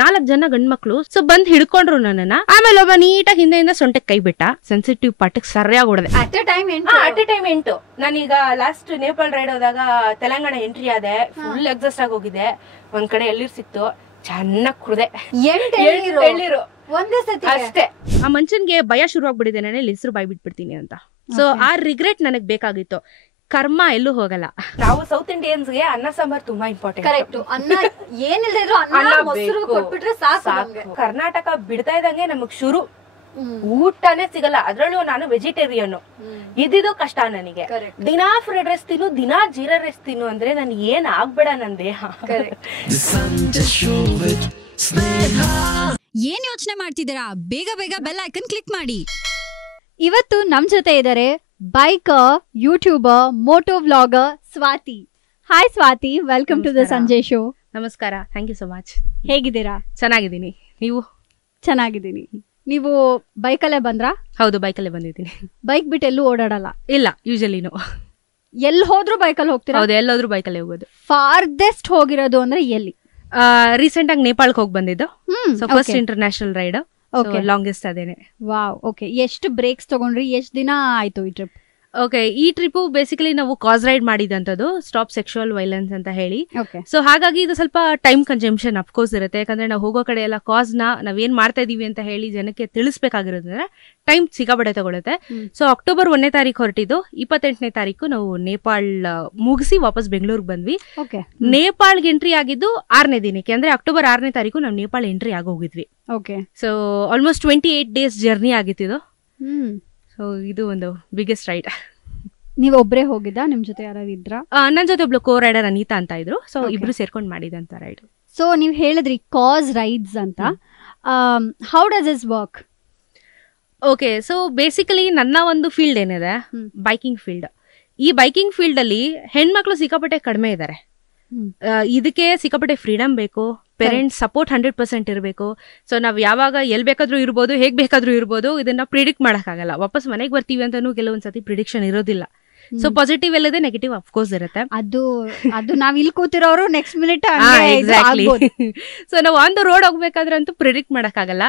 4 ಜನ ಗಂಡ್ಮಕ್ಳು ಸೊ ಬಂದ್ ಹಿಡ್ಕೊಂಡ್ರು ನನ್ನನ್ನ. ಆಮೇಲೆ ಒಬ್ಬ ನೀಟಾಗಿ ಹಿಂದೆಯಿಂದ ಸೊಂಟಕ್ಕೆ ಕೈ ಬಿಟ್ಟ, ಸೆನ್ಸಿಟಿವ್ ಪಾರ್ಟಿಗೆ ಸರಿಯಾಗಿ ಹೊಡೆದೆ. ಅಟ್ ಎ ಟೈಮ್ 8 ನಾನೀಗ ಲಾಸ್ಟ್ ನೇಪಾಳ ರೈಡ್ ಹೋದಾಗ ತೆಲಂಗಾಣ ಎಂಟ್ರಿ ಆದೆ, ಫುಲ್ ಎಕ್ಸಾಸ್ಟ್ ಆಗಿ ಹೋಗಿದೆ. ಒಂದ್ ಕಡೆ ಎಳ್ನೀರ್ ಸಿಕ್ತು, ಚೆನ್ನಾಗ್ ಕುಡ್ದೆ. ಎಳ್ನೀರು ಒಂದೇ ಸತಿ ಅಷ್ಟೇ. ಆ ಮನುಷ್ಯನ್ಗೆ ಭಯ ಶುರು ಆಗ್ಬಿಟ್ಟಿದೆ, ನಾನು ಇಲ್ಲಿ ಹೆಸರು ಬಾಯ್ ಬಿಟ್ಬಿಡ್ತೀನಿ ಅಂತ. ಸೊ ಆ ರಿಗ್ರೆಟ್ ನನಗ್ ಬೇಕಾಗಿತ್ತು. ಕರ್ಮ ಎಲ್ಲೂ ಹೋಗಲ್ಲ. ನಾವು ಸೌತ್ ಇಂಡಿಯನ್ಸ್ಗೆ ಅನ್ನ ಸಾಂಬಾರ್ ತುಂಬಾ ಇಂಪಾರ್ಟೆಂಟ್. ಕರೆಕ್ಟ್. ಅನ್ನ ಏನಿಲ್ಲದ್ರು ಅನ್ನ ಮೊಸರು ಕೊಟ್ಬಿಟ್ರೆ ಸಾಕು. ಕರ್ನಾಟಕ ಬಿಡ್ತಾ ಇದ್ದಂಗೆ ನಮಗ್ ಶುರು ಊಟನೇ ಸಿಗಲ್ಲ. ಅದ್ರಲ್ಲೂ ನಾನು ವೆಜಿಟೇರಿಯನ್, ಇದಿದು ಕಷ್ಟ ನನಗೆ. ದಿನಾ ಫ್ರೈಡ್ ರೈಸ್ ತಿನ್ನು, ದಿನಾ ಜೀರಾ ರೈಸ್ ತಿನ್ನು ಅಂದ್ರೆ ನನ್ ಏನ್ ಆಗ್ಬೇಡ ನನ್ ದೇಹ. ಏನ್ ಯೋಚನೆ ಮಾಡ್ತಿದ್ದೀರಾ? ಬೇಗ ಬೇಗ ಬೆಲ್ ಐಕನ್ ಕ್ಲಿಕ್ ಮಾಡಿ. ಇವತ್ತು ನಮ್ ಜೊತೆ ಇದ್ದಾರೆ biker, YouTuber, moto vlogger Swati. Hi Swati, welcome to the Sanjay show. ನಮಸ್ಕಾರ, ಥ್ಯಾಂಕ್ ಯು ಸೊ ಮಚ್. ಹೇಗಿದ್ದೀರಾ? ಚೆನ್ನಾಗಿದ್ದೀನಿ, ನೀವು? ಚೆನ್ನಾಗಿದ್ದೀನಿ. ನೀವು ಬೈಕಲ್ಲೇ ಬಂದ್ರಾ? ಹೌದು, ಬೈಕಲ್ಲೇ ಬಂದಿದ್ದೀನಿ. ಬೈಕ್ ಬಿಟ್ಟು ಎಲ್ಲೂ ಓಡಾಡಲ್ಲ? ಇಲ್ಲ, ಯೂಶಲಿನು ಎಲ್ಲಿ ಹೋದ್ರು ಬೈಕಲ್ಲಿ ಹೋಗ್ತೀರಾ? ಹೌದು, ಎಲ್ಲೋದ್ರು ಬೈಕಲ್ಲೇ ಹೋಗೋದು. ಫಾರ್ದೆಸ್ಟ್ ಹೋಗಿರೋದು ಅಂದ್ರೆ ಎಲ್ಲಿ? ರೀಸೆಂಟ್ ಆಗಿ ನೇಪಾಳಕ್ಕೆ ಹೋಗಿ ಬಂದಿದ್ದು. So first international ride, longest ಅದೇನೆ. Wow, okay. ಎಷ್ಟು ಬ್ರೇಕ್ಸ್ ತಗೊಂಡ್ರಿ? ಎಷ್ಟು ದಿನ ಆಯ್ತು ಈ ಟ್ರಿಪ್? ಓಕೆ, ಈ ಟ್ರಿಪ್ ಬೇಸಿಕಲಿ ನಾವು ಕಾಸ್ ರೈಡ್ ಮಾಡಿದಂಥದ್ದು, ಸ್ಟಾಪ್ ಸೆಕ್ಷುವಲ್ ವೈಲೆನ್ಸ್ ಅಂತ ಹೇಳಿ. ಸೊ ಹಾಗಾಗಿ ಇದು ಸ್ವಲ್ಪ ಟೈಮ್ ಕನ್ಸಂಪ್ಷನ್ ಅಫ್ಕೋರ್ಸ್ ಇರುತ್ತೆ, ಯಾಕಂದ್ರೆ ನಾವು ಹೋಗೋ ಕಡೆ ಎಲ್ಲ ಕಾಸ್ ನ ನಾವೇನ್ ಮಾಡ್ತಾ ಇದೀವಿ ಅಂತ ಹೇಳಿ ಜನಕ್ಕೆ ತಿಳಿಸ್ಬೇಕಾಗಿರೋದ್ರಿಂದ ಟೈಮ್ ಸಿಕ್ಕಾಪಟ್ಟೆ ತಗೊಳುತ್ತೆ. ಸೊ ಅಕ್ಟೋಬರ್ 1ನೇ ತಾರೀಕು ಹೊರಟಿದ್ದು, 28ನೇ ತಾರೀಕು ನಾವು ನೇಪಾಳ್ ಮುಗಿಸಿ ವಾಪಸ್ ಬೆಂಗಳೂರಿಗೆ ಬಂದ್ವಿ. ನೇಪಾಳ್ಗೆ ಎಂಟ್ರಿ ಆಗಿದ್ದು 6ನೇ ದಿನಕ್ಕೆ, ಅಂದ್ರೆ ಅಕ್ಟೋಬರ್ 6ನೇ ತಾರೀಕು ನಾವು ನೇಪಾಳ ಎಂಟ್ರಿ ಆಗೋಗಿದ್ವಿ. ಸೊ ಆಲ್ಮೋಸ್ಟ್ 28 ಡೇಸ್ ಜರ್ನಿ ಆಗಿತ್ತು. ಸೊ ಇದು ಒಂದು ಬಿಗ್ಗೆಸ್ಟ್ ರೈಡ್. ನೀವ್ ಒಬ್ರೇ ಹೋಗಿದ್ದ? ನಿಮ್ ಜೊತೆ ಯಾರು ಇದ್ರ? ನನ್ ಜೊತೆ ಒಬ್ಳು ಕೋ ರೈಡರ್ ಅನಿತಾ ಅಂತ ಇದ್ರು. ಸೊ ಇಬ್ರು ಸೇರ್ಕೊಂಡು ಮಾಡಿದಂತ ರೈಡ್. ಸೊ ನೀವ್ ಹೇಳಿದ್ರಿ ಕಾಸ್ ರೈಡ್ಸ್ ಅಂತ. How does this work? Okay, so basically ನನ್ನ ಒಂದು ಫೀಲ್ಡ್ ಏನಿದೆ, ಬೈಕಿಂಗ್ ಫೀಲ್ಡ್. ಈ ಬೈಕಿಂಗ್ ಫೀಲ್ಡ್ ಅಲ್ಲಿ ಹೆಣ್ಮಕ್ಳು ಸಿಕ್ಕಾಪಟ್ಟೆ ಕಡಿಮೆ ಇದ್ದಾರೆ. ಇದಕ್ಕೆ ಸಿಕ್ಕಾಪಟ್ಟೆ ಫ್ರೀಡಮ್ ಬೇಕು, ಪೇರೆಂಟ್ಸ್ ಸಪೋರ್ಟ್ 100% ಇರಬೇಕು. ಸೊ ನಾವ್ ಯಾವಾಗ ಎಲ್ ಬೇಕಾದ್ರೂ ಇರ್ಬೋದು, ಹೇಗ್ ಬೇಕಾದ್ರೂ ಇರ್ಬೋದು, ಇದನ್ನ ಪ್ರಿಡಿಕ್ಟ್ ಮಾಡಕ್ಕಾಗಲ್ಲ. ವಾಪಸ್ ಮನೆಗೆ ಬರ್ತೀವಿ ಅಂತಾನು ಕೆಲವೊಂದ್ಸತಿ ಪ್ರಿಡಿಕ್ಷನ್ ಇರೋದಿಲ್ಲ. ಸೊ ಪಾಸಿಟಿವ್ ಎಲ್ಲದೆ, ನೆಗೆಟಿವ್ ಅಫ್ಕೋರ್ಸ್ ಇರುತ್ತೆ. ಅದು ನಾವ್ ಇಲ್ಲಿ ಕೂತಿರೋರು ನೆಕ್ಸ್ಟ್ ಮಿನಿಟ್. ಎಕ್ಸಾಕ್ಟ್ಲಿ. ಸೊ ನಾವು ಆನ್ ದ ರೋಡ್ ಹೋಗ್ಬೇಕಾದ್ರೆ ಅಂತೂ ಪ್ರಿಡಿಕ್ಟ್ ಮಾಡಕ್ಕಾಗಲ್ಲ.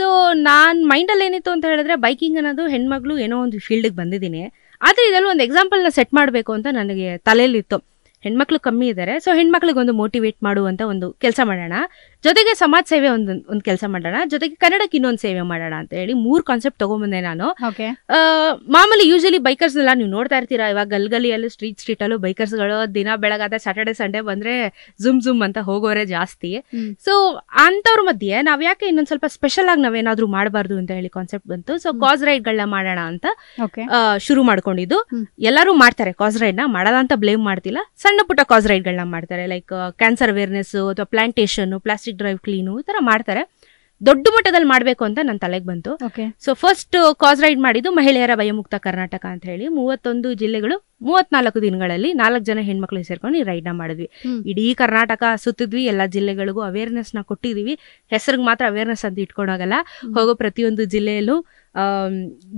ಸೊ ನಾನ್ ಮೈಂಡ್ ಅಲ್ಲಿ ಏನಿತ್ತು ಅಂತ ಹೇಳಿದ್ರೆ, ಬೈಕಿಂಗ್ ಅನ್ನೋದು ಹೆಣ್ಮಕ್ಳು ಏನೋ ಒಂದು ಫೀಲ್ಡ್ಗೆ ಬಂದಿದ್ದೀನಿ, ಆದ್ರೆ ಇದರಲ್ಲಿ ಒಂದು ಎಕ್ಸಾಂಪಲ್ ನ ಸೆಟ್ ಮಾಡ್ಬೇಕು ಅಂತ ನನಗೆ ತಲೆಯಲ್ಲಿತ್ತು. ಹೆಣ್ಮಕ್ಳು ಕಮ್ಮಿ ಇದ್ದಾರೆ, ಸೊ ಹೆಣ್ಮಕ್ಳಿಗೆ ಒಂದು ಮೋಟಿವೇಟ್ ಮಾಡುವಂತ ಒಂದು ಕೆಲಸ ಮಾಡೋಣ, ಜೊತೆಗೆ ಸಮಾಜ ಸೇವೆ ಒಂದು ಕೆಲಸ ಮಾಡೋಣ, ಜೊತೆಗೆ ಕನ್ನಡಕ್ಕೆ ಇನ್ನೊಂದು ಸೇವೆ ಮಾಡೋಣ ಅಂತ ಹೇಳಿ 3 ಕಾನ್ಸೆಪ್ಟ್ ತಗೊಂಡ್ಬಂದೆ ನಾನು. ಮಾಮೂಲಿ ಯೂಶಲಿ ಬೈಕರ್ಸ್ ಎಲ್ಲ ನೀವು ನೋಡ್ತಾ ಇರ್ತೀರಾ, ಇವಾಗ ಗಲ್ಗಲಿಯಲ್ಲೂ ಸ್ಟ್ರೀಟ್ ಅಲ್ಲೂ ಬೈಕರ್ಸ್ ಗಳು ದಿನ ಬೆಳಗಾದ ಸ್ಯಾಟರ್ಡೆ ಸಂಡೇ ಬಂದ್ರೆ ಜುಮ್ ಅಂತ ಹೋಗೋರೆ ಜಾಸ್ತಿ. ಸೊ ಅಂತವ್ರ ಮಧ್ಯೆ ನಾವ್ ಯಾಕೆ ಇನ್ನೊಂದ್ ಸ್ವಲ್ಪ ಸ್ಪೆಷಲ್ ಆಗಿ ನಾವೇನಾದ್ರೂ ಮಾಡಬಾರ್ದು ಅಂತ ಹೇಳಿ ಕಾನ್ಸೆಪ್ಟ್ ಬಂತು. ಸೊ ಕಾಸ್ ರೈಡ್ ಗಳನ್ನ ಮಾಡೋಣ ಅಂತ ಶುರು ಮಾಡ್ಕೊಂಡಿದ್ದು. ಎಲ್ಲರೂ ಮಾಡ್ತಾರೆ ಕಾಸ್ ರೈಡ್ ನ, ಮಾಡಲ್ಲ ಅಂತ ಬ್ಲೇಮ್ ಮಾಡ್ತಿಲ್ಲ. ಸಣ್ಣ ಪುಟ್ಟ ಕಾಸ್ ರೈಡ್ ಗಳನ್ನ ಮಾಡ್ತಾರೆ, ಲೈಕ್ ಕ್ಯಾನ್ಸರ್ ಅವೇರ್ನೆಸ್ ಅಥವಾ ಪ್ಲಾಂಟೇಶನ್, ಪ್ಲಾಸ್ಟಿಕ್ ಡ್ರೈವ್ ಕ್ಲೀನು, ಈ ತರ ಮಾಡ್ತಾರೆ. ದೊಡ್ಡ ಮಟ್ಟದಲ್ಲಿ ಮಾಡ್ಬೇಕು ಅಂತ ನನ್ನ ತಲೆಗೆ ಬಂತು. ಸೊ ಫಸ್ಟ್ ಕಾಸ್ ರೈಡ್ ಮಾಡಿದ್ದು ಮಹಿಳೆಯರ ಭಯಮುಕ್ತ ಕರ್ನಾಟಕ ಅಂತ ಹೇಳಿ 31 ಜಿಲ್ಲೆಗಳು 34 ದಿನಗಳಲ್ಲಿ 4 ಜನ ಹೆಣ್ಮಕ್ಳು ಸೇರ್ಕೊಂಡು ಈ ರೈಡ್ ನ ಮಾಡಿದ್ವಿ. ಇಡೀ ಕರ್ನಾಟಕ ಸುತ್ತಿದ್ವಿ, ಎಲ್ಲಾ ಜಿಲ್ಲೆಗಳಿಗೂ ಅವೇರ್ನೆಸ್ ನ ಕೊಟ್ಟಿದೀವಿ. ಹೆಸರಿಗೆ ಮಾತ್ರ ಅವೇರ್ನೆಸ್ ಅಂತ ಇಟ್ಕೊಂಡೋಗಲ್ಲ, ಹೋಗೋ ಪ್ರತಿಯೊಂದು ಜಿಲ್ಲೆಯಲ್ಲೂ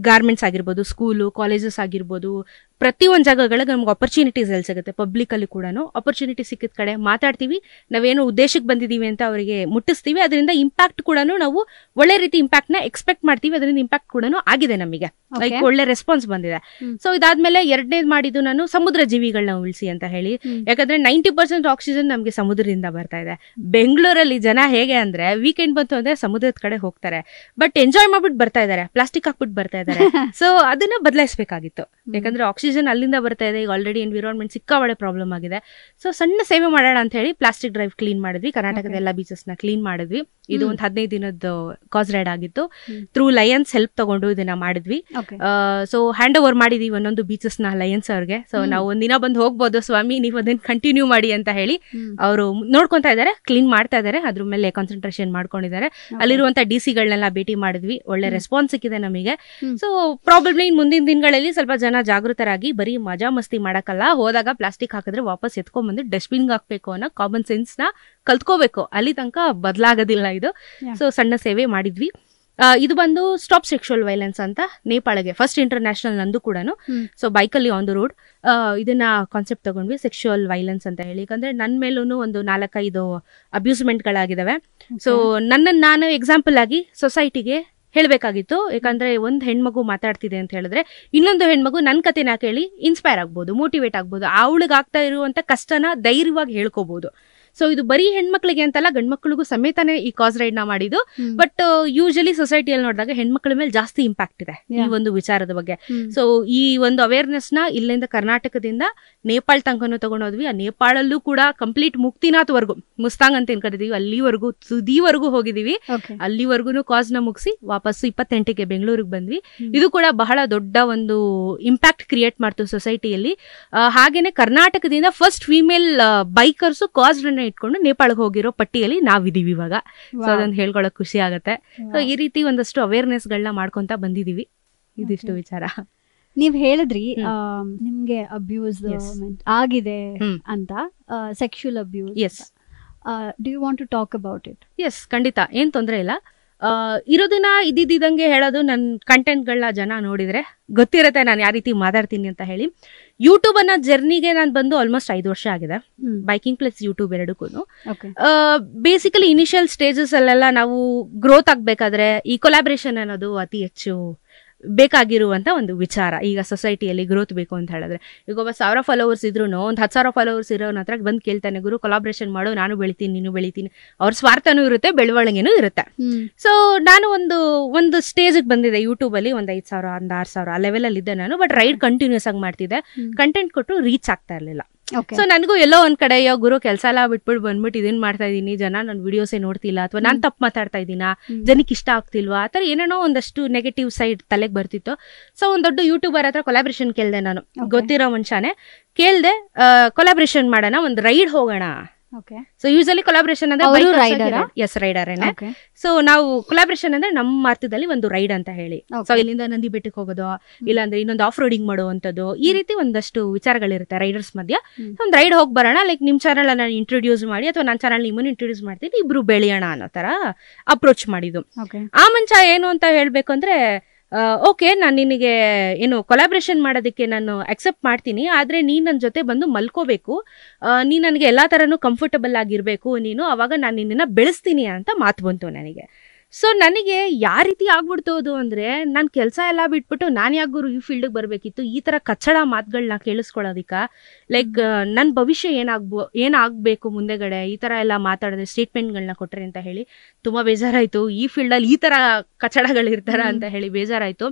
ಗಾರ್ಮೆಂಟ್ಸ್ ಆಗಿರ್ಬೋದು, ಸ್ಕೂಲು ಕಾಲೇಜಸ್ ಆಗಿರ್ಬೋದು, ಪ್ರತಿಯೊಂದು ಜಾಗಗಳಿಗೆ ನಮ್ಗೆ ಆಪರ್ಚುನಿಟೀಸ್ ಎಲ್ಲಿ ಸಿಗುತ್ತೆ. ಪಬ್ಲಿಕ್ ಅಲ್ಲಿ ಕೂಡ ಆಪರ್ಚುನಿಟಿ ಸಿಕ್ಕಿದ ಕಡೆ ಮಾತಾಡ್ತೀವಿ, ನಾವೇನು ಉದ್ದೇಶಕ್ಕೆ ಬಂದಿದೀವಿ ಅಂತ ಅವರಿಗೆ ಮುಟ್ಟಿಸ್ತೀವಿ. ಅದರಿಂದ ಇಂಪ್ಯಾಕ್ಟ್ ಕೂಡ ನಾವು ಒಳ್ಳೆ ರೀತಿ ಇಂಪ್ಯಾಕ್ಟ್ ನ ಎಕ್ಸ್ಪೆಕ್ಟ್ ಮಾಡ್ತೀವಿ. ಅದರಿಂದ ಇಂಪ್ಯಾಕ್ಟ್ ಕೂಡ ಆಗಿದೆ ನಮಗೆ, ಲೈಕ್ ಒಳ್ಳೆ ರೆಸ್ಪಾನ್ಸ್ ಬಂದಿದೆ. ಸೊ ಇದಾದ್ಮೇಲೆ ಎರಡನೇದು ಮಾಡಿದ್ದು ನಾನು ಸಮುದ್ರ ಜೀವಿಗಳನ್ನ ಉಳಿಸಿ ಅಂತ ಹೇಳಿ. ಯಾಕಂದ್ರೆ 90% ಆಕ್ಸಿಜನ್ ನಮ್ಗೆ ಸಮುದ್ರದಿಂದ ಬರ್ತಾ ಇದೆ. ಬೆಂಗಳೂರಲ್ಲಿ ಜನ ಹೇಗೆ ಅಂದ್ರೆ ವೀಕೆಂಡ್ ಬಂತು ಅಂದ್ರೆ ಸಮುದ್ರದ ಕಡೆ ಹೋಗ್ತಾರೆ, ಬಟ್ ಎಂಜಾಯ್ ಮಾಡ್ಬಿಟ್ಟು ಬರ್ತಾ ಇದಾರೆ, ಪ್ಲಾಸ್ಟಿಕ್ ಹಾಕ್ಬಿಟ್ಟು ಬರ್ತಾ ಇದಾರೆ. ಸೊ ಅದನ್ನ ಬದಲಾಯಿಸಬೇಕಾಗಿತ್ತು, ಯಾಕಂದ್ರೆ ಆಕ್ಸಿಜನ್ ಅಲ್ಲಿಂದ ಬರ್ತಾ ಇದೆ. ಈಗ ಆಲ್ರೆಡಿ ಎನ್ವಿರಾನ್ಮೆಂಟ್ ಸಿಕ್ಕಾಬಡೆ ಪ್ರಾಬ್ಲಮ್ ಆಗಿದೆ. ಸೊ ಸಣ್ಣ ಸೇವೆ ಮಾಡೋಣ ಅಂತ ಹೇಳಿ ಪ್ಲಾಸ್ಟಿಕ್ ಡ್ರೈವ್ ಕ್ಲೀನ್ ಮಾಡಿದ್ವಿ. ಕರ್ನಾಟಕದ ಎಲ್ಲಾ ಬೀಚಸ್ ನ ಕ್ಲೀನ್ ಮಾಡಿದ್ವಿ. ಇದು ಒಂದು 15 ದಿನದ ಕಾಸ್ ರೈಡ್ ಆಗಿತ್ತು. ಥ್ರೂ ಲಯನ್ಸ್ ಹೆಲ್ಪ್ ತಗೊಂಡು ಇದನ್ನ ಮಾಡಿದ್ವಿ. ಸೊ ಹ್ಯಾಂಡ್ ಓವರ್ ಮಾಡಿದೀವಿ ಒಂದೊಂದು ಬೀಚಸ್ ನ ಲಯನ್ಸ್ ಅವ್ರಿಗೆ. ಸೊ ನಾವು ಒಂದಿನ ಬಂದು ಹೋಗ್ಬೋದು ಸ್ವಾಮಿ, ನೀವು ಅದನ್ನ ಕಂಟಿನ್ಯೂ ಮಾಡಿ ಅಂತ ಹೇಳಿ ಅವರು ನೋಡ್ಕೊಂತಾ ಇದಾರೆ, ಕ್ಲೀನ್ ಮಾಡ್ತಾ ಇದಾರೆ, ಅದ್ರ ಮೇಲೆ ಕಾನ್ಸಂಟ್ರೇಷನ್ ಮಾಡ್ಕೊಂಡಿದ್ದಾರೆ. ಅಲ್ಲಿರುವಂತ DC ಗಳನ್ನೆಲ್ಲ ಭೇಟಿ ಮಾಡಿದ್ವಿ, ಒಳ್ಳೆ ರೆಸ್ಪಾನ್ಸ್ ಸಿಕ್ಕಿದೆ ನಮಗೆ. ಸೊ ಪ್ರಾಬಬ್ಲಿ ಮುಂದಿನ ದಿನಗಳಲ್ಲಿ ಸ್ವಲ್ಪ ಜನ ಜಾಗೃತರಾಗಿ ಬರೀ ಮಜಾ ಮಸ್ತಿ ಮಾಡಕ್ಕಲ್ಲ, ಹೋದಾಗ ಪ್ಲಾಸ್ಟಿಕ್ ಹಾಕಿದ್ರೆ ವಾಪಸ್ ಎತ್ಕೊಂಡ್ ಬಂದು ಡಸ್ಟ್ಬಿನ್ ಹಾಕ್ಬೇಕು ಅನ್ನೋ ಕಾಮನ್ ಸೆನ್ಸ್ ನ ಕಲ್ತ್ಕೋಬೇಕು. ಅಲ್ಲಿ ತನಕ ಬದಲಾಗೋದಿಲ್ಲ ಇದು. ಸೊ ಸಣ್ಣ ಸೇವೆ ಮಾಡಿದ್ವಿ. ಇದು ಬಂದು ಸ್ಟಾಪ್ ಸೆಕ್ಷುವಲ್ ವೈಲೆನ್ಸ್ ಅಂತ ನೇಪಾಳಗೆ ಫಸ್ಟ್ ಇಂಟರ್ನ್ಯಾಷನಲ್ ನಂದು ಕೂಡ. ಸೊ ಬೈಕಲ್ಲಿ ಆನ್ ದ ರೋಡ್ ಇದನ್ನ ಕಾನ್ಸೆಪ್ಟ್ ತಗೊಂಡ್ವಿ, ಸೆಕ್ಷುವಲ್ ವೈಲೆನ್ಸ್ ಅಂತ ಹೇಳಿ. ಯಾಕಂದ್ರೆ ನನ್ನ ಮೇಲೂ ಒಂದು 4-5 ಅಬ್ಯೂಸ್ಮೆಂಟ್ಗಳಾಗಿದ್ದಾವೆ. ಸೊ ನನ್ನನ್ನು ನಾನು ಎಕ್ಸಾಂಪಲ್ ಆಗಿ ಸೊಸೈಟಿಗೆ ಹೇಳಬೇಕಾಗಿತ್ತು. ಯಾಕಂದ್ರೆ ಒಂದು ಹೆಣ್ಮಗು ಮಾತಾಡ್ತಿದೆ ಅಂತ ಹೇಳಿದ್ರೆ ಇನ್ನೊಂದು ಹೆಣ್ಮಗು ನನ್ನ ಕತೆನ ಕೇಳಿ ಇನ್ಸ್ಪೈರ್ ಆಗ್ಬೋದು, ಮೋಟಿವೇಟ್ ಆಗ್ಬೋದು, ಅವಳಿಗೆ ಆಗ್ತಾ ಇರುವಂತ ಕಷ್ಟನ ಧೈರ್ಯವಾಗಿ ಹೇಳ್ಕೋಬಹುದು. ಸೊ ಇದು ಬರೀ ಹೆಣ್ಮಕ್ಳಿಗೆ ಅಂತಲ್ಲ, ಗಂಡ್ಮಕ್ಳಿಗೂ ಸಮೇತನೇ ಈ ಕಾಸ್ ರೈಡ್ ನ ಮಾಡಿದ್ದು. ಬಟ್ ಯೂಶಲಿ ಸೊಸೈಟಿಯಲ್ಲಿ ನೋಡಿದಾಗ ಹೆಣ್ಮಕ್ಳ ಮೇಲೆ ಜಾಸ್ತಿ ಇಂಪ್ಯಾಕ್ಟ್ ಇದೆ ಈ ಒಂದು ವಿಚಾರದ ಬಗ್ಗೆ. ಸೊ ಈ ಒಂದು ಅವೇರ್ನೆಸ್ ನ ಇಲ್ಲಿಂದ ಕರ್ನಾಟಕದಿಂದ ನೇಪಾಳ ತನಕನೂ ತಗೊಂಡೋದ್ವಿ. ಆ ನೇಪಾಳಲ್ಲೂ ಕೂಡ ಕಂಪ್ಲೀಟ್ ಮುಕ್ತಿನಾಥ್ವರೆಗೂ, ಮುಸ್ತಾಂಗ್ ಅಂತ ಏನ್ ಕರಿತೀವಿ ಅಲ್ಲಿವರೆಗೂ, ತುದಿವರೆಗೂ ಹೋಗಿದೀವಿ. ಅಲ್ಲಿವರೆಗೂ ಕಾಸ್ ನ ಮುಗಿಸಿ ವಾಪಸ್ಸು 28ಕ್ಕೆ ಬೆಂಗಳೂರಿಗೆ ಬಂದ್ವಿ. ಇದು ಕೂಡ ಬಹಳ ದೊಡ್ಡ ಒಂದು ಇಂಪ್ಯಾಕ್ಟ್ ಕ್ರಿಯೇಟ್ ಮಾಡ್ತು ಸೊಸೈಟಿಯಲ್ಲಿ. ಹಾಗೇನೆ ಕರ್ನಾಟಕದಿಂದ ಫಸ್ಟ್ ಫೀಮೇಲ್ ಬೈಕರ್ಸ್ ಕಾಸ್ ರನ್ ಇಟ್ಕೊಂಡು ನೇಪಾಳಕ್ಕೆ ಹೋಗಿರೋ ಪಟ್ಟಿಯಲ್ಲಿ ನಾವಿದೀವಿ ಇವಾಗ. ಸೊ ಅದನ್ನ ಹೇಳ್ಕೊಳಕ್ ಖುಷಿ ಆಗತ್ತೆ. ಸೊ ಈ ರೀತಿ ಒಂದಷ್ಟು ಅವೇರ್ನೆಸ್ ಗಳನ್ನ ಮಾಡ್ಕೊಂತ ಬಂದಿದೀವಿ. ಇದಿಷ್ಟು ವಿಚಾರ. ನೀವ್ ಹೇಳಿದ್ರಿ ನಿಮ್ಗೆ ಅಬ್ಯೂಸ್ ಆಗಿದೆ ಅಂತ, sexual abuse. Yes. Do you want to talk about it? Yes, ಖಂಡಿತ, ಏನ್ ತೊಂದ್ರೆ ಇಲ್ಲ. ಇರೋದನ್ನ ಇದ್ದಿದ್ದಂಗೆ ಹೇಳೋದು. ನನ್ನ ಕಂಟೆಂಟ್ಗಳನ್ನ ಜನ ನೋಡಿದ್ರೆ ಗೊತ್ತಿರತ್ತೆ ನಾನು ಯಾವ ರೀತಿ ಮಾತಾಡ್ತೀನಿ ಅಂತ ಹೇಳಿ. ಯೂಟ್ಯೂಬ್ ಅನ್ನೋ ಜರ್ನಿಗೆ ನಾನು ಬಂದು ಆಲ್ಮೋಸ್ಟ್ 5 ವರ್ಷ ಆಗಿದೆ, ಬೈಕಿಂಗ್ ಪ್ಲಸ್ ಯೂಟ್ಯೂಬ್ ಎರಡಕ್ಕೂ. ಬೇಸಿಕಲಿ ಇನಿಷಿಯಲ್ ಸ್ಟೇಜಸ್ ಅಲ್ಲೆಲ್ಲ ನಾವು ಗ್ರೋತ್ ಆಗ್ಬೇಕಾದ್ರೆ ಈ ಕೊಲಾಬ್ರೇಷನ್ ಅನ್ನೋದು ಅತಿ ಹೆಚ್ಚು ಬೇಕಾಗಿರುವಂತ ಒಂದು ವಿಚಾರ. ಈಗ ಸೊಸೈಟಿಯಲ್ಲಿ ಗ್ರೋತ್ ಬೇಕು ಅಂತ ಹೇಳಿದ್ರೆ, ಈಗ ಒಬ್ಬ 1000 ಫಾಲೋವರ್ಸ್ ಇದ್ರು ಒಂದು 10,000 ಫಾಲೋವರ್ಸ್ ಇರೋನ ಹತ್ರ ಬಂದು ಕೇಳ್ತಾನೆ, ಗುರು ಕೊಲಾಬ್ರೇಷನ್ ಮಾಡು, ನಾನು ಬೆಳಿತೀನಿ ನೀನು ಬೆಳಿತೀನಿ. ಅವ್ರ ಸ್ವಾರ್ಥನೂ ಇರುತ್ತೆ, ಬೆಳವಣಿಗೆನೂ ಇರುತ್ತೆ. ಸೊ ನಾನು ಒಂದು ಸ್ಟೇಜ್ಗೆ ಬಂದಿದೆ ಯೂಟ್ಯೂಬ್ ಅಲ್ಲಿ, ಒಂದು 5,000 ಒಂದು 6,000 ಆ ಲೆವೆಲ್ ಅಲ್ಲಿ ಇದ್ದೆ ನಾನು. ಬಟ್ ರೈಡ್ ಕಂಟಿನ್ಯೂಸ್ ಆಗಿ ಮಾಡ್ತಿದ್ದೆ, ಕಂಟೆಂಟ್ ಕೊಟ್ಟು ರೀಚ್ ಆಗ್ತಾ ಇರ್ಲಿಲ್ಲ. ಸೊ ನನಗೂ ಎಲ್ಲೋ ಒಂದ್ ಕಡೆ ಗುರು ಕೆಲಸ ಎಲ್ಲ ಬಿಟ್ಬಿಟ್ಟು ಬಂದ್ಬಿಟ್ಟು ಇದನ್ ಮಾಡ್ತಾ ಇದೀನಿ, ಜನ ನನ್ನ ವಿಡಿಯೋಸೇ ನೋಡ್ತಿಲ್ಲ, ಅಥವಾ ನಾನ್ ತಪ್ಪು ಮಾತಾಡ್ತಾ ಇದ್ದೀನಾ, ಜನಕ್ಕೆ ಇಷ್ಟ ಆಗ್ತಿಲ್ವಾ, ಆತರ ಏನೇನೋ ಒಂದಷ್ಟು ನೆಗೆಟಿವ್ ಸೈಡ್ ತಲೆಗೆ ಬರ್ತಿತ್ತು. ಸೊ ಒಂದ್ ದೊಡ್ಡ ಯೂಟ್ಯೂಬರ್ ಹತ್ರ ಕೊಲಾಬ್ರೇಷನ್ ಕೇಳ್ದೆ ನಾನು, ಗೊತ್ತಿರೋ ಮನುಷ್ಯನೇ ಕೇಳ್ದೆ, ಕೊಲಾಬ್ರೇಷನ್ ಮಾಡೋಣ, ಒಂದ್ ರೈಡ್ ಹೋಗೋಣ. ಸೊ ಯೂಶಲಿ ಕೊಲಾಬ್ರೇಷನ್ ಅಂದ್ರೆ ಎಸ್ ರೈಡರೇನೆ. ಸೊ ನಾವು ಕೊಲಾಬ್ರೇಷನ್ ಅಂದ್ರೆ ನಮ್ಮ ಅರ್ಥದಲ್ಲಿ ಒಂದು ರೈಡ್ ಅಂತ ಹೇಳಿ. ಸೊ ಇಲ್ಲಿಂದ ನಂದಿ ಬೆಟ್ಟಕ್ಕೆ ಹೋಗೋದು, ಇಲ್ಲಾಂದ್ರೆ ಇನ್ನೊಂದು ಆಫ್ ರೋಡಿಂಗ್ ಮಾಡುವಂತದ್ದು, ಈ ರೀತಿ ಒಂದಷ್ಟು ವಿಚಾರಗಳಿರುತ್ತೆ ರೈಡರ್ಸ್ ಮಧ್ಯ. ಒಂದ್ ರೈಡ್ ಹೋಗಿ ಬರೋಣ, ಲೈಕ್ ನಿಮ್ ಚಾನಲ್ ನಾನು ಇಂಟ್ರೊಡ್ಯೂಸ್ ಮಾಡಿ ಅಥವಾ ನನ್ನ ಚಾನಲ್ ನಿಮ್ಮನ್ನು ಇಂಟ್ರೊಡ್ಯೂಸ್ ಮಾಡ್ತೀನಿ, ಇಬ್ರು ಬೆಳೆಯೋಣ ಅನ್ನೋ ತರ ಅಪ್ರೋಚ್ ಮಾಡಿದ್ದು. ಆ ಮನುಷ್ಯ ಏನು ಅಂತ ಹೇಳ್ಬೇಕು ಅಂದ್ರೆ, ಓಕೆ ನಾನು ನಿನಗೆ ಏನು ಕೊಲಾಬ್ರೇಷನ್ ಮಾಡೋದಕ್ಕೆ ನಾನು ಅಕ್ಸೆಪ್ಟ್ ಮಾಡ್ತೀನಿ, ಆದ್ರೆ ನೀನ್ ನನ್ನ ಜೊತೆ ಬಂದು ಮಲ್ಕೋಬೇಕು, ನೀ ನನಗೆ ಎಲ್ಲಾ ತರನು ಕಂಫರ್ಟಬಲ್ ಆಗಿರ್ಬೇಕು ನೀನು, ಅವಾಗ ನಾನು ನಿನ್ನ ಬೆಳೆಸ್ತೀನಿ ಅಂತ ಮಾತು ಬಂತು ನನಗೆ. ಸೊ ನನಗೆ ಯಾವ ರೀತಿ ಆಗ್ಬಿಡ್ತು ಅದು ಅಂದ್ರೆ, ನಾನು ಕೆಲಸ ಎಲ್ಲ ಬಿಟ್ಬಿಟ್ಟು ನಾನು ಯಾಗುರು ಈ ಫೀಲ್ಡ್ಗೆ ಬರ್ಬೇಕಿತ್ತು, ಈ ತರ ಕಚ್ಚಡ ಮಾತುಗಳನ್ನ ಕೇಳಿಸ್ಕೊಳ್ಳೋದಿಕ್ಕ, ಲೈಕ್ ನನ್ನ ಭವಿಷ್ಯ ಏನಾಗಬೇಕು ಮುಂದೆಗಡೆ, ಈ ತರ ಎಲ್ಲ ಮಾತಾಡಿದ್ರೆ ಸ್ಟೇಟ್ಮೆಂಟ್ಗಳನ್ನ ಕೊಟ್ರೆ ಅಂತ ಹೇಳಿ ತುಂಬಾ ಬೇಜಾರಾಯ್ತು. ಈ ಫೀಲ್ಡಲ್ಲಿ ಈ ತರ ಕಚ್ಚಡಗಳಿರ್ತಾರ ಅಂತ ಹೇಳಿ ಬೇಜಾರಾಯ್ತು.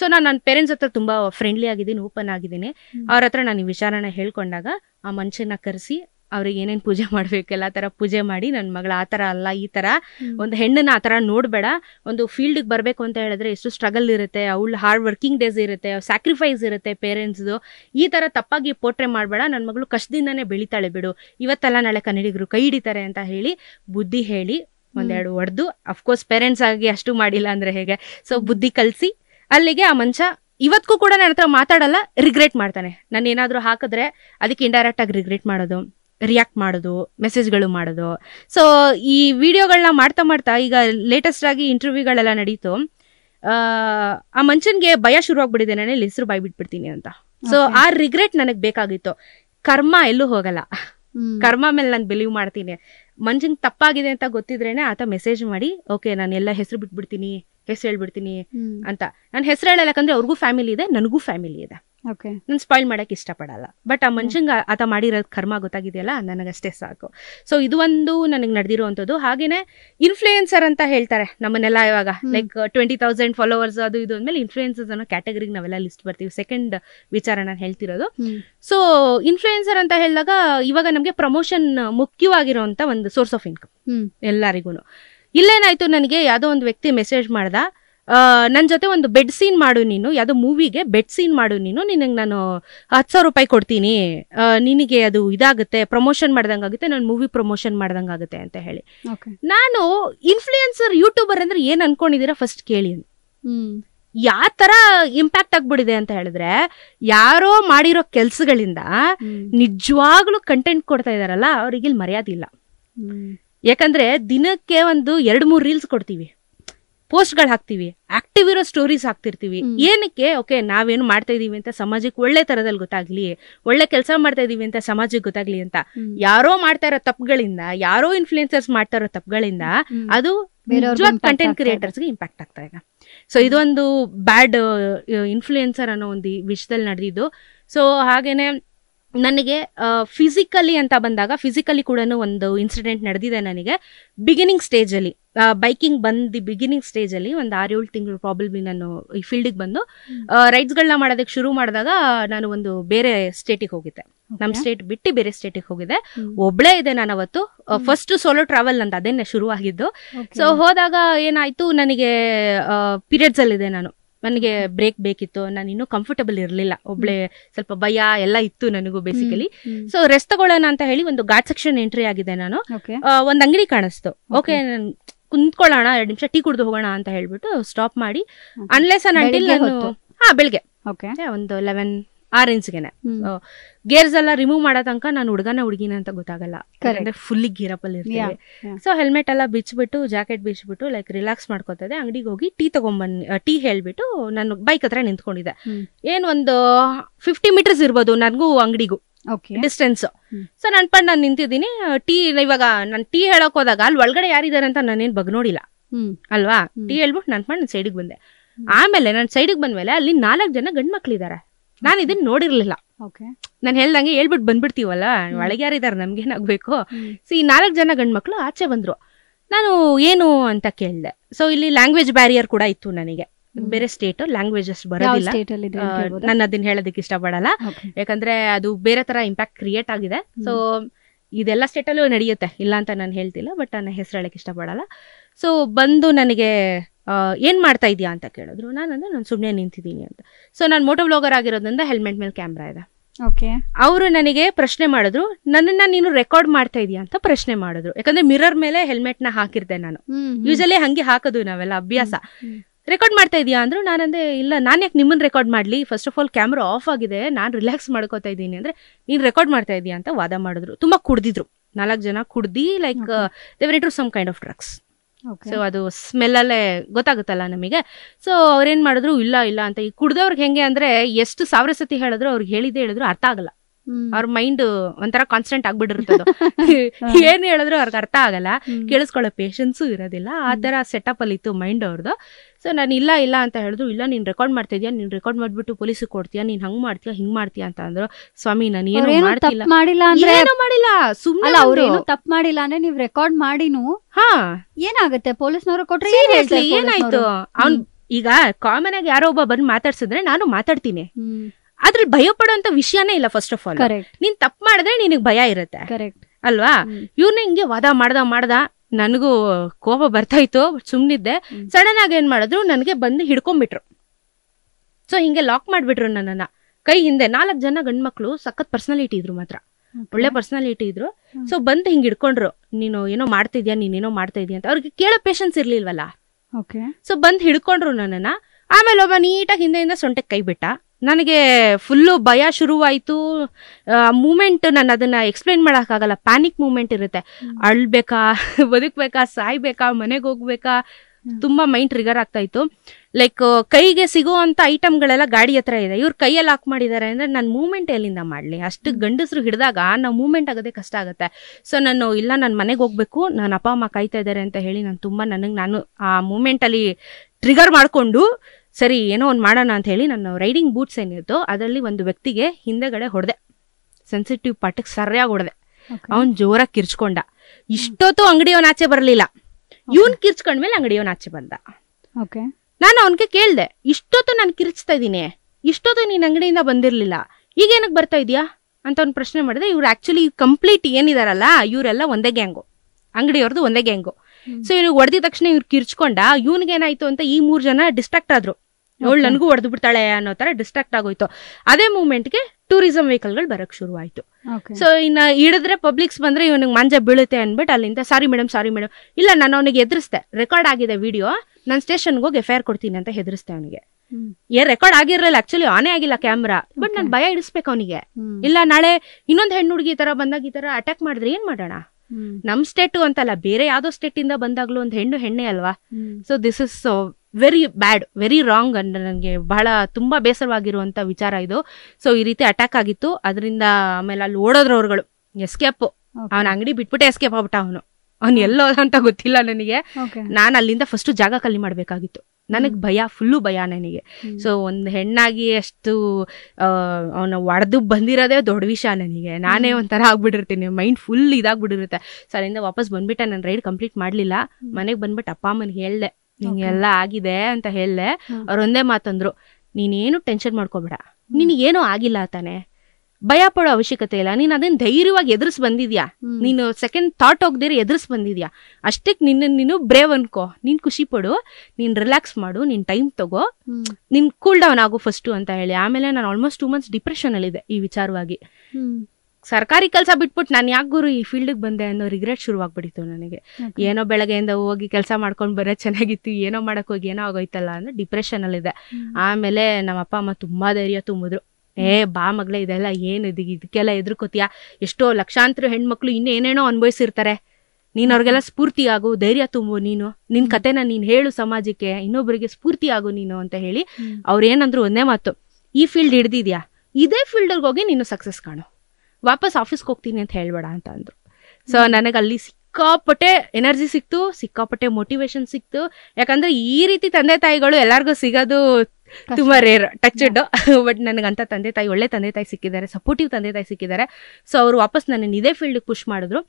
ಸೊ ನಾನು ನನ್ನ ಪೇರೆಂಟ್ಸ್ ಹತ್ರ ತುಂಬಾ ಫ್ರೆಂಡ್ಲಿ ಆಗಿದ್ದೀನಿ, ಓಪನ್ ಆಗಿದ್ದೀನಿ. ಅವ್ರ ಹತ್ರ ನಾನು ಈ ವಿಚಾರನ ಹೇಳ್ಕೊಂಡಾಗ ಆ ಮನುಷ್ಯನ ಕರೆಸಿ ಅವ್ರಿಗೆ ಏನೇನ್ ಪೂಜೆ ಮಾಡ್ಬೇಕು ಎಲ್ಲಾ ತರ ಪೂಜೆ ಮಾಡಿ, ನನ್ ಮಗಳ ಆತರ ಅಲ್ಲ, ಈ ತರ ಒಂದು ಹೆಣ್ಣನ್ನ ಆತರ ನೋಡ್ಬೇಡ, ಒಂದು ಫೀಲ್ಡ್ ಬರ್ಬೇಕು ಅಂತ ಹೇಳಿದ್ರೆ ಎಷ್ಟು ಸ್ಟ್ರಗಲ್ ಇರುತ್ತೆ, ಅವಳು ಹಾರ್ಡ್ ವರ್ಕಿಂಗ್ ಡೇಸ್ ಇರುತ್ತೆ, ಸ್ಯಾಕ್ರಿಫೈಸ್ ಇರುತ್ತೆ ಪೇರೆಂಟ್ಸ್ದು, ಈ ತರ ತಪ್ಪಾಗಿ ಪೋಟ್ರೆ ಮಾಡ್ಬೇಡ, ನನ್ ಮಗಳು ಕಷ್ಟದಿಂದಾನೇ ಬೆಳಿತಾಳೆ ಬಿಡು, ಇವತ್ತೆಲ್ಲ ನಾಳೆ ಕನ್ನಡಿಗರು ಕೈ ಹಿಡಿತಾರೆ ಅಂತ ಹೇಳಿ ಬುದ್ಧಿ ಹೇಳಿ ಒಂದೆರಡು ಹೊಡೆದು, ಅಫ್ಕೋರ್ಸ್ ಪೇರೆಂಟ್ಸ್ ಆಗಿ ಅಷ್ಟು ಮಾಡಿಲ್ಲ ಅಂದ್ರೆ ಹೇಗೆ, ಸೊ ಬುದ್ಧಿ ಕಲ್ಸಿ ಅಲ್ಲಿಗೆ ಆ ಮನುಷ್ಯ ಇವತ್ಗೂ ಕೂಡ ನನ್ನ ಹತ್ರ ಮಾತಾಡಲ್ಲ, ರಿಗ್ರೆಟ್ ಮಾಡ್ತಾನೆ. ನಾನು ಏನಾದ್ರು ಹಾಕಿದ್ರೆ ಅದಕ್ಕೆ ಇಂಡೈರೆಕ್ಟ್ ಆಗಿ ರಿಗ್ರೆಟ್ ಮಾಡೋದು, ರಿಯಾಕ್ಟ್ ಮಾಡೋದು, ಮೆಸೇಜ್ಗಳು ಮಾಡೋದು. ಸೊ ಈ ವಿಡಿಯೋಗಳನ್ನ ಮಾಡ್ತಾ ಮಾಡ್ತಾ ಈಗ ಲೇಟೆಸ್ಟ್ ಆಗಿ ಇಂಟರ್ವ್ಯೂಗಳೆಲ್ಲ ನಡೀತು. ಆ ಮನುಷ್ಯನ್ಗೆ ಭಯ ಶುರುವಾಗ್ಬಿಟ್ಟಿದೆ, ನಾನು ಇಲ್ಲಿ ಹೆಸರು ಬಾಯ್ಬಿಟ್ಬಿಡ್ತೀನಿ ಅಂತ. ಸೊ ಆ ರಿಗ್ರೆಟ್ ನನಗ್ ಬೇಕಾಗಿತ್ತು. ಕರ್ಮ ಎಲ್ಲೂ ಹೋಗಲ್ಲ, ಕರ್ಮ ಮೇಲೆ ನಾನು ಬಿಲೀವ್ ಮಾಡ್ತೀನಿ. ಮನುಷ್ಯನ್ ತಪ್ಪಾಗಿದೆ ಅಂತ ಗೊತ್ತಿದ್ರೇನೆ ಆತ ಮೆಸೇಜ್ ಮಾಡಿ, ಓಕೆ ನಾನು ಎಲ್ಲ ಹೆಸರು ಬಿಟ್ಬಿಡ್ತೀನಿ, ಹೆಸರು ಹೇಳ್ಬಿಡ್ತೀನಿ ಅಂತ. ನಾನು ಹೆಸರು ಹೇಳಲ್ಲ, ಯಾಕಂದ್ರೆ ಅವ್ರಿಗೂ ಫ್ಯಾಮಿಲಿ ಇದೆ, ನನಗೂ ಫ್ಯಾಮಿಲಿ ಇದೆ, ನಾನು ಸ್ಪಾಯ್ಲ್ ಮಾಡಕ್ ಇಷ್ಟಪಡಲ್ಲ. ಬಟ್ ಆ ಮನುಷ್ಯಂಗ ಆತ ಮಾಡಿರೋದ್ ಕರ್ಮ ಗೊತ್ತಾಗಿದೆಯಲ್ಲ, ನನಗಷ್ಟೇ ಸಾಕು. ಸೊ ಇದು ಒಂದು ನನಗೆ ನಡೆದಿರುವಂಥದ್ದು. ಹಾಗೇನೆ ಇನ್ಫ್ಲೂಯೆನ್ಸರ್ ಅಂತ ಹೇಳ್ತಾರೆ ನಮ್ಮನ್ನೆಲ್ಲ ಇವಾಗ, ಲೈಕ್ 20,000 ಫಾಲೋವರ್ಸ್ ಅದು ಇದು ಅಂದ್ಮೇಲೆ ಇನ್ಫ್ಲೂಯೆನ್ಸರ್ಸ್ ಅನ್ನೋ ಕ್ಯಾಟಗರಿಗೆ ನಾವೆಲ್ಲ ಲಿಸ್ಟ್ ಬರ್ತೀವಿ. ಸೆಕೆಂಡ್ ವಿಚಾರ ನಾನು ಹೇಳ್ತಿರೋದು. ಸೊ ಇನ್ಫ್ಲೂಯೆನ್ಸರ್ ಅಂತ ಹೇಳಿದಾಗ ಇವಾಗ ನಮ್ಗೆ ಪ್ರಮೋಷನ್ ಮುಖ್ಯವಾಗಿರುವಂತ ಒಂದು ಸೋರ್ಸ್ ಆಫ್ ಇನ್ಕಮ್ ಎಲ್ಲರಿಗೂ. ಇಲ್ಲೇನಾಯ್ತು, ನನಗೆ ಯಾವ್ದೋ ಒಂದು ವ್ಯಕ್ತಿ ಮೆಸೇಜ್ ಮಾಡ್ದ, ನನ್ನ ಜೊತೆ ಒಂದು ಬೆಡ್ ಸೀನ್ ಮಾಡು ನೀನು, ಯಾವುದೋ ಮೂವಿಗೆ ಬೆಡ್ ಸೀನ್ ಮಾಡು ನೀನು, ನಿನಗೆ ನಾನು 10,000 ರೂಪಾಯಿ ಕೊಡ್ತೀನಿ, ನಿನಗೆ ಅದು ಇದಾಗುತ್ತೆ, ಪ್ರಮೋಷನ್ ಮಾಡ್ದಂಗಾಗುತ್ತೆ, ನಾನು ಮೂವಿ ಪ್ರಮೋಷನ್ ಮಾಡ್ದಂಗಾಗುತ್ತೆ ಅಂತ ಹೇಳಿ. ನಾನು ಇನ್ಫ್ಲೂಯೆನ್ಸರ್ ಯೂಟ್ಯೂಬರ್ ಅಂದ್ರೆ ಏನ್ ಅನ್ಕೊಂಡಿದೀರಾ ಫಸ್ಟ್ ಕೇಳಿ. ಯಾವ ತರ ಇಂಪ್ಯಾಕ್ಟ್ ಆಗ್ಬಿಡಿದೆ ಅಂತ ಹೇಳಿದ್ರೆ, ಯಾರೋ ಮಾಡಿರೋ ಕೆಲ್ಸಗಳಿಂದ ನಿಜವಾಗ್ಲೂ ಕಂಟೆಂಟ್ ಕೊಡ್ತಾ ಇದಾರಲ್ಲ, ಅವ್ರಿಗೆ ಇಲ್ಲಿ ಮರ್ಯಾದೆ ಇಲ್ಲ. ಯಾಕಂದ್ರೆ ದಿನಕ್ಕೆ ಒಂದು 2-3 ರೀಲ್ಸ್ ಕೊಡ್ತೀವಿ, ಪೋಸ್ಟ್ಗಳು ಹಾಕ್ತಿವಿ, ಆಕ್ಟಿವ್ ಇರೋ ಸ್ಟೋರೀಸ್ ಹಾಕ್ತಿರ್ತೀವಿ. ಏನಕ್ಕೆ? ಓಕೆ, ನಾವೇನು ಮಾಡ್ತಾ ಇದೀವಿ ಅಂತ ಸಮಾಜಕ್ಕೆ ಒಳ್ಳೆ ತರದಲ್ಲಿ ಗೊತ್ತಾಗ್ಲಿ, ಒಳ್ಳೆ ಕೆಲಸ ಮಾಡ್ತಾ ಇದೀವಿ ಅಂತ ಸಮಾಜಕ್ಕೆ ಗೊತ್ತಾಗ್ಲಿ ಅಂತ. ಯಾರೋ ಮಾಡ್ತಾ ಇರೋ ತಪ್ಪುಗಳಿಂದ, ಯಾರೋ ಇನ್ಫ್ಲೂಯೆನ್ಸರ್ಸ್ ಮಾಡ್ತಾ ಇರೋ ತಪ್ಪುಗಳಿಂದ ಅದು ಕಂಟೆಂಟ್ ಕ್ರಿಯೇಟರ್ಸ್ಗೆ ಇಂಪ್ಯಾಕ್ಟ್ ಆಗ್ತಾ ಇದೆ. ಸೊ ಇದೊಂದು ಬ್ಯಾಡ್ ಇನ್ಫ್ಲೂಯೆನ್ಸರ್ ಅನ್ನೋ ಒಂದು ವಿಷಯದಲ್ಲಿ ನಡೆದಿದ್ದು. ಸೊ ಹಾಗೇನೆ ನನಗೆ ಫಿಸಿಕಲಿ ಅಂತ ಬಂದಾಗ, ಫಿಸಿಕಲಿ ಕೂಡ ಒಂದು ಇನ್ಸಿಡೆಂಟ್ ನಡೆದಿದೆ ನನಗೆ. ಬಿಗಿನಿಂಗ್ ಸ್ಟೇಜಲ್ಲಿ, ಬೈಕಿಂಗ್ ಬಂದು ಬಿಗಿನಿಂಗ್ ಸ್ಟೇಜಲ್ಲಿ ಒಂದು 6-7 ತಿಂಗಳು ಪ್ರಾಬಬ್ಲಿ ನಾನು ಈ ಫೀಲ್ಡಿಗೆ ಬಂದು ರೈಡ್ಸ್ಗಳನ್ನ ಮಾಡೋದಕ್ಕೆ ಶುರು ಮಾಡಿದಾಗ ನಾನು ಒಂದು ಬೇರೆ ಸ್ಟೇಟಿಗೆ ಹೋಗಿದ್ದೆ. ನಮ್ಮ ಸ್ಟೇಟ್ ಬಿಟ್ಟು ಬೇರೆ ಸ್ಟೇಟಿಗೆ ಹೋಗಿದ್ದೆ. ಒಬ್ಳೇ ಇದೆ ನಾನು ಅವತ್ತು. ಫಸ್ಟ್ ಸೋಲೋ ಟ್ರಾವೆಲ್ ಅಂತ ಅದೇನೆ ಶುರು ಆಗಿದ್ದು. ಸೊ ಹೋದಾಗ ಏನಾಯ್ತು, ನನಗೆ ಪೀರಿಯಡ್ಸ್ ಅಲ್ಲಿ ಇದೆ ನಾನು. ನನಗೆ ಬ್ರೇಕ್ ಬೇಕಿತ್ತು. ನಾನು ಇನ್ನೂ ಕಂಫರ್ಟಬಲ್ ಇರಲಿಲ್ಲ, ಒಬ್ಳೆ ಸ್ವಲ್ಪ ಭಯ ಎಲ್ಲ ಇತ್ತು ನನಗೂ ಬೇಸಿಕಲಿ. ಸೊ ರೆಸ್ಟ್ ತಗೊಳ್ಳೋಣ ಅಂತ ಹೇಳಿ ಒಂದು ಘಾಟ್ ಸೆಕ್ಷನ್ ಎಂಟ್ರಿ ಆಗಿದೆ ನಾನು. ಒಂದ್ ಅಂಗಡಿ ಕಾಣಿಸ್ತು. ಓಕೆ, ಕುಂತ್ಕೊಳ್ಳೋಣ, 2 ನಿಮಿಷ ಟೀ ಕುಡ್ದು ಹೋಗೋಣ ಅಂತ ಹೇಳ್ಬಿಟ್ಟು ಸ್ಟಾಪ್ ಮಾಡಿ, ಅನ್ಲೆಸ್ ಅಂಡ್ ಅಂಟಿಲ್ ನಾನು ಬೆಳಿಗ್ಗೆ ಒಂದು 11 ಆ ರೇಂಜ್ಗೆನೆ ಗೇರ್ಸ್ ಎಲ್ಲ ರಿಮೂವ್ ಮಾಡೋ ತನಕ ನಾನು ಹುಡುಗಿನ ಅಂತ ಗೊತ್ತಾಗಲ್ಲ, ಅಂದ್ರೆ ಫುಲ್ಲಿ ಗೀರಪ್ ಅಲ್ಲಿ ಇರ್ತೀವಿ. ಸೊ ಹೆಲ್ಮೆಟ್ ಎಲ್ಲ ಬಿಚ್ಬಿಟ್ಟು, ಜಾಕೆಟ್ ಬಿಚ್ಬಿಟ್ಟು ಲೈಕ್ ರಿಲ್ಯಾಕ್ಸ್ ಮಾಡ್ಕೋತಿದ್ದೆ. ಅಂಗಡಿಗೆ ಹೋಗಿ ಟೀ ಹೇಳ್ಬಿಟ್ಟು ನಾನು ಬೈಕ್ ಹತ್ರ ನಿಂತ್ಕೊಂಡಿದ್ದೆ. ಏನ್ ಒಂದು 50 ಮೀಟರ್ಸ್ ಇರ್ಬೋದು ನನಗೂ ಅಂಗಡಿಗೂ ಡಿಸ್ಟೆನ್ಸ್. ಸೊ ನಾನು ನಿಂತಿದ್ದೀನಿ. ಇವಾಗ ನಾನು ಟೀ ಹೇಳಕ್ ಹೋದಾಗ ಅಲ್ಲಿ ಒಳಗಡೆ ಯಾರಿದ್ದಾರೆ ಅಂತ ನಾನೇನ್ ಬಗ್ ನೋಡಿಲ್ಲ ಅಲ್ವಾ. ಟೀ ಹೇಳ್ಬಿಟ್ಟು ನಾನು ಸೈಡಿಗೆ ಬಂದೆ. ಆಮೇಲೆ ನಾನು ಸೈಡಿಗೆ ಬಂದ್ಮೇಲೆ ಅಲ್ಲಿ 4 ಜನ ಗಂಡ್ ಮಕ್ಳಿದ್ದಾರೆ. ನಾನು ಇದನ್ನ ನೋಡಿರ್ಲಿಲ್ಲ. ನಾನು ಹೇಳ್ದಂಗೆ ಹೇಳ್ಬಿಟ್ಟು ಬಂದ್ಬಿಡ್ತೀವಲ್ಲ, ಒಳಗೆ ಯಾರಿದಾರೆ ನಮ್ಗೇನಾಗ್ಬೇಕು. ಸೊ ಈ 4 ಜನ ಗಂಡ್ಮಕ್ಳು ಆಚೆ ಬಂದ್ರು. ನಾನು ಏನು ಅಂತ ಕೇಳಿದೆ. ಸೊ ಇಲ್ಲಿ ಲ್ಯಾಂಗ್ವೇಜ್ ಬ್ಯಾರಿಯರ್ ಕೂಡ ಇತ್ತು ನನಗೆ. ಬೇರೆ ಸ್ಟೇಟ್, ಲ್ಯಾಂಗ್ವೇಜಸ್ ಬರೋದಿಲ್ಲ. ನಾನು ಅದನ್ನ ಹೇಳೋದಕ್ಕೆ ಇಷ್ಟಪಡಲ್ಲ, ಯಾಕಂದ್ರೆ ಅದು ಬೇರೆ ತರ ಇಂಪ್ಯಾಕ್ಟ್ ಕ್ರಿಯೇಟ್ ಆಗಿದೆ. ಸೊ ಇದೆಲ್ಲ ಸ್ಟೇಟಲ್ಲೂ ನಡೆಯುತ್ತೆ, ಇಲ್ಲ ಅಂತ ನಾನು ಹೇಳ್ತಿಲ್ಲ, ಬಟ್ ನನ್ನ ಹೆಸರು ಹೇಳಕ್ ಇಷ್ಟಪಡಲ್ಲ. ಸೊ ಬಂದು ನನಗೆ ಏನ್ ಮಾಡ್ತಾ ಇದೀಯಾ ಅಂತ ಕೇಳಿದ್ರು. ನಾನು ಸುಮ್ಮನೆ ನಿಂತಿದ್ದೀನಿ ಅಂತ. ಸೊ ನಾನು ಮೋಟೋ ವ್ಲಾಗರ್ ಆಗಿರೋದ್ರಿಂದ ಹೆಲ್ಮೆಟ್ ಮೇಲೆ ಕ್ಯಾಮ್ರಾ ಇದೆ. ಅವರು ನನಗೆ ಪ್ರಶ್ನೆ ಮಾಡಿದ್ರು, ನನ್ನನ್ನ ನೀನು ರೆಕಾರ್ಡ್ ಮಾಡ್ತಾ ಇದೀಯಾ ಅಂತ ಪ್ರಶ್ನೆ ಮಾಡಿದ್ರು. ಯಾಕಂದ್ರೆ ಮಿರರ್ ಮೇಲೆ ಹೆಲ್ಮೆಟ್ ನ ಹಾಕಿರ್ದೆ ನಾನು. ಯೂಶಲಿ ಹಂಗೆ ಹಾಕೋದು ನಾವೆಲ್ಲ ಅಭ್ಯಾಸ. ರೆಕಾರ್ಡ್ ಮಾಡ್ತಾ ಇದೀಯಾ ಅಂದ್ರು. ನಾನಂದೆ ಇಲ್ಲ, ನಾನ್ ಯಾಕೆ ನಿಮ್ಮನ್ನ ರೆಕಾರ್ಡ್ ಮಾಡ್ಲಿ, first of all camera off ಆಗಿದೆ, ನಾನ್ ರಿಲ್ಯಾಕ್ಸ್ ಮಾಡ್ಕೋತಾ ಇದ್ದೀನಿ ಅಂದ್ರೆ ನೀನ್ ರೆಕಾರ್ಡ್ ಮಾಡ್ತಾ ಇದೀಯಾ ಅಂತ ವಾದ ಮಾಡಿದ್ರು. ತುಂಬಾ ಕುಡ್ದಿದ್ರು, 4 ಜನ ಕುಡ್ದಿ like they went to some kind of drugs. So ಅದು ಸ್ಮೆಲ್ ಅಲ್ಲೇ ಗೊತ್ತಾಗುತ್ತಲ್ಲ ನಮಗೆ. ಸೊ ಅವ್ರೇನ್ ಮಾಡಿದ್ರು, ಇಲ್ಲ ಅಂತ. ಈ ಕುಡ್ದವ್ರಿಗೆ ಹೆಂಗೆ ಅಂದ್ರೆ ಎಷ್ಟು 1000 ಸತಿ ಹೇಳಿದ್ರು ಅವ್ರಿಗೆ ಹೇಳಿದ್ರು ಅರ್ಥ ಆಗಲ್ಲ. ಅವ್ರ ಮೈಂಡ್ ಒಂಥರ ಕಾನ್ಸ್ಟೆಂಟ್ ಆಗ್ಬಿಟ್ಟಿರ್ತದ. ಏನ್ ಹೇಳಿದ್ರು ಅವ್ರಿಗೆ ಅರ್ಥ ಆಗಲ್ಲ, ಕೇಳಿಸ್ಕೊಳ್ಳೋ ಪೇಷನ್ಸು ಇರೋದಿಲ್ಲ. ಆ ತರ ಸೆಟಪ್ ಅಲ್ಲಿ ಇತ್ತು ಮೈಂಡ್ ಅವ್ರದ್ದು. ಸೊ ನಾನು ಇಲ್ಲ ಅಂತ ಹೇಳಿದ್ರು. ಇಲ್ಲ, ನೀನ್ ರೆಕಾರ್ಡ್ ಮಾಡ್ತಾ ಇದೀಯಾ, ನೀನ್ ರೆಕಾರ್ಡ್ ಮಾಡ್ಬಿಟ್ಟು ಪೊಲೀಸಿಗೆ ಕೊಡ್ತೀಯಾ, ನೀನ್ ಹಂಗ್ ಮಾಡ್ತೀಯಾ ಹಿಂಗ್ ಮಾಡ್ತೀಯಾ ಅಂತ ಅಂದ್ರು. ಸ್ವಾಮಿ ನಾನು ಏನು ಮಾಡಿಲ್ಲ, ಸುಮ್ಮನೆ ಅವ್ರೇನು ತಪ್ಪು ಮಾಡಿಲ್ಲ ಅಂದ್ರೆ ನೀವ್ ರೆಕಾರ್ಡ್ ಮಾಡಿನು ಏನಾಗುತ್ತೆ, ಪೊಲೀಸ್ನವ್ರು ಕೊಟ್ರೆ ಏನಾಯ್ತು. ಅವ್ನ್ ಈಗ ಕಾಮನ್ ಆಗಿ ಯಾರೋ ಒಬ್ಬ ಬಂದ್ ಮಾತಾಡ್ಸಿದ್ರೆ ನಾನು ಮಾತಾಡ್ತೀನಿ, ಅದ್ರಲ್ಲಿ ಭಯ ಪಡೋಂತ ವಿಷಯನೇ ಇಲ್ಲ. ಫಸ್ಟ್ ಆಫ್ ಆಲ್ ನೀನ್ ತಪ್ಪು ಮಾಡಿದ್ರೆ ನಿನಗ್ ಭಯ ಇರುತ್ತೆ ಅಲ್ವಾ. ಇವ್ನ ಹಿಂಗೆ ವಾದ ಮಾಡ್ದ ನನಗೂ ಕೋಪ ಬರ್ತಾ ಇತ್ತು, ಸುಮ್ನಿದ್ದೆ. ಸಡನ್ ಆಗಿ ಏನ್ ಮಾಡಿದ್ರು, ನನಗೆ ಬಂದು ಹಿಡ್ಕೊಂಡ್ಬಿಟ್ರು. ಸೊ ಹಿಂಗೆ ಲಾಕ್ ಮಾಡ್ಬಿಟ್ರು ನನ್ನನ್ನ ಕೈ ಹಿಂದೆ. 4 ಜನ ಗಂಡ್ಮಕ್ಳು, ಸಖತ್ ಪರ್ಸನಾಲಿಟಿ ಇದ್ರು, ಮಾತ್ರ ಒಳ್ಳೆ ಪರ್ಸನಾಲಿಟಿ ಇದ್ರು. ಸೊ ಬಂದು ಹಿಂಗ್ ಹಿಡ್ಕೊಂಡ್ರು, ನೀನು ಏನೋ ಮಾಡ್ತಿದ್ಯಾ ಅಂತ. ಅವ್ರಿಗೆ ಕೇಳೋ ಪೇಷನ್ಸ್ ಇರ್ಲಿಲ್ವಲ್ಲ. ಸೊ ಬಂದ್ ಹಿಡ್ಕೊಂಡ್ರು ನನ್ನನ್ನ. ಆಮೇಲೆ ಒಬ್ಬ ನೀಟಾಗಿ ಹಿಂದೆಯಿಂದ ಸೊಂಟಕ್ಕೆ ಕೈ ಬಿಟ್ಟ. ನನಗೆ ಫುಲ್ಲು ಭಯ ಶುರುವಾಯ್ತು. ಮೂಮೆಂಟ್ ನಾನು ಅದನ್ನ ಎಕ್ಸ್ಪ್ಲೈನ್ ಮಾಡಕ್ಕಾಗಲ್ಲ, ಪ್ಯಾನಿಕ್ ಮೂಮೆಂಟ್ ಇರುತ್ತೆ. ಅಳ್ಬೇಕಾ, ಬದುಕ್ಬೇಕಾ, ಸಾಯ್ಬೇಕಾ, ಮನೆಗೆ ಹೋಗ್ಬೇಕಾ, ತುಂಬಾ ಮೈಂಡ್ ಟ್ರಿಗರ್ ಆಗ್ತಾ ಇತ್ತು. ಲೈಕ್ ಕೈಗೆ ಸಿಗುವಂತ ಐಟಮ್ಗಳೆಲ್ಲ ಗಾಡಿ ಹತ್ರ ಇದೆ, ಇವ್ರು ಕೈಯಲ್ಲಿ ಲಾಕ್ ಮಾಡಿದ್ದಾರೆ ಅಂದ್ರೆ ನಾನು ಮೂವ್ಮೆಂಟ್ ಎಲ್ಲಿಂದ ಮಾಡ್ಲಿ. ಅಷ್ಟು ಗಂಡಸರು ಹಿಡಿದಾಗ ನಾವು ಮೂವ್ಮೆಂಟ್ ಆಗೋದೇ ಕಷ್ಟ ಆಗುತ್ತೆ. ಸೊ ನಾನು ಮನೆಗೆ ಹೋಗ್ಬೇಕು, ನನ್ನ ಅಪ್ಪ ಅಮ್ಮ ಕಾಯ್ತಾ ಇದ್ದಾರೆ ಅಂತ ಹೇಳಿ ನಾನು ಆ ಮೂಮೆಂಟ್ ಅಲ್ಲಿ ಟ್ರಿಗರ್ ಮಾಡ್ಕೊಂಡು ಸರಿ ಏನೋ ಒಂದು ಮಾಡೋಣ ಅಂತ ಹೇಳಿ ನಾನು ರೈಡಿಂಗ್ ಬೂಟ್ಸ್ ಏನಿತ್ತು ಅದರಲ್ಲಿ ಒಂದು ವ್ಯಕ್ತಿಗೆ ಹಿಂದೆಗಡೆ ಹೊಡೆದೆ. ಸೆನ್ಸಿಟಿವ್ ಪಾರ್ಟಿಗೆ ಸರಿಯಾಗಿ ಹೊಡೆದೆ. ಅವನ್ ಜೋರಾಗಿ ಕಿರ್ಚ್ಕೊಂಡ. ಇಷ್ಟೊತ್ತು ಅಂಗಡಿಯವನ್ ಆಚೆ ಬರಲಿಲ್ಲ. ಇವನ್ ಕಿರ್ಚ್ಕೊಂಡ್ಮೇಲೆ ಅಂಗಡಿಯವನ್ ಆಚೆ ಬಂದ. ನಾನು ಅವನ್ಗೆ ಕೇಳ್ದೆ, ಇಷ್ಟೊತ್ತು ನಾನು ಕಿರ್ಚ್ತಾ ಇದ್ದೀನಿ, ಇಷ್ಟೊತ್ತು ನೀನ್ ಅಂಗಡಿಯಿಂದ ಬಂದಿರ್ಲಿಲ್ಲ, ಈಗ ಏನಕ್ಕೆ ಬರ್ತಾ ಇದೀಯಾ ಅಂತ ಅವ್ನು ಪ್ರಶ್ನೆ ಮಾಡಿದೆ. ಇವ್ರು ಆಕ್ಚುಲಿ ಕಂಪ್ಲೀಟ್ ಏನಿದಾರಲ್ಲ ಇವರೆಲ್ಲ ಒಂದೇ ಗ್ಯಾಂಗು, ಅಂಗಡಿಯವ್ರದ್ದು ಒಂದೇ ಗ್ಯಾಂಗು. ಸೊ ಇವ್ನಿಗೆ ಹೊಡೆದಿದ ತಕ್ಷಣ ಇವ್ರು ಕಿರ್ಚ್ಕೊಂಡ. ಇವ್ನಿಗೇನಾಯ್ತು ಅಂತ ಈ 3 ಜನ ಡಿಸ್ಟ್ರಾಕ್ಟ್ ಆದ್ರು. ಅವಳು ನನಗೂ ಹೊಡೆದು ಬಿಡ್ತಾಳೆ ಅನ್ನೋ ತರ ಡಿಸ್ಟ್ರಾಕ್ಟ್ ಆಗೋಯ್ತು. ಅದೇ ಮೂವ್ಮೆಂಟ್ಗೆ ಟೂರಿಸಂ ವೆಹಿಕಲ್ಗಳು ಬರಕ್ ಶುರು ಆಯ್ತು. ಸೊ ಇನ್ನ ಹಿಡಿದ್ರೆ ಪಬ್ಲಿಕ್ಸ್ ಬಂದ್ರೆ ಇವನಿಗೆ ಮಾಂಜ ಬೀಳುತ್ತೆ ಅನ್ಬಿಟ್ಟು ಅಲ್ಲಿಂದ ಸಾರಿ ಮೇಡಮ್ ಇಲ್ಲ, ನಾನು ಅವನಿಗೆ ಎದುರಿಸ್ದೆ. ರೆಕಾರ್ಡ್ ಆಗಿದೆ ವಿಡಿಯೋ, ನಾನು ಸ್ಟೇಷನ್ಗೆ ಹೋಗಿ FIR ಕೊಡ್ತೀನಿ ಅಂತ ಹೆದರಿಸ್ದೆ ಅವನಿಗೆ. ರೆಕಾರ್ಡ್ ಆಗಿರಲಿಲ್ಲ, ಆಕ್ಚುಲಿ ಆನೇ ಆಗಿಲ್ಲ ಕ್ಯಾಮ್ರಾ, ಬಟ್ ನಾನು ಭಯ ಇಡಿಸ್ಬೇಕು ಅವನಿಗೆ. ಇಲ್ಲ ನಾಳೆ ಇನ್ನೊಂದು ಹೆಣ್ಣು ಹುಡುಗಿ ಈ ತರ ಬಂದಾಗ ಈ ತರ ಅಟ್ಯಾಕ್ ಮಾಡಿದ್ರೆ ಏನ್ ಮಾಡೋಣ, ನಮ್ ಸ್ಟೇಟು ಅಂತಲ್ಲ, ಬೇರೆ ಯಾವ್ದೋ ಸ್ಟೇಟ್ ಇಂದ ಬಂದಾಗ್ಲೂ ಒಂದು ಹೆಣ್ಣೆ ಅಲ್ವಾ. So this is very bad, very wrong. ಅಂದ್ರೆ ನನಗೆ ಬಹಳ ತುಂಬಾ ಬೇಸರವಾಗಿರುವಂತ ವಿಚಾರ ಇದು. ಸೊ ಈ ರೀತಿ ಅಟ್ಯಾಕ್ ಆಗಿತ್ತು. ಅದರಿಂದ ಆಮೇಲೆ ಅಲ್ಲಿ ಓಡೋದ್ರವ್ರುಗಳು ಎಸ್ಕೇಪ್, ಅವನ ಅಂಗಡಿ ಬಿಟ್ಬಿಟ್ಟೆ ಎಸ್ಕೇಪ್ ಆಗ್ಬಿಟ್ಟ ಅವನು. ಅವ್ನು ಎಲ್ಲೋ ಅಂತ ಗೊತ್ತಿಲ್ಲ ನನಗೆ. ನಾನು ಅಲ್ಲಿಂದ ಫಸ್ಟ್ ಜಾಗ ಖಾಲಿ ಮಾಡ್ಬೇಕಾಗಿತ್ತು. ನನಗ್ ಭಯ, ಫುಲ್ಲು ಭಯ ನನಗೆ. ಸೊ ಒಂದ್ ಹೆಣ್ಣಾಗಿ ಅಷ್ಟು ಅವನ ಒಡೆದು ಬಂದಿರೋದೇ ದೊಡ್ಡ ವಿಷಯ ನನಗೆ. ನಾನೇ ಒಂಥರ ಆಗ್ಬಿಟ್ಟಿರ್ತೀನಿ, ಮೈಂಡ್ ಫುಲ್ ಇದಾಗ್ಬಿಟ್ಟಿರುತ್ತೆ. ಸೊ ಅಲ್ಲಿಂದ ವಾಪಸ್ ಬಂದ್ಬಿಟ್ಟೆ. ನಾನು ರೈಡ್ ಕಂಪ್ಲೀಟ್ ಮಾಡ್ಲಿಲ್ಲ. ಮನೆಗ್ ಬಂದ್ಬಿಟ್ಟು ಅಪ್ಪ ಅಮ್ಮನಿಗೆ ಹೇಳ್ದೆ, ಹಿಂಗೆಲ್ಲ ಆಗಿದೆ ಅಂತ ಹೇಳ್ದೆ. ಅವ್ರ ಒಂದೇ ಮಾತಂದ್ರು, ನೀನೇನು ಟೆನ್ಷನ್ ಮಾಡ್ಕೋಬೇಡ, ನಿನಗೇನೋ ಆಗಿಲ್ಲ ತಾನೆ, ಭಯ ಪಡೋ ಅವಶ್ಯಕತೆ ಇಲ್ಲ. ನೀನ್ ಅದನ್ನ ಧೈರ್ಯವಾಗಿ ಎದುರಿಸ್ ಬಂದಿದ್ಯಾ, ನೀನು ಸೆಕೆಂಡ್ ಥಾಟ್ ಹೋಗ್ದಿರ ಎದುರಿಸ್ ಬಂದಿದ್ಯಾ, ಅಷ್ಟಕ್ಕೆ ನೀನು ಬ್ರೇವ್ ಅನ್ಕೋ, ನೀನ್ ಖುಷಿ ಪಡು, ನೀನ್ ರಿಲ್ಯಾಕ್ಸ್ ಮಾಡು, ನೀನ್ ಟೈಮ್ ತಗೋ, ನೀನ್ ಕೂಲ್ ಡೌನ್ ಆಗು ಫಸ್ಟ್ ಅಂತ ಹೇಳಿ. ಆಮೇಲೆ ನಾನು ಆಲ್ಮೋಸ್ಟ್ 2 months ಡಿಪ್ರೆಷನ್ ಅಲ್ಲಿದೆ ಈ ವಿಚಾರವಾಗಿ. ಸರ್ಕಾರಿ ಕೆಲಸ ಬಿಟ್ಬಿಟ್ಟು ನಾನು ಯಾಕೆ ಗುರು ಈ ಫೀಲ್ಡ್ಗೆ ಬಂದೆ ಅನ್ನೋ ರಿಗ್ರೆಟ್ ಶುರುವಾಗ್ಬಿಟ್ಟಿತ್ತು ನನಗೆ. ಏನೋ ಬೆಳಗ್ಗೆಯಿಂದ ಹೋಗಿ ಕೆಲಸ ಮಾಡ್ಕೊಂಡು ಬರೋ ಚೆನ್ನಾಗಿತ್ತು, ಏನೋ ಮಾಡಕ್ ಹೋಗಿ ಏನೋ ಆಗೋಯ್ತಲ್ಲ ಅಂದ್ರೆ ಡಿಪ್ರೆಷನ್ ಅಲ್ಲಿದೆ. ಆಮೇಲೆ ನಮ್ಮ ಅಪ್ಪ ಅಮ್ಮ ತುಂಬಾ ಧೈರ್ಯ ತುಂಬಿದ್ರು. ಬಾ ಮಗಳೇ, ಇದೆಲ್ಲ ಏನು ಇದಕ್ಕೆಲ್ಲ ಎದುರ್ಕೋತೀಯಾ, ಎಷ್ಟೋ ಲಕ್ಷಾಂತರ ಹೆಣ್ಮಕ್ಳು ಇನ್ನೇನೇನೋ ಅನ್ಭವಿಸಿರ್ತಾರೆ, ನೀನ್ ಅವ್ರಿಗೆಲ್ಲ ಸ್ಫೂರ್ತಿ ಆಗು, ಧೈರ್ಯ ತುಂಬು, ನೀನು ನಿನ್ ಕತೆನ ನೀನ್ ಹೇಳು ಸಮಾಜಕ್ಕೆ, ಇನ್ನೊಬ್ಬರಿಗೆ ಸ್ಫೂರ್ತಿ ಆಗು ನೀನು ಅಂತ ಹೇಳಿ ಅವ್ರು ಏನಂದ್ರು ಒಂದೇ ಮಾತು, ಈ ಫೀಲ್ಡ್ ಹಿಡ್ದಿದ್ಯಾ, ಇದೇ ಫೀಲ್ಡ್ಗೆ ಹೋಗಿ ನೀನು ಸಕ್ಸಸ್ ಕಾಣು, ವಾಪಸ್ ಆಫೀಸ್ಗೆ ಹೋಗ್ತೀನಿ ಅಂತ ಹೇಳ್ಬೇಡ ಅಂತ ಅಂದ್ರು. ಸೊ ನನಗೆ ಅಲ್ಲಿ ಸಿಕ್ಕಾಪಟ್ಟೆ ಎನರ್ಜಿ ಸಿಕ್ತು, ಸಿಕ್ಕಾಪಟ್ಟೆ ಮೋಟಿವೇಶನ್ ಸಿಕ್ತು. ಯಾಕಂದ್ರೆ ಈ ರೀತಿ ತಂದೆ ತಾಯಿಗಳು ಎಲ್ಲಾರ್ಗು ಸಿಗೋದು ತುಂಬಾ ರೇರ್, ಟಚ್ಡ್. ಬಟ್ ನನಗಂತ ತಂದೆ ತಾಯಿ, ಒಳ್ಳೆ ತಂದೆ ತಾಯಿ ಸಿಕ್ಕಿದ್ದಾರೆ, ಸಪೋರ್ಟಿವ್ ತಂದೆ ತಾಯಿ ಸಿಕ್ಕಿದ್ದಾರೆ. ಸೊ ಅವರು ವಾಪಸ್ ನನ್ನ ಇದೇ ಫೀಲ್ಡ್ ಪುಷ್ ಮಾಡಿದ್ರು.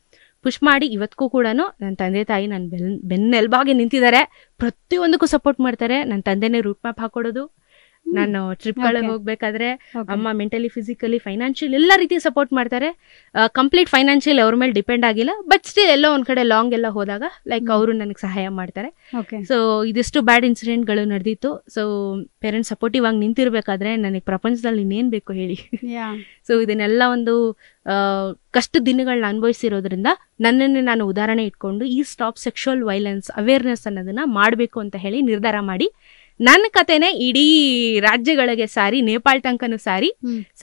ಪುಷ್ ಮಾಡಿ ಇವತ್ತಿಗೂ ಕೂಡ ನನ್ನ ತಂದೆ ತಾಯಿ ನನ್ನ ಬೆನ್ನೆಲುಬಾಗಿ ನಿಂತಿದ್ದಾರೆ, ಪ್ರತಿಯೊಂದಕ್ಕೂ ಸಪೋರ್ಟ್ ಮಾಡ್ತಾರೆ. ನನ್ನ ತಂದೆನೇ ರೂಟ್ ಮ್ಯಾಪ್ ಹಾಕೊಡೋದು, ನಾನು ಟ್ರಿಪ್ಗಳಿಗೆ ಹೋಗ್ಬೇಕಾದ್ರೆ ಅಮ್ಮ ಮೆಂಟಲಿ, ಫಿಸಿಕಲಿ, ಫೈನಾನ್ಷಿಯಲ್ ಎಲ್ಲ ರೀತಿ ಸಪೋರ್ಟ್ ಮಾಡ್ತಾರೆ. ಕಂಪ್ಲೀಟ್ ಫೈನಾನ್ಷಿಯಲ್ ಅವ್ರ ಮೇಲೆ ಡಿಪೆಂಡ್ ಆಗಿಲ್ಲ, ಬಟ್ ಸ್ಟಿಲ್ ಎಲ್ಲೋ ಒಂದ್ ಕಡೆ ಲಾಂಗ್ ಎಲ್ಲ ಹೋದಾಗ ಲೈಕ್ ಅವರು ನನಗೆ ಸಹಾಯ ಮಾಡ್ತಾರೆ. ಸೊ ಇದಿಷ್ಟು ಬ್ಯಾಡ್ ಇನ್ಸಿಡೆಂಟ್ಗಳು ನಡೆದಿತ್ತು. ಸೊ ಪೇರೆಂಟ್ಸ್ ಸಪೋರ್ಟಿವ್ ಆಗಿ ನಿಂತಿರ್ಬೇಕಾದ್ರೆ ನನಗೆ ಪ್ರಪಂಚದಲ್ಲಿ ಇನ್ನೇನ್ ಬೇಕು ಹೇಳಿ. ಸೊ ಇದನ್ನೆಲ್ಲ ಒಂದು ಕಷ್ಟ ದಿನಗಳನ್ನ ಅನುಭವಿಸಿರೋದ್ರಿಂದ ನನ್ನನ್ನೇ ನಾನು ಉದಾಹರಣೆ ಇಟ್ಕೊಂಡು ಈ ಸ್ಟಾಪ್ ಸೆಕ್ಷುವಲ್ ವೈಲೆನ್ಸ್ ಅವೇರ್ನೆಸ್ ಅನ್ನೋದನ್ನ ಮಾಡಬೇಕು ಅಂತ ಹೇಳಿ ನಿರ್ಧಾರ ಮಾಡಿ ನನ್ನ ಕತೆನೆ ಇಡೀ ರಾಜ್ಯಗಳಿಗೆ ಸಾರಿ, ನೇಪಾಳ ತನಕನೂ ಸಾರಿ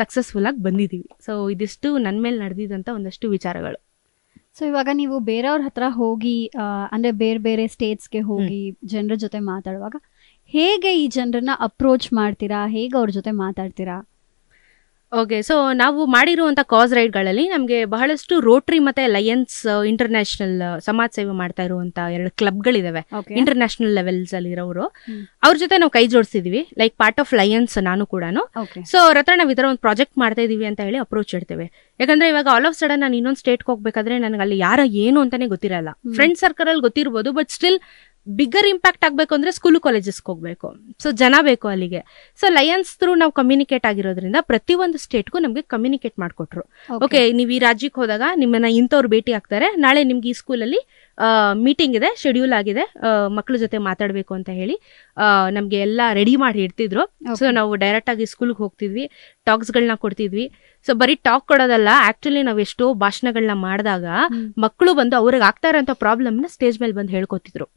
ಸಕ್ಸಸ್ಫುಲ್ ಆಗಿ ಬಂದಿದೀವಿ. ಸೊ ಇದಿಷ್ಟು ನನ್ನ ಮೇಲೆ ನಡೆದಿದ್ದಂತ ಒಂದಷ್ಟು ವಿಚಾರಗಳು. ಸೊ ಇವಾಗ ನೀವು ಬೇರೆಯವ್ರ ಹತ್ರ ಹೋಗಿ ಅಂದ್ರೆ ಬೇರೆ ಬೇರೆ ಸ್ಟೇಟ್ಸ್ಗೆ ಹೋಗಿ ಜನರ ಜೊತೆ ಮಾತಾಡುವಾಗ ಹೇಗೆ ಈ ಜನರನ್ನ ಅಪ್ರೋಚ್ ಮಾಡ್ತೀರಾ, ಹೇಗೆ ಅವ್ರ ಜೊತೆ ಮಾತಾಡ್ತೀರಾ? ಓಕೆ, ಸೊ ನಾವು ಮಾಡಿರುವಂಥ ಕಾಸ್ ರೈಡ್ಗಳಲ್ಲಿ ನಮಗೆ ಬಹಳಷ್ಟು ರೋಟ್ರಿ ಮತ್ತೆ ಲಯನ್ಸ್ ಇಂಟರ್ನ್ಯಾಷನಲ್ ಸಮಾಜ ಸೇವೆ ಮಾಡ್ತಾ ಇರುವಂತ 2 ಕ್ಲಬ್ಗಳಿದಾವೆ ಇಂಟರ್ನ್ಯಾಷನಲ್ ಲೆವೆಲ್ಸ್ ಅಲ್ಲಿ ಇರೋರು. ಅವ್ರ ಜೊತೆ ನಾವು ಕೈ ಜೋಡಿಸಿದೀವಿ. ಲೈಕ್ ಪಾರ್ಟ್ ಆಫ್ ಲಯನ್ಸ್ ನಾನು ಕೂಡ. ಸೊ ಅವ್ರ ಹತ್ರ ನಾವು ಇದರ ಒಂದು ಪ್ರಾಜೆಕ್ಟ್ ಮಾಡ್ತಾ ಇದೀವಿ ಅಂತ ಹೇಳಿ ಅಪ್ರೋಚ್ ಇಡ್ತೇವೆ. ಯಾಕಂದ್ರೆ ಇವಾಗ ಆಲ್ ಆಫ್ ಸಡನ್ ನಾನು ಇನ್ನೊಂದು ಸ್ಟೇಟ್ಗೆ ಹೋಗ್ಬೇಕಾದ್ರೆ ನನಗೆ ಅಲ್ಲಿ ಯಾರ ಏನು ಅಂತಾನೆ ಗೊತ್ತಿರಲ್ಲ. ಫ್ರೆಂಡ್ ಸರ್ಕಲ್ ಅಲ್ಲಿ ಗೊತ್ತಿರ್ಬೋದು, ಬಟ್ ಸ್ಟಿಲ್ ಬಿಗ್ಗರ್ ಇಂಪ್ಯಾಕ್ಟ್ ಆಗ್ಬೇಕು ಅಂದ್ರೆ ಸ್ಕೂಲ್ ಕಾಲೇಜಸ್ಗೆ ಹೋಗ್ಬೇಕು. ಸೊ ಜನ ಬೇಕು ಅಲ್ಲಿಗೆ. ಸೊ ಲಯನ್ಸ್ ಥ್ರೂ ನಾವು ಕಮ್ಯುನಿಕೇಟ್ ಆಗಿರೋದ್ರಿಂದ ಪ್ರತಿಯೊಂದು ಸ್ಟೇಟ್ಗೂ ನಮ್ಗೆ ಕಮ್ಯುನಿಕೇಟ್ ಮಾಡ್ಕೊಟ್ರು. ಓಕೆ, ನೀವು ಈ ರಾಜ್ಯಕ್ಕೆ ಹೋದಾಗ ನಿಮ್ಮನ್ನ ಇಂಥವ್ರು ಭೇಟಿ ಆಗ್ತಾರೆ, ನಾಳೆ ನಿಮ್ಗೆ ಈ ಸ್ಕೂಲಲ್ಲಿ ಮೀಟಿಂಗ್ ಇದೆ, ಶೆಡ್ಯೂಲ್ ಆಗಿದೆ, ಮಕ್ಳ ಜೊತೆ ಮಾತಾಡ್ಬೇಕು ಅಂತ ಹೇಳಿ ನಮ್ಗೆ ಎಲ್ಲ ರೆಡಿ ಮಾಡಿ ಇಡ್ತಿದ್ರು. ಸೊ ನಾವು ಡೈರೆಕ್ಟ್ ಆಗಿ ಸ್ಕೂಲ್ಗೆ ಹೋಗ್ತಿದ್ವಿ, ಟಾಕ್ಸ್ಗಳನ್ನ ಕೊಡ್ತಿದ್ವಿ. ಸೊ ಬರೀ ಟಾಕ್ ಕೊಡೋದಲ್ಲ, ಆಕ್ಚುಲಿ ನಾವ್ ಎಷ್ಟೋ ಭಾಷಣಗಳನ್ನ ಮಾಡಿದಾಗ ಮಕ್ಕಳು ಬಂದು ಅವ್ರಿಗೆ ಆಗ್ತಾ ಇರೋಂಥ ಪ್ರಾಬ್ಲಮ್ನ ಸ್ಟೇಜ್ ಮೇಲೆ ಬಂದು ಹೇಳ್ಕೊತಿದ್ರು.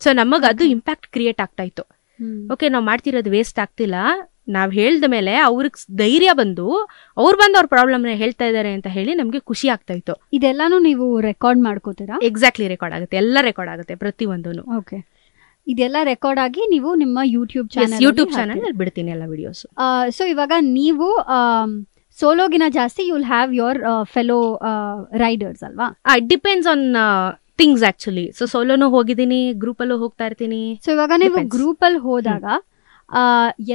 ಸೊ ನಮಗ್ ಅದು ಇಂಪ್ಯಾಕ್ಟ್ ಕ್ರಿಯೇಟ್ ಆಗ್ತಾ ಇತ್ತು. ಓಕೆ, ನಾವ್ ಮಾಡ್ತಿರೋದು ವೇಸ್ಟ್ ಆಗ್ತಿಲ್ಲ, ನಾವ್ ಹೇಳ್ದ ಮೇಲೆ ಅವ್ರಿಗೆ ಧೈರ್ಯ ಬಂದು ಅವ್ರು ಬಂದು ಅವ್ರ ಪ್ರಾಬ್ಲಮ್ನ ಹೇಳ್ತಾ ಇದಾರೆ ಅಂತ ಹೇಳಿ ನಮ್ಗೆ ಖುಷಿ ಆಗ್ತಾ ಇತ್ತು. ಇದೆಲ್ಲಾನು ನೀವು ರೆಕಾರ್ಡ್ ಮಾಡ್ಕೋತೀರಾ? ಎಕ್ಸಾಕ್ಟ್ಲಿ, ರೆಕಾರ್ಡ್ ಆಗುತ್ತೆ, ಎಲ್ಲ ರೆಕಾರ್ಡ್ ಆಗುತ್ತೆ ಪ್ರತಿಯೊಂದು. ಓಕೆ, ಇದೆಲ್ಲ ರೆಕಾರ್ಡ್ ಆಗಿ ನೀವು ನಿಮ್ಮ ಯೂಟ್ಯೂಬ್ ಚಾನಲ್ ಬಿಡ್ತೀನಿ ಎಲ್ಲ ವಿಡಿಯೋಸ್. ಸೊ ಇವಾಗ ನೀವು ಸೋಲೋಗಿನ ಜಾಸ್ತಿ you will have your fellow riders ಅಲ್ವಾ? It depends on things actually. So ಸೋಲೋನು ಹೋಗಿದ್ದೀನಿ, ಗ್ರೂಪ್ ಅಲ್ಲೂ ಹೋಗ್ತಾ ಇರ್ತೀನಿ. ಸೊ ಇವಾಗ ನೀವು ಗ್ರೂಪ್ ಅಲ್ಲಿ ಹೋದಾಗ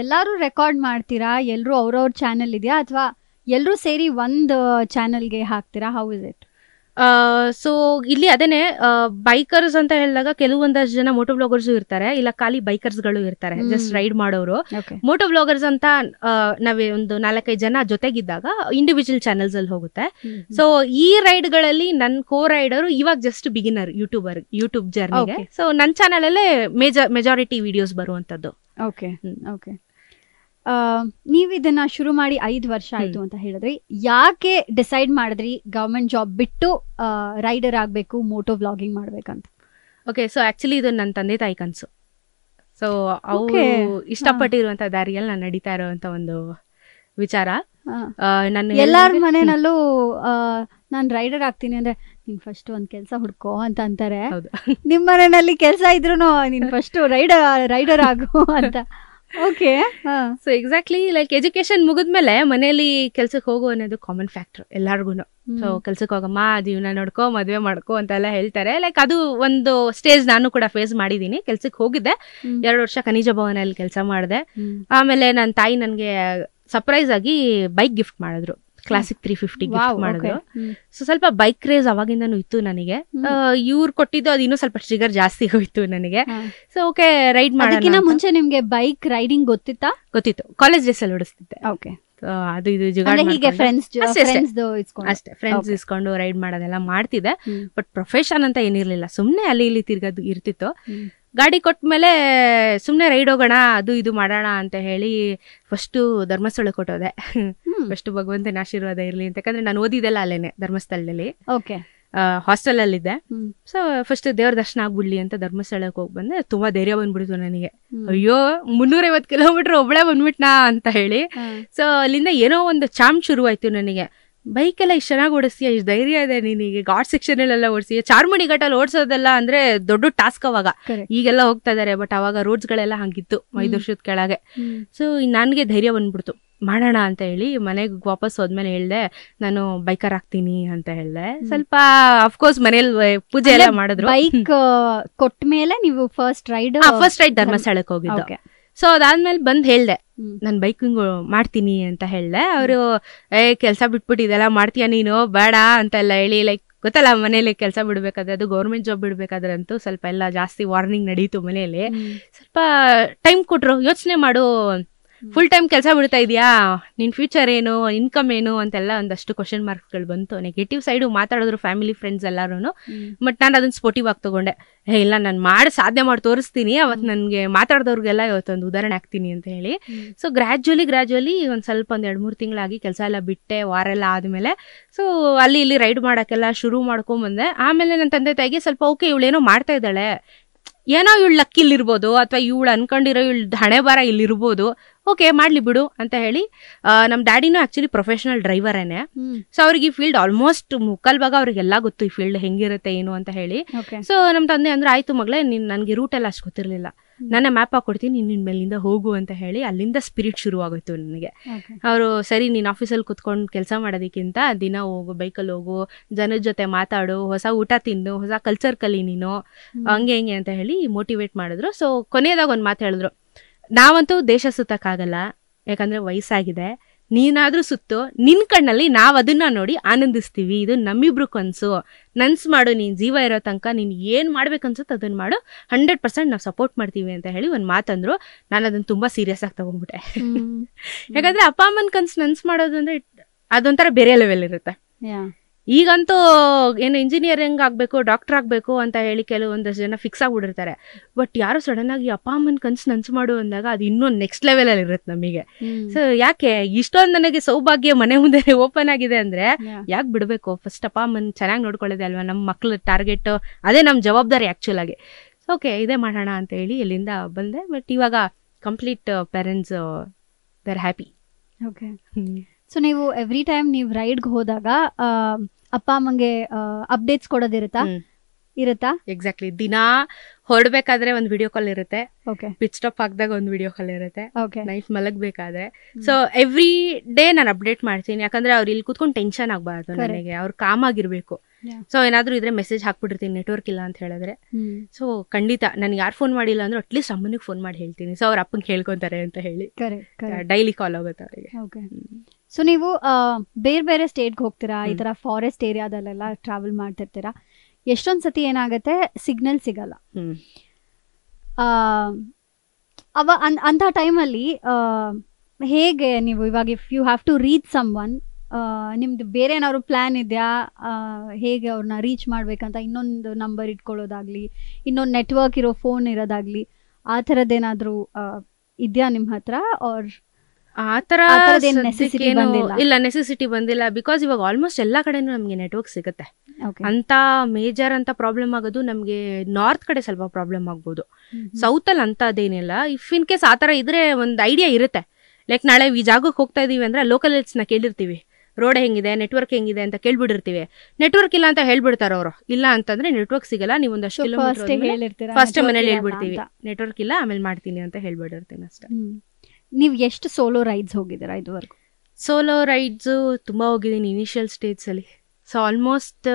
ಎಲ್ಲಾರು ರೆಕಾರ್ಡ್ ಮಾಡ್ತೀರಾ? ಎಲ್ರು ಅವ್ರವ್ರ ಚಾನೆಲ್ ಇದೆಯಾ ಅಥವಾ ಎಲ್ರು ಸೇರಿ ಒಂದು ಚಾನೆಲ್ಗೆ ಹಾಕ್ತೀರಾ? How is it? ಸೊ ಇಲ್ಲಿ ಅದೇನೆ ಬೈಕರ್ಸ್ ಅಂತ ಹೇಳಿದಾಗ ಕೆಲವೊಂದಷ್ಟು ಜನ ಮೋಟೋ ಬ್ಲಾಗರ್ಸ್ ಇರ್ತಾರೆ, ಇಲ್ಲ ಖಾಲಿ ಬೈಕರ್ಸ್ ಗಳು ಇರ್ತಾರೆ, ಜಸ್ಟ್ ರೈಡ್ ಮಾಡೋರು. ಮೋಟೋ ಬ್ಲಾಗರ್ಸ್ ಅಂತ ನಾವೇ ಒಂದು 4-5 ಜನ ಜೊತೆಗಿದ್ದಾಗ ಇಂಡಿವಿಜುವಲ್ ಚಾನೆಲ್ಸ್ ಅಲ್ಲಿ ಹೋಗುತ್ತೆ. ಸೊ ಈ ರೈಡ್ ಗಳಲ್ಲಿ ನನ್ ಕೋ ರೈಡರ್ ಇವಾಗ ಜಸ್ಟ್ ಬಿಗಿನರ್ ಯೂಟ್ಯೂಬ್ ಜರ್ನಿಗೆ. ಸೊ ನನ್ನ ಚಾನೆಲ್ ಅಲ್ಲೇ ಮೆಜಾರಿಟಿ ವಿಡಿಯೋಸ್ ಬರುವಂತದ್ದು. ಓಕೆ ಓಕೆ, ನೀವ್ ಇದನ್ನ ಶುರು ಮಾಡಿ 5 ವರ್ಷ ಆಯ್ತು ಅಂತ ಹೇಳಿದ್ರಿ. ಯಾಕೆ ಡಿಸೈಡ್ ಮಾಡಿದ್ರಿ ಗವರ್ಮೆಂಟ್ ಜಾಬ್ ಬಿಟ್ಟು ರೈಡರ್ ಆಗ್ಬೇಕು, ಮೋಟೋ ವ್ಲಾಗಿಂಗ್ ಮಾಡ್ಬೇಕಂತ? ಓಕೆ, ಸೊ ಆಕ್ಚುಲಿ ಇದು ನನ್ನ ತಂದೆ ತಾಯಿ ಕನ್ಸು. ಸೊ ಅವರು ಇಷ್ಟಪಟ್ಟಿರುವಂತ ದಾರಿಯಲ್ಲಿ ನಾನು ನಡೀತಾ ಇರುವಂತ ಒಂದು ವಿಚಾರ. ಎಲ್ಲಾರ ಮನೆಯಲ್ಲೂ ನಾನ್ ರೈಡರ್ ಆಗ್ತೀನಿ ಅಂದ್ರೆ ನೀನ್ ಫಸ್ಟ್ ಒಂದ್ ಕೆಲ್ಸ ಹುಡ್ಕೋ ಅಂತ ಅಂತಾರೆ. ಹೌದು. ನಿಮ್ ಮನೆಯಲ್ಲಿ ಕೆಲ್ಸ ಇದ್ರೂನು ನೀನ್ ಫಸ್ಟ್ ರೈಡರ್ ಆಗು ಅಂತ. Okay. So exactly like education ಮುಗಿದ್ಮೇಲೆ ಮನೇಲಿ ಕೆಲ್ಸಕ್ಕೆ ಹೋಗು ಅನ್ನೋದು ಕಾಮನ್ ಫ್ಯಾಕ್ಟರ್ ಎಲ್ಲಾರ್ಗು. ಸೊ ಕೆಲ್ಸಕ್ಕೆ ಹೋಗಮ್ಮ, ಜೀವನ ನೋಡ್ಕೋ, ಮದ್ವೆ ಮಾಡ್ಕೋ ಅಂತೆಲ್ಲ ಹೇಳ್ತಾರೆ. ಲೈಕ್ ಅದು ಒಂದು ಸ್ಟೇಜ್ ನಾನು ಕೂಡ ಫೇಸ್ ಮಾಡಿದೀನಿ. ಕೆಲ್ಸಕ್ಕೆ ಹೋಗಿದ್ದೆ, 2 ವರ್ಷ ಖನಿಜ ಭವನಲ್ಲಿ ಕೆಲಸ ಮಾಡಿದೆ. ಆಮೇಲೆ ನನ್ನ ತಾಯಿ ನನ್ಗೆ ಸರ್ಪ್ರೈಸ್ ಆಗಿ ಬೈಕ್ ಗಿಫ್ಟ್ ಮಾಡಿದ್ರು, ಕ್ಲಾಸಿಕ್ 350 ಗಿಫ್ಟ್ ಮಾಡಿದ್ರು. ಸೊ ಸ್ವಲ್ಪ ಬೈಕ್ ಕ್ರೇಜ್ ಅವಾಗಿಂದನೂ ಇತ್ತು ನನಗೆ. ಇವ್ರು ಕೊಟ್ಟಿದ್ದು ಅದು ಇನ್ನೂ ಸ್ವಲ್ಪ ಟ್ರಿಗರ್ ಜಾಸ್ತಿ ಹೋಯ್ತು ನನಗೆ. ಸೊ ಓಕೆ ರೈಡ್ ಮಾಡೋದಕ್ಕಿಂತ ಮುಂಚೆ ನಿಮ್ಗೆ ಬೈಕ್ ರೈಡಿಂಗ್ ಗೊತ್ತಿತ್ತಾ? ಗೊತ್ತಿತ್ತು, ಕಾಲೇಜ್ ಡೇಸ್ ಅಲ್ಲಿ ಓಡಿಸ್ತಿದ್ದೆ. ಓಕೆ. ಅದು ಇದು ಅಷ್ಟೇ, ಫ್ರೆಂಡ್ಸ್ ಇಸ್ಕೊಂಡು ರೈಡ್ ಮಾಡೋದೆಲ್ಲ ಮಾಡ್ತಿದ್ದೆ. ಬಟ್ ಪ್ರೊಫೆಷನ್ ಅಂತ ಏನಿರ್ಲಿಲ್ಲ, ಸುಮ್ನೆ ಅಲ್ಲಿ ಇಲ್ಲಿ ತಿರ್ಗೋದು ಇರ್ತಿತ್ತು. ಗಾಡಿ ಕೊಟ್ಮೇಲೆ ಸುಮ್ನೆ ರೈಡ್ ಹೋಗೋಣ, ಅದು ಇದು ಮಾಡೋಣ ಅಂತ ಹೇಳಿ ಫಸ್ಟ್ ಧರ್ಮಸ್ಥಳ ಕೊಟ್ಟೋದೆ. ಫಸ್ಟ್ ಭಗವಂತನ ಆಶೀರ್ವಾದ ಇರ್ಲಿ ಅಂತ, ಯಾಕಂದ್ರೆ ನಾನು ಓದಿದ್ದೆಲ್ಲ ಅಲ್ಲೇನೆ ಧರ್ಮಸ್ಥಳದಲ್ಲಿ, ಹಾಸ್ಟೆಲ್ ಅಲ್ಲಿದ್ದೆ. ಸೊ ಫಸ್ಟ್ ದೇವ್ರ ದರ್ಶನ ಆಗ್ಬಿಡ್ಲಿ ಅಂತ ಧರ್ಮಸ್ಥಳಕ್ಕೆ ಹೋಗಿ ಬಂದೆ. ತುಂಬಾ ಧೈರ್ಯ ಬಂದ್ಬಿಡ್ತು ನನಗೆ. ಅಯ್ಯೋ 350 ಕಿಲೋಮೀಟರ್ ಒಬ್ಳೆ ಬಂದ್ಬಿಟ್ನಾ ಅಂತ ಹೇಳಿ. ಸೊ ಅಲ್ಲಿಂದ ಏನೋ ಒಂದು ಚಾಮ್ ಶುರುವಾಯ್ತು ನನಗೆ. ಬೈಕ್ ಎಲ್ಲ ಇಷ್ಟು ಚೆನ್ನಾಗಿ ಓಡಿಸ್ತೀಯ, ಇಷ್ಟು ಧೈರ್ಯ ಇದೆ ನಿನಗೆ, ಘಾಟ್ ಸೆಕ್ಷನ್ ಅಲ್ಲೆಲ್ಲ ಓಡಿಸ್ತೀಯ. ಚಾರ್ಮುಡಿ ಘಾಟಲ್ಲಿ ಓಡಿಸೋದೆಲ್ಲ ಅಂದ್ರೆ ದೊಡ್ಡ ಟಾಸ್ಕ್ ಅವಾಗ. ಈಗೆಲ್ಲ ಹೋಗ್ತಾ ಇದಾರೆ, ಬಟ್ ಅವಾಗ ರೋಡ್ಸ್ ಗಳೆಲ್ಲ ಹಂಗಿತ್ತು 5 ವರ್ಷದ ಕೆಳಗೆ. ಸೊ ನನ್ಗೆ ಧೈರ್ಯ ಬಂದ್ಬಿಡ್ತು, ಮಾಡೋಣ ಅಂತ ಹೇಳಿ ಮನೆಗೆ ವಾಪಸ್ ಹೋದ್ಮೇಲೆ ಹೇಳ್ದೆ ನಾನು ಬೈಕರ್ ಆಗ್ತೀನಿ ಅಂತ ಹೇಳ್ದೆ. ಸ್ವಲ್ಪ ಅಫ್ಕೋರ್ಸ್ ಮನೇಲಿ ಪೂಜೆ ಎಲ್ಲ ಮಾಡಿದ್ರು. ಬೈಕ್ ಕೊಟ್ಮೇಲೆ ನೀವು ಫಸ್ಟ್ ರೈಡ್ ಧರ್ಮಸ್ಥಳಕ್ಕೆ ಹೋಗಿದ್ದು. ಸೊ ಅದಾದ್ಮೇಲೆ ಬಂದ್ ಹೇಳ್ದೆ ನಾನು ಬೈಕಿಂಗ್ ಮಾಡ್ತೀನಿ ಅಂತ ಹೇಳ್ದೆ. ಅವರು ಕೆಲ್ಸ ಬಿಟ್ಬಿಟ್ಟು ಇದೆಲ್ಲ ಮಾಡ್ತೀಯ ನೀನು, ಬೇಡ ಅಂತೆಲ್ಲ ಹೇಳಿ, ಲೈಕ್ ಗೊತ್ತಲ್ಲ ಮನೇಲಿ ಕೆಲಸ ಬಿಡ್ಬೇಕಾದ್ರೆ, ಅದು ಗೌರ್ಮೆಂಟ್ ಜಾಬ್ ಬಿಡ್ಬೇಕಾದ್ರೆ ಅಂತೂ ಸ್ವಲ್ಪ ಎಲ್ಲ ಜಾಸ್ತಿ ವಾರ್ನಿಂಗ್ ನಡೀತು ಮನೇಲಿ. ಸ್ವಲ್ಪ ಟೈಮ್ ಕೊಟ್ರು, ಯೋಚನೆ ಮಾಡು, ಫುಲ್ ಟೈಮ್ ಕೆಲಸ ಬಿಡ್ತಾ ಇದೆಯಾ, ನಿನ್ ಫ್ಯೂಚರ್ ಏನು, ಇನ್ಕಮ್ ಏನು ಅಂತೆಲ್ಲ ಒಂದಷ್ಟು ಕ್ವಶನ್ ಮಾರ್ಕ್ಸ್ಗಳು ಬಂತು. ನೆಗೆಟಿವ್ ಸೈಡು ಮಾತಾಡಿದ್ರು ಫ್ಯಾಮಿಲಿ ಫ್ರೆಂಡ್ಸ್ ಎಲ್ಲಾರು. ಬಟ್ ನಾನು ಅದನ್ನ ಸ್ಪೋರ್ಟಿವ್ ಆಗಿ ತಗೊಂಡೆ. ಇಲ್ಲ ನಾನು ಸಾಧನೆ ಮಾಡಿ ತೋರಿಸ್ತೀನಿ, ಅವತ್ತು ನನಗೆ ಮಾತಾಡಿದವ್ರಿಗೆಲ್ಲ ಇವತ್ತೊಂದು ಉದಾಹರಣೆ ಆಗ್ತೀನಿ ಅಂತ ಹೇಳಿ. ಸೊ ಗ್ರ್ಯಾಜುವಲಿ ಒಂದು ಸ್ವಲ್ಪ 2-3 ತಿಂಗಳಾಗಿ ಕೆಲಸ ಎಲ್ಲ ಬಿಟ್ಟೆ, ವಾರ ಎಲ್ಲ ಆದ್ಮೇಲೆ. ಸೊ ಅಲ್ಲಿ ಇಲ್ಲಿ ರೈಡ್ ಮಾಡೋಕ್ಕೆಲ್ಲ ಶುರು ಮಾಡ್ಕೊಂಬಂದೆ. ಆಮೇಲೆ ನನ್ನ ತಂದೆ ತಾಯಿಗೆ ಸ್ವಲ್ಪ ಓಕೆ ಇವಳೇನೋ ಮಾಡ್ತಾ ಇದ್ದಾಳೆ, ಏನೋ ಇವಳು ಲಕ್ ಇಲ್ಲಿರ್ಬೋದು, ಅಥವಾ ಇವಳು ಅನ್ಕೊಂಡಿರೋ ಇವಳು ಹಣೆ ಬಾರ ಇಲ್ಲಿರ್ಬೋದು, ಓಕೆ ಮಾಡ್ಲಿ ಬಿಡು ಅಂತ ಹೇಳಿ. ನಮ್ಮ ಡ್ಯಾಡಿನೂ ಆಕ್ಚುಲಿ ಪ್ರೊಫೆಷನಲ್ ಡ್ರೈವರೇನೆ. ಸೊ ಅವ್ರಿಗೆ ಈ ಫೀಲ್ಡ್ ಆಲ್ಮೋಸ್ಟ್ ಮುಕ್ಕಾಲ್ ಭಾಗ ಅವ್ರಿಗೆಲ್ಲ ಗೊತ್ತು, ಈ ಫೀಲ್ಡ್ ಹೆಂಗಿರುತ್ತೆ ಏನು ಅಂತ ಹೇಳಿ. ಸೊ ನಮ್ಮ ತಂದೆ ಅಂದ್ರೆ ಆಯ್ತು ಮಗಳೇ, ನನ್ಗೆ ರೂಟ್ ಎಲ್ಲ ಅಷ್ಟು ಗೊತ್ತಿರ್ಲಿಲ್ಲ, ನಾನೇ ಮ್ಯಾಪ್ ಹಾಕೊಡ್ತೀನಿ, ನಿನ್ನ ಮೇಲಿಂದ ಹೋಗು ಅಂತ ಹೇಳಿ. ಅಲ್ಲಿಂದ ಸ್ಪಿರಿಟ್ ಶುರು ಆಗೋಯ್ತು ನನಗೆ. ಅವರು ಸರಿ ನೀನ್ ಆಫೀಸಲ್ಲಿ ಕುತ್ಕೊಂಡು ಕೆಲಸ ಮಾಡೋದಕ್ಕಿಂತ ದಿನ ಹೋಗು, ಬೈಕಲ್ಲಿ ಹೋಗು, ಜನದ ಜೊತೆ ಮಾತಾಡು, ಹೊಸ ಊಟ ತಿನ್ನು, ಹೊಸ ಕಲ್ಚರ್ ಕಲಿ ನೀನು, ಹಂಗೆ ಹಿಂಗೆ ಅಂತ ಹೇಳಿ ಮೋಟಿವೇಟ್ ಮಾಡಿದ್ರು. ಸೊ ಕೊನೆಯದಾಗ ಒಂದು ಮಾತು ಹೇಳಿದ್ರು, ನಾವಂತೂ ದೇಶ ಸುತ್ತಕ್ಕಾಗಲ್ಲ, ಯಾಕಂದ್ರೆ ವಯಸ್ಸಾಗಿದೆ, ನೀನಾದ್ರೂ ಸುತ್ತು, ನಿನ್ ಕಣ್ಣಲ್ಲಿ ನಾವ್ ಅದನ್ನ ನೋಡಿ ಆನಂದಿಸ್ತೀವಿ, ಇದು ನಮ್ಮಿಬ್ರು ಕನ್ಸು, ನನ್ಸ್ ಮಾಡು, ನೀನ್ ಜೀವ ಇರೋ ತನಕ ನೀನ್ ಏನ್ ಮಾಡ್ಬೇಕನ್ಸುತ್ತೆ ಅದನ್ನ ಮಾಡು, 100% ನಾವು ಸಪೋರ್ಟ್ ಮಾಡ್ತೀವಿ ಅಂತ ಹೇಳಿ ಒಂದ್ ಮಾತಂದ್ರು. ನಾನು ಅದನ್ನ ತುಂಬಾ ಸೀರಿಯಸ್ ಆಗಿ ತಗೊಂಡ್ಬಿಟ್ಟೆ. ಯಾಕಂದ್ರೆ ಅಪ್ಪ ಅಮ್ಮನ್ ಕನ್ಸು ನನ್ಸ್ ಮಾಡೋದು ಅಂದ್ರೆ ಅದೊಂಥರ ಬೇರೆ ಲೆವೆಲ್ ಇರುತ್ತೆ. ಈಗಂತೂ ಏನು ಇಂಜಿನಿಯರಿಂಗ್ ಆಗ್ಬೇಕು, ಡಾಕ್ಟರ್ ಆಗ್ಬೇಕು ಅಂತ ಹೇಳಿ ಕೆಲವೊಂದಷ್ಟು ಜನ ಫಿಕ್ಸ್ ಆಗ್ಬಿಟ್ಟಿರ್ತಾರೆ. ಬಟ್ ಯಾರು ಸಡನ್ ಆಗಿ ಅಪ್ಪ ಅಮ್ಮನ ಕನ್ಸು ನನ್ಸು ಮಾಡು ಅಂದಾಗ ಅದು ಇನ್ನೊಂದು ನೆಕ್ಸ್ಟ್ ಲೆವೆಲ್ ಅಲ್ಲಿ ಇರುತ್ತೆ ನಮಗೆ. ಸೊ ಯಾಕೆ ಇಷ್ಟೊಂದು ನನಗೆ ಸೌಭಾಗ್ಯ ಮನೆ ಮುಂದೆ ಓಪನ್ ಆಗಿದೆ ಅಂದ್ರೆ ಯಾಕೆ ಬಿಡ್ಬೇಕು? ಫಸ್ಟ್ ಅಪ್ಪ ಅಮ್ಮನ್ ಚೆನ್ನಾಗಿ ನೋಡ್ಕೊಳ್ಳೋದೆ ಅಲ್ವಾ ನಮ್ಮ ಮಕ್ಳ ಟಾರ್ಗೆಟ್, ಅದೇ ನಮ್ ಜವಾಬ್ದಾರಿ ಆಕ್ಚುಲ್ ಆಗಿ. ಓಕೆ ಇದೇ ಮಾಡೋಣ ಅಂತ ಹೇಳಿ ಇಲ್ಲಿಂದ ಬಂದೆ. ಬಟ್ ಇವಾಗ complete parents they're happy. Okay. So ನೀವು ಎವ್ರಿ ಟೈಮ್ ನೀವು ರೈಡ್ಗೆ ಹೋದಾಗ ಅಪ್ಪ ಅಮ್ಮಂಗೆ ಅಪ್ಡೇಟ್ಸ್ ಕೊಡೋದಿರುತ್ತಾ? ಎಕ್ಸಾಕ್ಟ್ಲಿ. ದಿನ ಹೊರಡ್ಬೇಕಾದ್ರೆ ಒಂದು ವಿಡಿಯೋ ಕಾಲ್ ಇರುತ್ತೆ, ಪಿಚ್ ಸ್ಟಾಪ್ ಹಾಕಿದಾಗ ಒಂದು ವಿಡಿಯೋ ಕಾಲ್ ಇರುತ್ತೆ, ನೈಟ್ ಮಲಗಬೇಕಾದ್ರೆ. ಸೊ ಎವ್ರಿ ಡೇ ನಾನು ಅಪ್ಡೇಟ್ ಮಾಡ್ತೀನಿ, ಯಾಕಂದ್ರೆ ಅವ್ರು ಇಲ್ಲಿ ಕೂತ್ಕೊಂಡು ಟೆನ್ಷನ್ ಆಗ್ಬಾರ್ದು ನನಗೆ, ಅವ್ರು ಕಾಮ್ ಆಗಿರ್ಬೇಕು. ಸೊ ಏನಾದ್ರೂ ಇದ್ರೆ ಮೆಸೇಜ್ ಹಾಕ್ಬಿಟ್ಟಿರ್ತೀನಿ ನೆಟ್ವರ್ಕ್ ಇಲ್ಲ ಅಂತ ಹೇಳಿದ್ರೆ. ಸೊ ಖಂಡಿತ ನನ್ಗೆ ಯಾರು ಫೋನ್ ಮಾಡಿಲ್ಲ ಅಂದ್ರೆ ಅಟ್ಲೀಸ್ಟ್ ಅಮ್ಮನಿಗೆ ಫೋನ್ ಮಾಡಿ ಹೇಳ್ತೀನಿ, ಸೊ ಅವ್ರ ಅಪ್ಪಂಗೆ ಹೇಳ್ಕೊಂತಾರೆ ಅಂತ ಹೇಳಿ ಡೈಲಿ ಕಾಲ್ ಆಗುತ್ತೆ ಅವರಿಗೆ. ಸೊ ನೀವು ಬೇರೆ ಬೇರೆ ಸ್ಟೇಟ್ಗೆ ಹೋಗ್ತೀರಾ, ಈ ತರ ಫಾರೆಸ್ಟ್ ಏರಿಯಾದಲ್ಲೆಲ್ಲ ಟ್ರಾವೆಲ್ ಮಾಡ್ತಿರ್ತೀರಾ, ಎಷ್ಟೊಂದ್ ಸತಿ ಏನಾಗತ್ತೆ ಸಿಗ್ನಲ್ ಸಿಗಲ್ಲ. ಅಂತ ಟೈಮಲ್ಲಿ ಹೇಗೆ ನೀವು ಇವಾಗ if you have to reach someone, ನಿಮ್ದು ಬೇರೆ ಏನಾದ್ರು ಪ್ಲಾನ್ ಇದೆಯಾ? ಹೇಗೆ ಅವ್ರನ್ನ ರೀಚ್ ಮಾಡ್ಬೇಕಂತ ಇನ್ನೊಂದು ನಂಬರ್ ಇಟ್ಕೊಳ್ಳೋದಾಗ್ಲಿ, ಇನ್ನೊಂದು ನೆಟ್ವರ್ಕ್ ಇರೋ ಫೋನ್ ಇರೋದಾಗ್ಲಿ, ಆ ಥರದ್ದೇನಾದ್ರೂ ಇದೆಯಾ ನಿಮ್ಮ ಹತ್ರ? ಆರ್ ಆತರ ಇಲ್ಲ, ನೆಸೆಸಿಟಿ ಬಂದಿಲ್ಲ. ಬಿಕಾಸ್ ಇವಾಗ ಆಲ್ಮೋಸ್ಟ್ ಎಲ್ಲಾ ಕಡೆನೂ ನಮ್ಗೆ ನೆಟ್ವರ್ಕ್ ಸಿಗುತ್ತೆ. ಅಂತ ಮೇಜರ್ ಅಂತ ಪ್ರಾಬ್ಲಮ್ ಆಗೋದು ನಮ್ಗೆ ನಾರ್ತ್ ಕಡೆ ಸ್ವಲ್ಪ ಪ್ರಾಬ್ಲಮ್ ಆಗ್ಬೋದು, ಸೌತ್ ಅಲ್ಲಿ ಅಂತ ಅದೇನಿಲ್ಲ. ಇಫ್ ಇನ್ ಕೇಸ್ ಆತರ ಇದ್ರೆ ಒಂದ್ ಐಡಿಯಾ ಇರುತ್ತೆ. ಲೈಕ್ ನಾಳೆ ಈ ಜಾಗಕ್ಕೆ ಹೋಗ್ತಾ ಇದೀವಿ ಅಂದ್ರೆ ಲೋಕಲ್ ಹೆಲ್ತ್ಸ್ ನ ಕೇಳಿರ್ತೀವಿ, ರೋಡ್ ಹೆಂಗಿದೆ, ನೆಟ್ವರ್ಕ್ ಹೆಂಗಿದೆ ಅಂತ ಕೇಳ್ಬಿಟ್ಟಿರ್ತೀವಿ. ನೆಟ್ವರ್ಕ್ ಇಲ್ಲ ಅಂತ ಹೇಳ್ಬಿಡ್ತಾರೆ ಅವರು. ಇಲ್ಲ ಅಂತಂದ್ರೆ ನೆಟ್ವರ್ಕ್ ಸಿಗಲ್ಲ, ನೀವು ಒಂದಷ್ಟು ಕಿಲೋಮೀಟರ್ ಫಸ್ಟ್ ಮನೇಲಿ ಹೇಳ್ಬಿಡ್ತೀವಿ ನೆಟ್ವರ್ಕ್ ಇಲ್ಲ, ಆಮೇಲೆ ಮಾಡ್ತೀನಿ ಅಂತ ಹೇಳ್ಬಿಟ್ಟಿರ್ತೀನಿ ಅಷ್ಟೇ. ನೀವು ಎಷ್ಟು ಸೋಲೋ ರೈಡ್ಸ್ ಹೋಗಿದ್ದೀರಾ ಇದುವರೆಗೂ? ಸೋಲೋ ರೈಡ್ಸು ತುಂಬ ಹೋಗಿದ್ದೀನಿ ಇನಿಷಿಯಲ್ ಸ್ಟೇಜ್ಸಲ್ಲಿ. So almost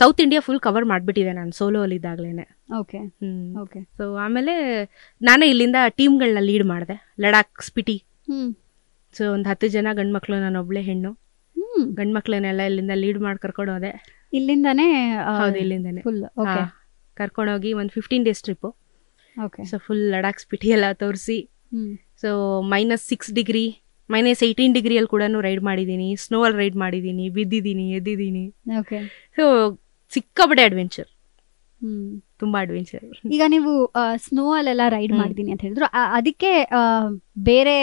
South India full cover ಮಾಡಿಬಿಟ್ಟಿದೆ ನಾನು ಸೋಲೋ ಅಲ್ಲಿ ಇದ್ದಾಗಲೇ. Okay okay. ಸೊ ಆಮೇಲೆ ನಾನೇ ಇಲ್ಲಿಂದ ಟೀಮ್ಗಳನ್ನ ಲೀಡ್ ಮಾಡಿದೆ, ಲಡಾಖ್, ಸ್ಪಿಟಿ. ಸೊ ಒಂದು 10 ಜನ ಗಂಡು ಮಕ್ಕಳು, ನಾನು ಒಬ್ಳೆ ಹೆಣ್ಣು. ಗಂಡು ಮಕ್ಕಳನ್ನೆಲ್ಲ ಇಲ್ಲಿಂದ ಲೀಡ್ ಮಾಡಿ ಕರ್ಕೊಂಡು ಹೋದೆ. ಇಲ್ಲಿಂದಾನೇ? ಹೌದು, ಇಲ್ಲಿಂದಾನೆ ಕರ್ಕೊಂಡೋಗಿ ಒಂದು 15 days trip. Okay. So full Ladakh, Spiti ಎಲ್ಲ ತೋರಿಸಿ. ಸೊ -6 ಡಿಗ್ರಿ, -18 ಡಿಗ್ರಿಯಲ್ಲಿ ಕೂಡ ರೈಡ್ ಮಾಡಿದ್ದೀನಿ, ಸ್ನೋ ಅಲ್ಲಿ ರೈಡ್ ಮಾಡಿದ್ದೀನಿ, ಬಿದ್ದಿದ್ದೀನಿ, ಎದ್ದಿದ್ದೀನಿ. ಓಕೆ. ಸೊ ಸಿಕ್ಕಾಪಟ್ಟೆ ಅಡ್ವೆಂಚರ್, ತುಂಬಾ ಅಡ್ವೆಂಚರ್. ಈಗ ನೀವು ಸ್ನೋ ಅಲ್ಲೆಲ್ಲ ರೈಡ್ ಮಾಡಿದ್ದೀನಿ ಅಂತ ಹೇಳಿದ್ರು, ಅದಕ್ಕೆ ಬೇರೆ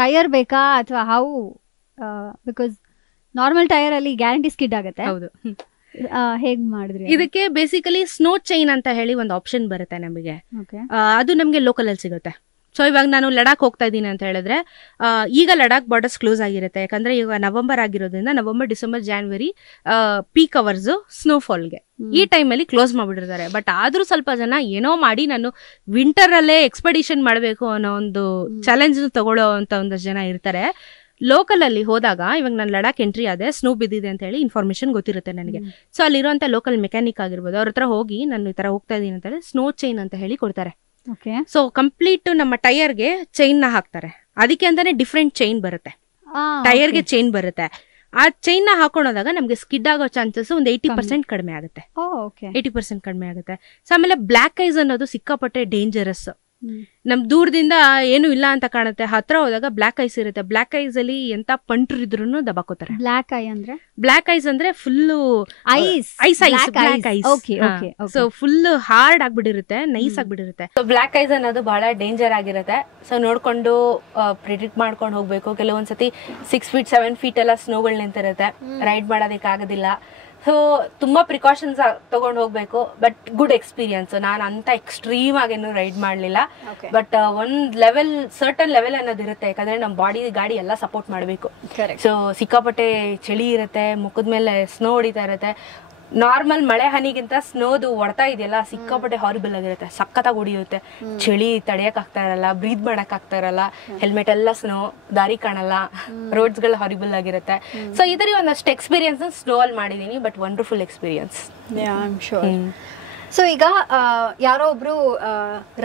ಟೈರ್ ಬೇಕಾ ಅಥವಾ ಹಾವು? ಬಿಕಾಸ್ ನಾರ್ಮಲ್ ಟೈರ್ ಅಲ್ಲಿ ಗ್ಯಾರಂಟಿ ಸ್ಕಿಡ್ ಆಗುತ್ತೆ. ಹೌದು. ಹೇಗ್ ಮಾಡಿದ್ರಿ? ಇದಕ್ಕೆ ಬೇಸಿಕಲಿ ಸ್ನೋ ಚೈನ್ ಅಂತ ಹೇಳಿ ಒಂದು ಆಪ್ಷನ್ ಬರುತ್ತೆ ನಮಗೆ. ಅದು ನಮಗೆ ಲೋಕಲ್ ಅಲ್ಲಿ ಸಿಗುತ್ತೆ. ಸೊ ಇವಾಗ ನಾನು ಲಡಾಖ್ ಹೋಗ್ತಾ ಇದ್ದೀನಿ ಅಂತ ಹೇಳಿದ್ರೆ, ಈಗ ಲಡಾಖ್ ಬಾರ್ಡರ್ಸ್ ಕ್ಲೋಸ್ ಆಗಿರುತ್ತೆ. ಯಾಕಂದ್ರೆ ಈಗ ನವೆಂಬರ್ ಆಗಿರೋದ್ರಿಂದ November, December, January peak hours ಸ್ನೋಫಾಲ್ಗೆ. ಈ ಟೈಮಲ್ಲಿ ಕ್ಲೋಸ್ ಮಾಡಿಬಿಟ್ಟಿರ್ತಾರೆ. ಬಟ್ ಆದ್ರೂ ಸ್ವಲ್ಪ ಜನ ಏನೋ ಮಾಡಿ ನಾನು ವಿಂಟರ್ ಅಲ್ಲೇ ಎಕ್ಸ್ಪೆಡಿಷನ್ ಮಾಡಬೇಕು ಅನ್ನೋ ಒಂದು ಚಾಲೆಂಜ್ ತಗೊಳ್ಳೋ ಅಂತ ಒಂದಷ್ಟು ಜನ ಇರ್ತಾರೆ. ಲೋಕಲ್ ಅಲ್ಲಿ ಹೋದಾಗ, ಇವಾಗ ನಾನು ಲಡಾಖ್ ಎಂಟ್ರಿ ಆದೆ, ಸ್ನೋ ಬಿದ್ದಿದೆ ಅಂತ ಹೇಳಿ ಇನ್ಫಾರ್ಮೇಶನ್ ಗೊತ್ತಿರುತ್ತೆ ನನಗೆ. ಸೊ ಅಲ್ಲಿರುವಂತ ಲೋಕಲ್ ಮೆಕ್ಯಾನಿಕ್ ಆಗಿರ್ಬೋದು, ಅವ್ರ ಹತ್ರ ಹೋಗಿ ನಾನು ಈ ತರ ಹೋಗ್ತಾ ಇದೀನಿ ಅಂತ ಹೇಳಿ ಸ್ನೋ ಚೈನ್ ಅಂತ ಹೇಳಿ ಕೊಡ್ತಾರೆ. ಸೊ ಕಂಪ್ಲೀಟ್ ನಮ್ಮ ಟೈರ್ಗೆ ಚೈನ್ ನ ಹಾಕ್ತಾರೆ. ಅದಕ್ಕೆ ಅಂತಾನೆ ಡಿಫ್ರೆಂಟ್ ಚೈನ್ ಬರುತ್ತೆ, ಟೈರ್ಗೆ ಚೈನ್ ಬರುತ್ತೆ. ಆ ಚೈನ್ ನ ಹಾಕೊಂಡೋದಾಗ ನಮ್ಗೆ ಸ್ಕಿಡ್ ಆಗೋ ಚಾನ್ಸಸ್ ಒಂದು 80% ಕಡಿಮೆ ಆಗುತ್ತೆ. 80% ಕಡಿಮೆ ಆಗುತ್ತೆ. ಸೊ ಆಮೇಲೆ ಬ್ಲಾಕ್ ಐಸ್ ಅನ್ನೋದು ಸಿಕ್ಕಾಪಟ್ಟೆ ಡೇಂಜರಸ್. ನಮ್ ದೂರದಿಂದ ಏನು ಇಲ್ಲ ಅಂತ ಕಾಣುತ್ತೆ, ಹತ್ರ ಹೋದಾಗ ಬ್ಲಾಕ್ ಐಸ್ ಇರುತ್ತೆ. ಬ್ಲಾಕ್ ಐಸ್ ಅಲ್ಲಿ ಎಂತ ಪಂಟ್ರು ಇದ್ರು ದಬಾಕೋತಾರೆ. ಬ್ಲಾಕ್ ಐ ಅಂದ್ರೆ? ಬ್ಲಾಕ್ ಐಸ್ ಅಂದ್ರೆ full ice. Black ice. So full hard ಆಗ್ಬಿಟ್ಟಿರುತ್ತೆ, ನೈಸ್ ಆಗ್ಬಿಟ್ಟಿರುತ್ತೆ. ಸೊ ಬ್ಲಾಕ್ ಐಸ್ ಅನ್ನೋದು ಬಹಳ ಡೇಂಜರ್ ಆಗಿರುತ್ತೆ. ಸೊ ನೋಡ್ಕೊಂಡು ಪ್ರಿಡಿಕ್ಟ್ ಮಾಡ್ಕೊಂಡು ಹೋಗ್ಬೇಕು. ಕೆಲವೊಂದ್ಸತಿ 6 feet 7 feet ಎಲ್ಲ ಸ್ನೋಗಳು ನಿಂತಿರುತ್ತೆ, ರೈಡ್ ಮಾಡೋದಕ್ಕೆ ಆಗೋದಿಲ್ಲ. ಸೊ ತುಂಬಾ ಪ್ರಿಕಾಷನ್ಸ್ ತಗೊಂಡು ಹೋಗ್ಬೇಕು. But good experience. ನಾನು ಅಂತ ಎಕ್ಸ್ಟ್ರೀಮ್ ಆಗೇನು ರೈಡ್ ಮಾಡ್ಲಿಲ್ಲ. ಬಟ್ ಒಂದ್ ಲೆವೆಲ್, ಸರ್ಟನ್ ಲೆವೆಲ್ ಅನ್ನೋದು ಇರುತ್ತೆ. ಯಾಕಂದ್ರೆ ನಮ್ ಬಾಡಿ, ಗಾಡಿ ಎಲ್ಲ ಸಪೋರ್ಟ್ ಮಾಡ್ಬೇಕು. ಸೊ ಸಿಕ್ಕಾಪಟ್ಟೆ ಚಳಿ ಇರುತ್ತೆ, ಮುಖದ ಮೇಲೆ ಸ್ನೋ ಹೊಡಿತಾ ಇರುತ್ತೆ. ನಾರ್ಮಲ್ ಮಳೆ ಹನಿಗಿಂತ ಸ್ನೋದು ಹೊಡ್ತಾ ಇದೆಯಲ್ಲ, ಸಿಕ್ಕಾಪಟ್ಟೆ ಹಾರಿಬಲ್ ಆಗಿರುತ್ತೆ, ಸಖತ್ತಾಗಿ ಹೊಡಿಯುತ್ತೆ. ಚಳಿ ತಡೆಯಕ್ ಆಗ್ತಾ ಇರಲ್ಲ, ಬ್ರೀತ್ ಮಾಡಕ್ ಆಗ್ತಾ ಇರಲ್ಲ, ಹೆಲ್ಮೆಟ್ ಎಲ್ಲ ಸ್ನೋ, ದಾರಿ ಕಾಣಲ್ಲ, ರೋಡ್ಸ್ ಗಳು ಹಾರಿಬಲ್ ಆಗಿರುತ್ತೆ. ಸೊ ಇದರ ಒಂದಷ್ಟು ಎಕ್ಸ್ಪೀರಿಯನ್ಸ್ ಸ್ನೋ ಅಲ್ಲಿ ಮಾಡಿದೀನಿ. But wonderful experience. ಸೊ ಈಗ ಯಾರೋ ಒಬ್ರು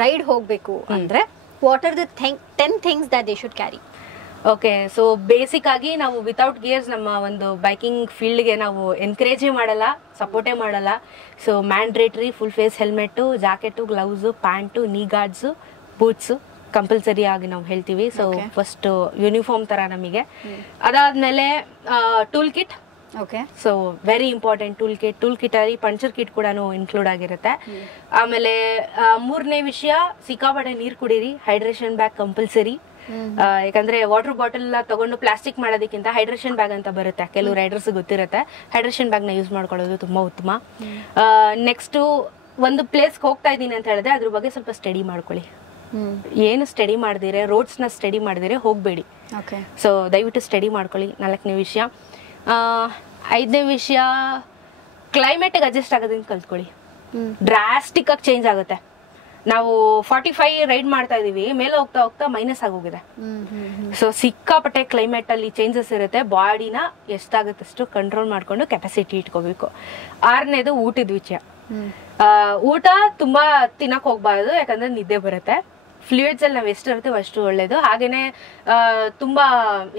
ರೈಡ್ ಹೋಗ್ಬೇಕು ಅಂದ್ರೆ what are the 10 things that they should carry? Okay. So basic ಆಗಿ ನಾವು ವಿತೌಟ್ ಗಿಯರ್ಸ್ ನಮ್ಮ ಒಂದು ಬೈಕಿಂಗ್ ಫೀಲ್ಡ್ಗೆ ನಾವು ಎನ್ಕರೇಜೇ ಮಾಡಲ್ಲ, ಸಪೋರ್ಟೇ ಮಾಡಲ್ಲ. So mandatory full face helmet, jacket, gloves, pants, knee guards, boots compulsory ಆಗಿ ನಾವು ಹೇಳ್ತೀವಿ. ಸೊ ಫಸ್ಟ್ ಯೂನಿಫಾರ್ಮ್ ತರ ನಮಗೆ. ಅದಾದ್ಮೇಲೆ tool kit. Okay. So very important tool kit ಅಲ್ಲಿ ಪಂಚರ್ ಕಿಟ್ ಕೂಡ ಇನ್ಕ್ಲೂಡ್ ಆಗಿರುತ್ತೆ. ಆಮೇಲೆ 3ನೇ ವಿಷಯ, ಸಿಕ್ಕಾಪಟ್ಟೆ ನೀರು ಕುಡೀರಿ. Hydration bag compulsory. ಯಾಕಂದ್ರೆ ವಾಟರ್ ಬಾಟಲ್ ತಗೊಂಡು ಪ್ಲಾಸ್ಟಿಕ್ ಮಾಡೋದಕ್ಕಿಂತ ಹೈಡ್ರೇಷನ್ ಬ್ಯಾಗ್ ಅಂತ ಬರುತ್ತೆ, ಕೆಲವು ರೈಡರ್ಸ್ ಗೊತ್ತಿರುತ್ತೆ. ಹೈಡ್ರೇಷನ್ ಬ್ಯಾಗ್ ನ ಯೂಸ್ ಮಾಡ್ಕೊಳ್ಳೋದು ತುಂಬಾ ಉತ್ತಮ. ನೆಕ್ಸ್ಟ್, ಒಂದು ಪ್ಲೇಸ್ ಹೋಗ್ತಾ ಇದ್ದೀನಿ ಅಂತ ಹೇಳಿದ್ರೆ ಅದ್ರ ಬಗ್ಗೆ ಸ್ವಲ್ಪ ಸ್ಟಡಿ ಮಾಡ್ಕೊಳ್ಳಿ. ಏನು ಸ್ಟಡಿ ಮಾಡಿದಿರೆ, ರೋಡ್ಸ್ ನ ಸ್ಟಡಿ ಮಾಡಿದಿರೆ ಹೋಗ್ಬೇಡಿ. ಸೊ ದಯವಿಟ್ಟು ಸ್ಟಡಿ ಮಾಡ್ಕೊಳ್ಳಿ. 4ನೇ ವಿಷಯ. 5ನೇ ವಿಷಯ, ಕ್ಲೈಮೇಟ್ಗೆ ಅಡ್ಜಸ್ಟ್ ಆಗೋದನ್ನ ಕಲ್ತ್ಕೊಳ್ಳಿ. ಡ್ರಾಸ್ಟಿಕ್ ಆಗಿ ಚೇಂಜ್ ಆಗುತ್ತೆ. ನಾವು 45 ರೈಡ್ ಮಾಡ್ತಾ ಇದೀವಿ, ಮೇಲೆ ಹೋಗ್ತಾ ಹೋಗ್ತಾ ಮೈನಸ್ ಆಗೋಗಿದೆ. ಸೊ ಸಿಕ್ಕಾಪಟ್ಟೆ ಕ್ಲೈಮೇಟ್ ಅಲ್ಲಿ ಚೇಂಜಸ್ ಇರುತ್ತೆ. ಬಾಡಿನ ಎಷ್ಟಾಗುತ್ತಷ್ಟು ಕಂಟ್ರೋಲ್ ಮಾಡ್ಕೊಂಡು ಕೆಪಾಸಿಟಿ ಇಟ್ಕೋಬೇಕು. 6ನೇದು ಊಟದ ವಿಷಯ. ಊಟ ತುಂಬಾ ತಿನ್ನಕ್ ಹೋಗ್ಬಾರ್ದು, ಯಾಕಂದ್ರೆ ನಿದ್ದೆ ಬರುತ್ತೆ. ಫ್ಲೂಯಿಡ್ಸ್ ಅಲ್ಲಿ ನಾವ್ ಎಷ್ಟು ಇರ್ತೀವಿ ಅಷ್ಟು ಒಳ್ಳೇದು. ಹಾಗೇನೆ ತುಂಬಾ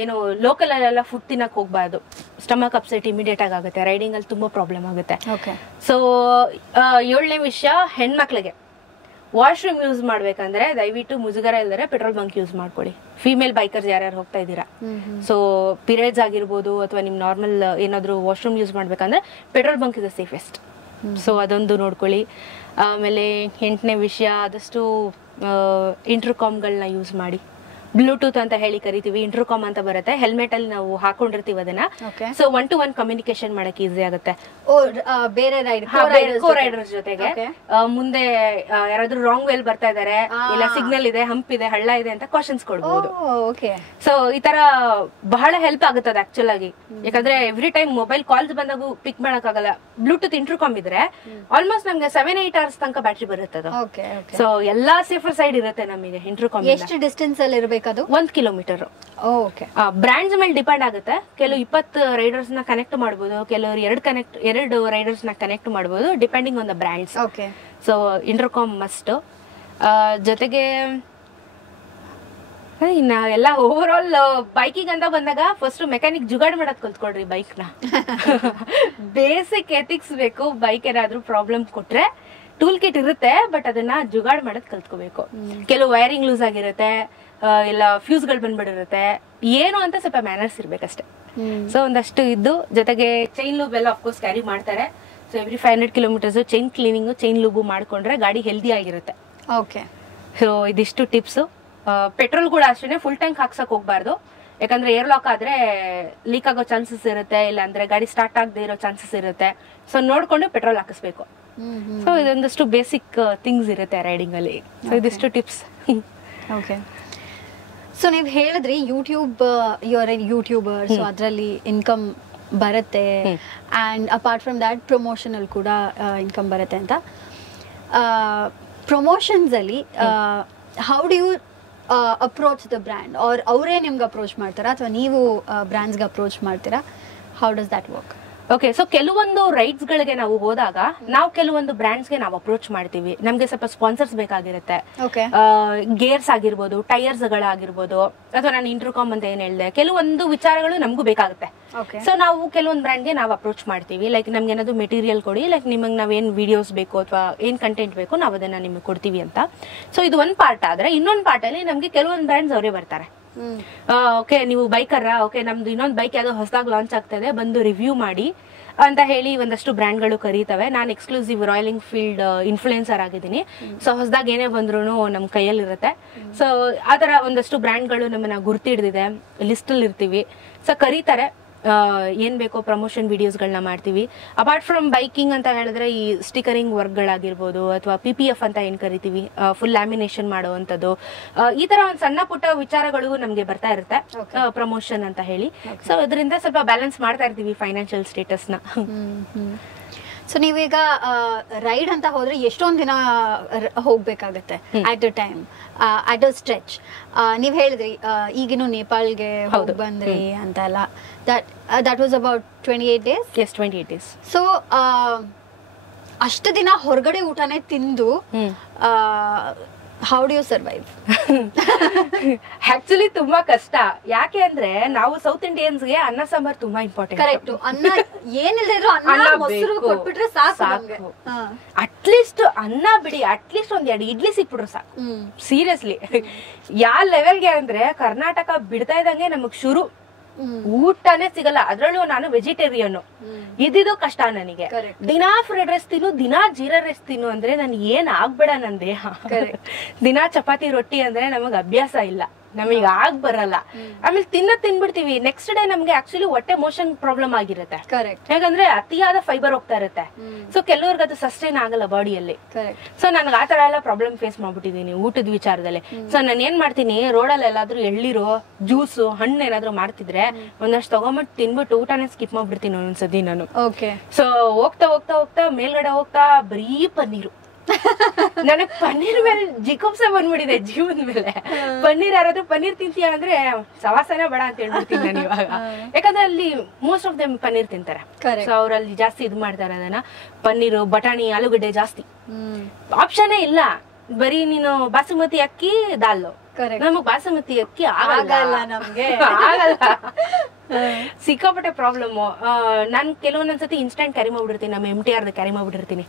ಏನು ಲೋಕಲ್ ಅಲ್ಲೆಲ್ಲ ಫುಡ್ ತಿನ್ನಕ್ ಹೋಗ್ಬಾರ್ದು, ಸ್ಟಮಕ್ ಅಪ್ಸೆಟ್ ಇಮಿಡಿಯೇಟ್ ಆಗುತ್ತೆ. ರೈಡಿಂಗ್ ಅಲ್ಲಿ ತುಂಬಾ ಪ್ರಾಬ್ಲಮ್ ಆಗುತ್ತೆ. ಸೊ 7ನೇ ವಿಷಯ, ಹೆಣ್ಮಕ್ಳಿಗೆ ವಾಶ್ರೂಮ್ ಯೂಸ್ ಮಾಡ್ಬೇಕಂದ್ರೆ ದಯವಿಟ್ಟು ಮುಜುಗರ ಇಲ್ದರೆ ಪೆಟ್ರೋಲ್ ಬಂಕ್ ಯೂಸ್ ಮಾಡ್ಕೊಳ್ಳಿ. ಫಿಮೇಲ್ ಬೈಕರ್ಸ್ ಯಾರ್ಯಾರು ಹೋಗ್ತಾ ಇದ್ದೀರಾ, ಸೊ ಪೀರಿಯಡ್ಸ್ ಆಗಿರ್ಬೋದು ಅಥವಾ ನಿಮ್ ನಾರ್ಮಲ್ ಏನಾದ್ರು ವಾಶ್ರೂಮ್ ಯೂಸ್ ಮಾಡ್ಬೇಕಂದ್ರೆ petrol bunk is the safest. So ಅದೊಂದು ನೋಡ್ಕೊಳ್ಳಿ. ಆಮೇಲೆ 8ನೇ ವಿಷಯ, ಆದಷ್ಟು ಇಂಟರ್ಕಾಮ್ಗಳನ್ನ ಯೂಸ್ ಮಾಡಿ. ಬ್ಲೂಟೂತ್ ಅಂತ ಹೇಳಿ ಕರಿತೀವಿ, ಇಂಟರ್ಕಾಮ್ ಅಂತ ಬರುತ್ತೆ. ಹೆಲ್ಮೆಟ್ ಅಲ್ಲಿ ನಾವು ಹಾಕೊಂಡಿರ್ತೀವಿ ಅದನ್ನ. ಸೊ 1-to-1 ಕಮ್ಯುನಿಕೇಶನ್ ಮಾಡಕ್ ಈಸಿ ಆಗುತ್ತೆ ಬೇರೆ ರೈಡರ್ಸ್ ಜೊತೆಗೆ. ಮುಂದೆ ಯಾರಾದ್ರೂ ರಾಂಗ್ ವೇಲ್ ಬರ್ತಾ ಇದಾರೆ, ಇಲ್ಲ ಸಿಗ್ನಲ್ ಇದೆ, ಹಂಪ್ ಇದೆ, ಹಳ್ಳ ಇದೆ ಅಂತ ಕ್ವಶನ್ಸ್ ಕೊಡ್ಬೋದು. ಸೊ ಈ ತರ ಬಹಳ ಹೆಲ್ಪ್ ಆಗುತ್ತದೆ ಆಕ್ಚುಲ್ ಆಗಿ. ಯಾಕಂದ್ರೆ ಎವ್ರಿ ಟೈಮ್ ಮೊಬೈಲ್ ಕಾಲ್ಸ್ ಬಂದಾಗೂ ಪಿಕ್ ಮಾಡಕ್ ಆಗಲ್ಲ. ಬ್ಲೂಟೂತ್ ಇಂಟರ್ಕಾಮ್ ಇದ್ರೆ ಆಲ್ಮೋಸ್ಟ್ ನಮ್ಗೆ 7-8 hours ತನಕ ಬ್ಯಾಟ್ರಿ ಬರುತ್ತೆ. ಸೊ ಎಲ್ಲಾ ಸೇಫರ್ ಸೈಡ್ ಇರುತ್ತೆ ನಮಗೆ ಇಂಟರ್ಕಾಮ್. ಎಷ್ಟು ಡಿಸ್ಟೆನ್ಸ್ ಅಲ್ಲಿ ಇರಬೇಕದು? 1 ಕಿಲೋಮೀಟರ್. ಬ್ರಾಂಡ್ಸ್ ಮೇಲೆ ಡಿಪೆಂಡ್ ಆಗುತ್ತೆ. ಕೆಲವು 20 ರೈಡರ್ಸ್ ನ ಕನೆಕ್ಟ್ ಮಾಡಬಹುದು, ಕೆಲವರು 2 ರೈಡರ್ಸ್ ನ ಕನೆಕ್ಟ್ ಮಾಡಬಹುದು, depending on the brands. So intercom must. ಜೊತೆಗೆ ಇನ್ನ ಎಲ್ಲ ಓವರ್ ಆಲ್ ಬೈಕಿಂಗ್ ಅಂತ ಬಂದಾಗ ಫಸ್ಟ್ ಮೆಕ್ಯಾನಿಕ್ ಜುಗಾಡ್ ಮಾಡೋದ್ ಕಲ್ತ್ಕೊಡ್ರಿ ಬೈಕ್ ನ. ಬೇಸಿಕ್ ಎಥಿಕ್ಸ್ ಬೇಕು. ಬೈಕ್ ಏನಾದ್ರೂ ಪ್ರಾಬ್ಲಮ್ ಕೊಟ್ರೆ ಟೂಲ್ ಕಿಟ್ ಇರುತ್ತೆ, ಬಟ್ ಅದನ್ನ ಜುಗಾಡ್ ಮಾಡೋದ್ ಕಲ್ತ್ಕೋಬೇಕು. ಕೆಲವು ವೈರಿಂಗ್ ಲೂಸ್ ಆಗಿರುತ್ತೆ, ಇಲ್ಲ ಫ್ಯೂಸ್ ಗಳು ಬಂದ್ಬಿಡಿರುತ್ತೆ, ಏನು ಅಂತ ಸ್ವಲ್ಪ ಮ್ಯಾನರ್ಸ್ ಇರ್ಬೇಕಷ್ಟೇ. ಸೊ ಒಂದಷ್ಟು ಇದ್ದು, ಜೊತೆಗೆ ಚೈನ್ ಲೂಬ್ ಎಲ್ಲ ಅಫ್ಕೋರ್ಸ್ ಕ್ಯಾರಿ ಮಾಡ್ತಾರೆ. So every 500 kilometres chain cleaning, chain lube ಮಾಡ್ಕೊಂಡ್ರೆ ಗಾಡಿ ಹೆಲ್ದಿ ಆಗಿರುತ್ತೆ. ಸೊ ಇದಿಷ್ಟು ಟಿಪ್ಸ್. ಪೆಟ್ರೋಲ್ ಕೂಡ ಅಷ್ಟೇ ಫುಲ್ ಟ್ಯಾಂಕ್ ಹಾಕ್ಸಕ್ ಹೋಗ್ಬಾರ್ದು. ಯಾಕಂದ್ರೆ ಏರ್ ಲಾಕ್ ಆದ್ರೆ ಲೀಕ್ ಆಗೋ ಚಾನ್ಸಸ್ ಇರುತ್ತೆ, ಇಲ್ಲ ಅಂದ್ರೆ ಗಾಡಿ ಸ್ಟಾರ್ಟ್ ಆಗದೆ ಇರೋ ಚಾನ್ಸಸ್ ಇರುತ್ತೆ. ಸೊ ನೋಡ್ಕೊಂಡು ಪೆಟ್ರೋಲ್ ಹಾಕಿಸ್ಬೇಕು. ಸೊ ಇದೊಂದಷ್ಟು ಬೇಸಿಕ್ ಥಿಂಗ್ಸ್ ಇರುತ್ತೆ ರೈಡಿಂಗ್ ಅಲ್ಲಿ. ಸೊ ಇದಿಷ್ಟು ಟಿಪ್ಸ್. ಸೊ ನೀವ್ ಹೇಳಿದ್ರಿ ಯೂಟ್ಯೂಬರ್, ಸೊ ಅದ್ರಲ್ಲಿ ಇನ್ಕಮ್ ಬರುತ್ತೆ, and apart from that promotion ಅಲ್ಲಿ ಕೂಡ ಇನ್ಕಮ್ ಬರುತ್ತೆ ಅಂತ. ಪ್ರಮೋಷನ್ಸ್ ಅಲ್ಲಿ how do you approach the brand, or ಅವರೇ ನಿಮ್ಗೆ ಅಪ್ರೋಚ್ ಮಾಡ್ತಾರಾ ಅಥವಾ ನೀವು ಬ್ರ್ಯಾಂಡ್ಸ್ಗೆ ಅಪ್ರೋಚ್ ಮಾಡ್ತೀರಾ? How does that work? Okay, so ಕೆಲವೊಂದು ರೈಡ್ಸ್ ಗಳಿಗೆ ನಾವು ಹೋದಾಗ ನಾವು ಕೆಲವೊಂದು ಬ್ರಾಂಡ್ಸ್ ಗೆ ನಾವು ಅಪ್ರೋಚ್ ಮಾಡ್ತೀವಿ. ನಮ್ಗೆ ಸ್ವಲ್ಪ ಸ್ಪಾನ್ಸರ್ಸ್ ಬೇಕಾಗಿರುತ್ತೆ. ಗೇರ್ಸ್ ಆಗಿರ್ಬೋದು, ಟೈರ್ಸ್ ಗಳಾಗಿರ್ಬೋದು, ಅಥವಾ ನಾನು ಇಂಟರ್ಕಾಮ್ ಅಂತ ಏನ್ ಹೇಳಿದೆ, ಕೆಲವೊಂದು ವಿಚಾರಗಳು ನಮಗೂ ಬೇಕಾಗುತ್ತೆ. ಸೊ ನಾವು ಕೆಲವೊಂದು ಬ್ರಾಂಡ್ ಗೆ ನಾವು ಅಪ್ರೋಚ್ ಮಾಡ್ತೀವಿ. ಲೈಕ್ ನಮ್ಗೆ ಏನಾದ್ರು ಮೆಟೀರಿಯಲ್ ಕೊಡಿ, ಲೈಕ್ ನಿಮಗೆ ನಾವೇನ್ ವಿಡಿಯೋಸ್ ಬೇಕು ಅಥವಾ ಏನ್ ಕಂಟೆಂಟ್ ಬೇಕು ನಾವು ಅದನ್ನ ನಿಮಗೆ ಕೊಡ್ತೀವಿ ಅಂತ. ಸೊ ಇದು ಒಂದ್ ಪಾರ್ಟ್ ಆದ್ರೆ, ಇನ್ನೊಂದ್ ಪಾರ್ಟ್ ಅಲ್ಲಿ ನಮ್ಗೆ ಕೆಲವೊಂದು ಬ್ರಾಂಡ್ಸ್ ಅವರೇ ಬರ್ತಾರೆ. ಓಕೆ, ನೀವು ಬೈಕರ್, ಓಕೆ ನಮ್ದು ಇನ್ನೊಂದು ಬೈಕ್ ಯಾವ್ದೋ ಹೊಸದಾಗಿ ಲಾಂಚ್ ಆಗ್ತದೆ, ಬಂದು ರಿವ್ಯೂ ಮಾಡಿ ಅಂತ ಹೇಳಿ ಒಂದಷ್ಟು ಬ್ರ್ಯಾಂಡ್ಗಳು ಕರೀತವೆ. ನಾನು ಎಕ್ಸ್ಕ್ಲೂಸಿವ್ ರಾಯಲ್ ಎನ್ಫೀಲ್ಡ್ ಇನ್ಫ್ಲೂಯೆನ್ಸರ್ ಆಗಿದ್ದೀನಿ. ಸೊ ಹೊಸದಾಗಿ ಏನೇ ಬಂದ್ರು ನಮ್ಮ ಕೈಯಲ್ಲಿ ಇರುತ್ತೆ. ಸೊ ಆತರ ಒಂದಷ್ಟು ಬ್ರ್ಯಾಂಡ್ಗಳು ನಮ್ಮನ್ನ ಗುರ್ತಿಡ್ದಿದೆ, ಲಿಸ್ಟ್ ಅಲ್ಲಿ ಇರ್ತೀವಿ. ಸೊ ಕರೀತಾರೆ, ಏನ್ ಬೇಕೋ ಪ್ರಮೋಷನ್ ವಿಡಿಯೋಸ್ ಗಳನ್ನ ಮಾಡ್ತೀವಿ. ಅಪಾರ್ಟ್ ಫ್ರಮ್ ಬೈಕಿಂಗ್ ಅಂತ ಹೇಳಿದ್ರೆ ಈ ಸ್ಟಿಕರಿಂಗ್ ವರ್ಕ್ ಗಳಾಗಿರ್ಬೋದು, ಅಥವಾ PPF ಅಂತ ಏನ್ ಕರಿತೀವಿ, ಫುಲ್ ಲ್ಯಾಮಿನೇಷನ್ ಮಾಡುವಂತದ್ದು, ಈ ತರ ಒಂದ್ ಸಣ್ಣ ಪುಟ್ಟ ವಿಚಾರಗಳು ನಮ್ಗೆ ಬರ್ತಾ ಇರುತ್ತೆ ಪ್ರಮೋಷನ್ ಅಂತ ಹೇಳಿ. ಸೊ ಇದರಿಂದ ಸ್ವಲ್ಪ ಬ್ಯಾಲೆನ್ಸ್ ಮಾಡ್ತಾ ಇರ್ತೀವಿ ಫೈನಾನ್ಷಿಯಲ್ ಸ್ಟೇಟಸ್ ನ. ಸೊ ನೀವೀಗ ರೈಡ್ ಅಂತ ಹೋದ್ರೆ ಎಷ್ಟೊಂದ್ ದಿನ ಹೋಗ್ಬೇಕಾಗತ್ತೆ at a time, at a stretch. ನೀವ್ ಹೇಳಿದ್ರಿ ಈಗಿನ ನೇಪಾಳ್ಗೆ ಹೋಗಿ ಬಂದ್ರಿ ಅಂತ ಎಲ್ಲ. that was about 28 days? Yes, 28 days. So ಅಷ್ಟು ದಿನ ಹೊರಗಡೆ ಊಟನೇ ತಿಂದು how do you survive? Actually ತುಂಬಾ ಕಷ್ಟ. ಯಾಕೆ ಅಂದ್ರೆ ನಾವು ಸೌತ್ ಇಂಡಿಯನ್ಸ್ ಗೆ ಅನ್ನ ಸಾಂಬಾರ್ ತುಂಬಾ ಇಂಪಾರ್ಟೆಂಟ್. ಕರೆಕ್ಟ್. ಅನ್ನ ಏನಿಲ್ಲದ್ರು ಅನ್ನ ಮೊಸರು ಕೊಟ್ಬಿಟ್ರೆ ಸಾಕು. ಅಟ್ಲೀಸ್ಟ್ ಅನ್ನ ಬಿಡಿ, ಅಟ್ಲೀಸ್ಟ್ ಒಂದ್ 2 ಇಡ್ಲಿ ಸಿಕ್ಬಿಟ್ರು ಸಾಕು. ಸೀರಿಯಸ್ಲಿ, ಯಾವ ಲೆವೆಲ್ಗೆ ಅಂದ್ರೆ ಕರ್ನಾಟಕ ಬಿಡ್ತಾ ಇದ್ದಂಗೆ ನಮಗ್ ಶುರು ಊಟನೇ ಸಿಗಲ್ಲ. ಅದ್ರಲ್ಲೂ ನಾನು ವೆಜಿಟೇರಿಯನ್, ಇದಿದು ಕಷ್ಟ ನನಗೆ. ದಿನಾ ಫ್ರೈಡ್ ರೈಸ್ ತಿನ್ನು, ದಿನಾ ಜೀರಾ ರೈಸ್ ತಿನ್ನು ಅಂದ್ರೆ ನನ್ ಏನ್ ಆಗ್ಬೇಡ ನನ್ ದೇಹ. ದಿನಾ ಚಪಾತಿ ರೊಟ್ಟಿ ಅಂದ್ರೆ ನಮಗ್ ಅಭ್ಯಾಸ ಇಲ್ಲ, ನಮಗ್ ಆಗ್ ಬರಲ್ಲ. ಆಮೇಲೆ ತಿನ್ಬಿಡ್ತೀವಿ. ನೆಕ್ಸ್ಟ್ ಡೇ ನಮ್ಗೆ ಆಕ್ಚುಲಿ ಹೊಟ್ಟೆ ಮೋಷನ್ ಪ್ರಾಬ್ಲಮ್ ಆಗಿರುತ್ತೆ. ಯಾಕಂದ್ರೆ ಅತಿಯಾದ ಫೈಬರ್ ಹೋಗ್ತಾ ಇರುತ್ತೆ. ಸೊ ಕೆಲವ್ರಿಗೆ ಅದು ಸಸ್ಟೈನ್ ಆಗಲ್ಲ ಬಾಡಿಯಲ್ಲಿ. ಸೊ ನನ್ಗೆ ಆತರ ಎಲ್ಲ ಪ್ರಾಬ್ಲಮ್ ಫೇಸ್ ಮಾಡ್ಬಿಟ್ಟಿದೀನಿ ಊಟದ ವಿಚಾರದಲ್ಲಿ. ಸೊ ನಾನು ಏನ್ ಮಾಡ್ತೀನಿ, ರೋಡಲ್ಲಿ ಎಲ್ಲಾದ್ರೂ ಎಳ್ಳಿರೋ ಜ್ಯೂಸು ಹಣ್ಣು ಏನಾದ್ರು ಮಾಡ್ತಿದ್ರೆ ಒಂದಷ್ಟು ತಗೊಂಬಿಟ್ಟು ತಿನ್ಬಿಟ್ಟು ಊಟನೇ ಸ್ಕಿಪ್ ಮಾಡ್ಬಿಡ್ತೀನಿ ಒಂದೊಂದ್ಸತಿ ನಾನು. ಸೊ ಹೋಗ್ತಾ ಹೋಗ್ತಾ ಹೋಗ್ತಾ ಮೇಲ್ಗಡೆ ಹೋಗ್ತಾ ಬರೀ ಪನ್ನೀರು. ನನಗ್ ಪನ್ನೀರ್ ಮೇಲೆ ಜಿಗುಪ್ಸೆ ಬಂದ್ಬಿಟ್ಟಿದೆ ಜೀವನ ಮೇಲೆ. ಪನ್ನೀರ್ ಯಾರಾದ್ರೂ ಪನ್ನೀರ್ ತಿಂತೀಯ ಅಂದ್ರೆ ಸವಾಸನೆ ಬೇಡ ಅಂತ ಹೇಳ್ಬಿಡ್ತೀನಿ ನಾನು ಇವಾಗ. ಯಾಕಂದ್ರೆ ಅಲ್ಲಿ ಮೋಸ್ಟ್ ಆಫ್ ದೆಮ್ ಪನ್ನೀರ್ ತಿಂತಾರೆ. ಸೊ ಅವ್ರಲ್ಲಿ ಜಾಸ್ತಿ ಇದು ಮಾಡ್ತಾರೆ ಅದನ್ನ. ಪನ್ನೀರು, ಬಟಾಣಿ, ಆಲೂಗಡ್ಡೆ ಜಾಸ್ತಿ. ಆಪ್ಷನ್ನೇ ಇಲ್ಲ. ಬರೀ ನೀನು ಬಾಸುಮತಿ ಅಕ್ಕಿ, ದಾಲ್. ನಮಗ್ ಬಾಸುಮತಿ ಅಕ್ಕಿ ಆಗಲ್ಲ, ನಮ್ಗೆ ಆಗಲ್ಲ. ಸಿಕ್ಕಾಪಟ್ಟೆ ಪ್ರಾಬ್ಲಮ್. ನಾನ್ ಕೆಲವೊಂದ್ಸತಿ ಇನ್ಸ್ಟೆಂಟ್ ಕ್ಯಾರಿ ಮಾಡ್ಬಿಡ್ತೀನಿ, ನಮ್ಮ MTR ಕ್ಯಾರಿ ಮಾಡ್ಬಿಟ್ಟಿರ್ತೀನಿ.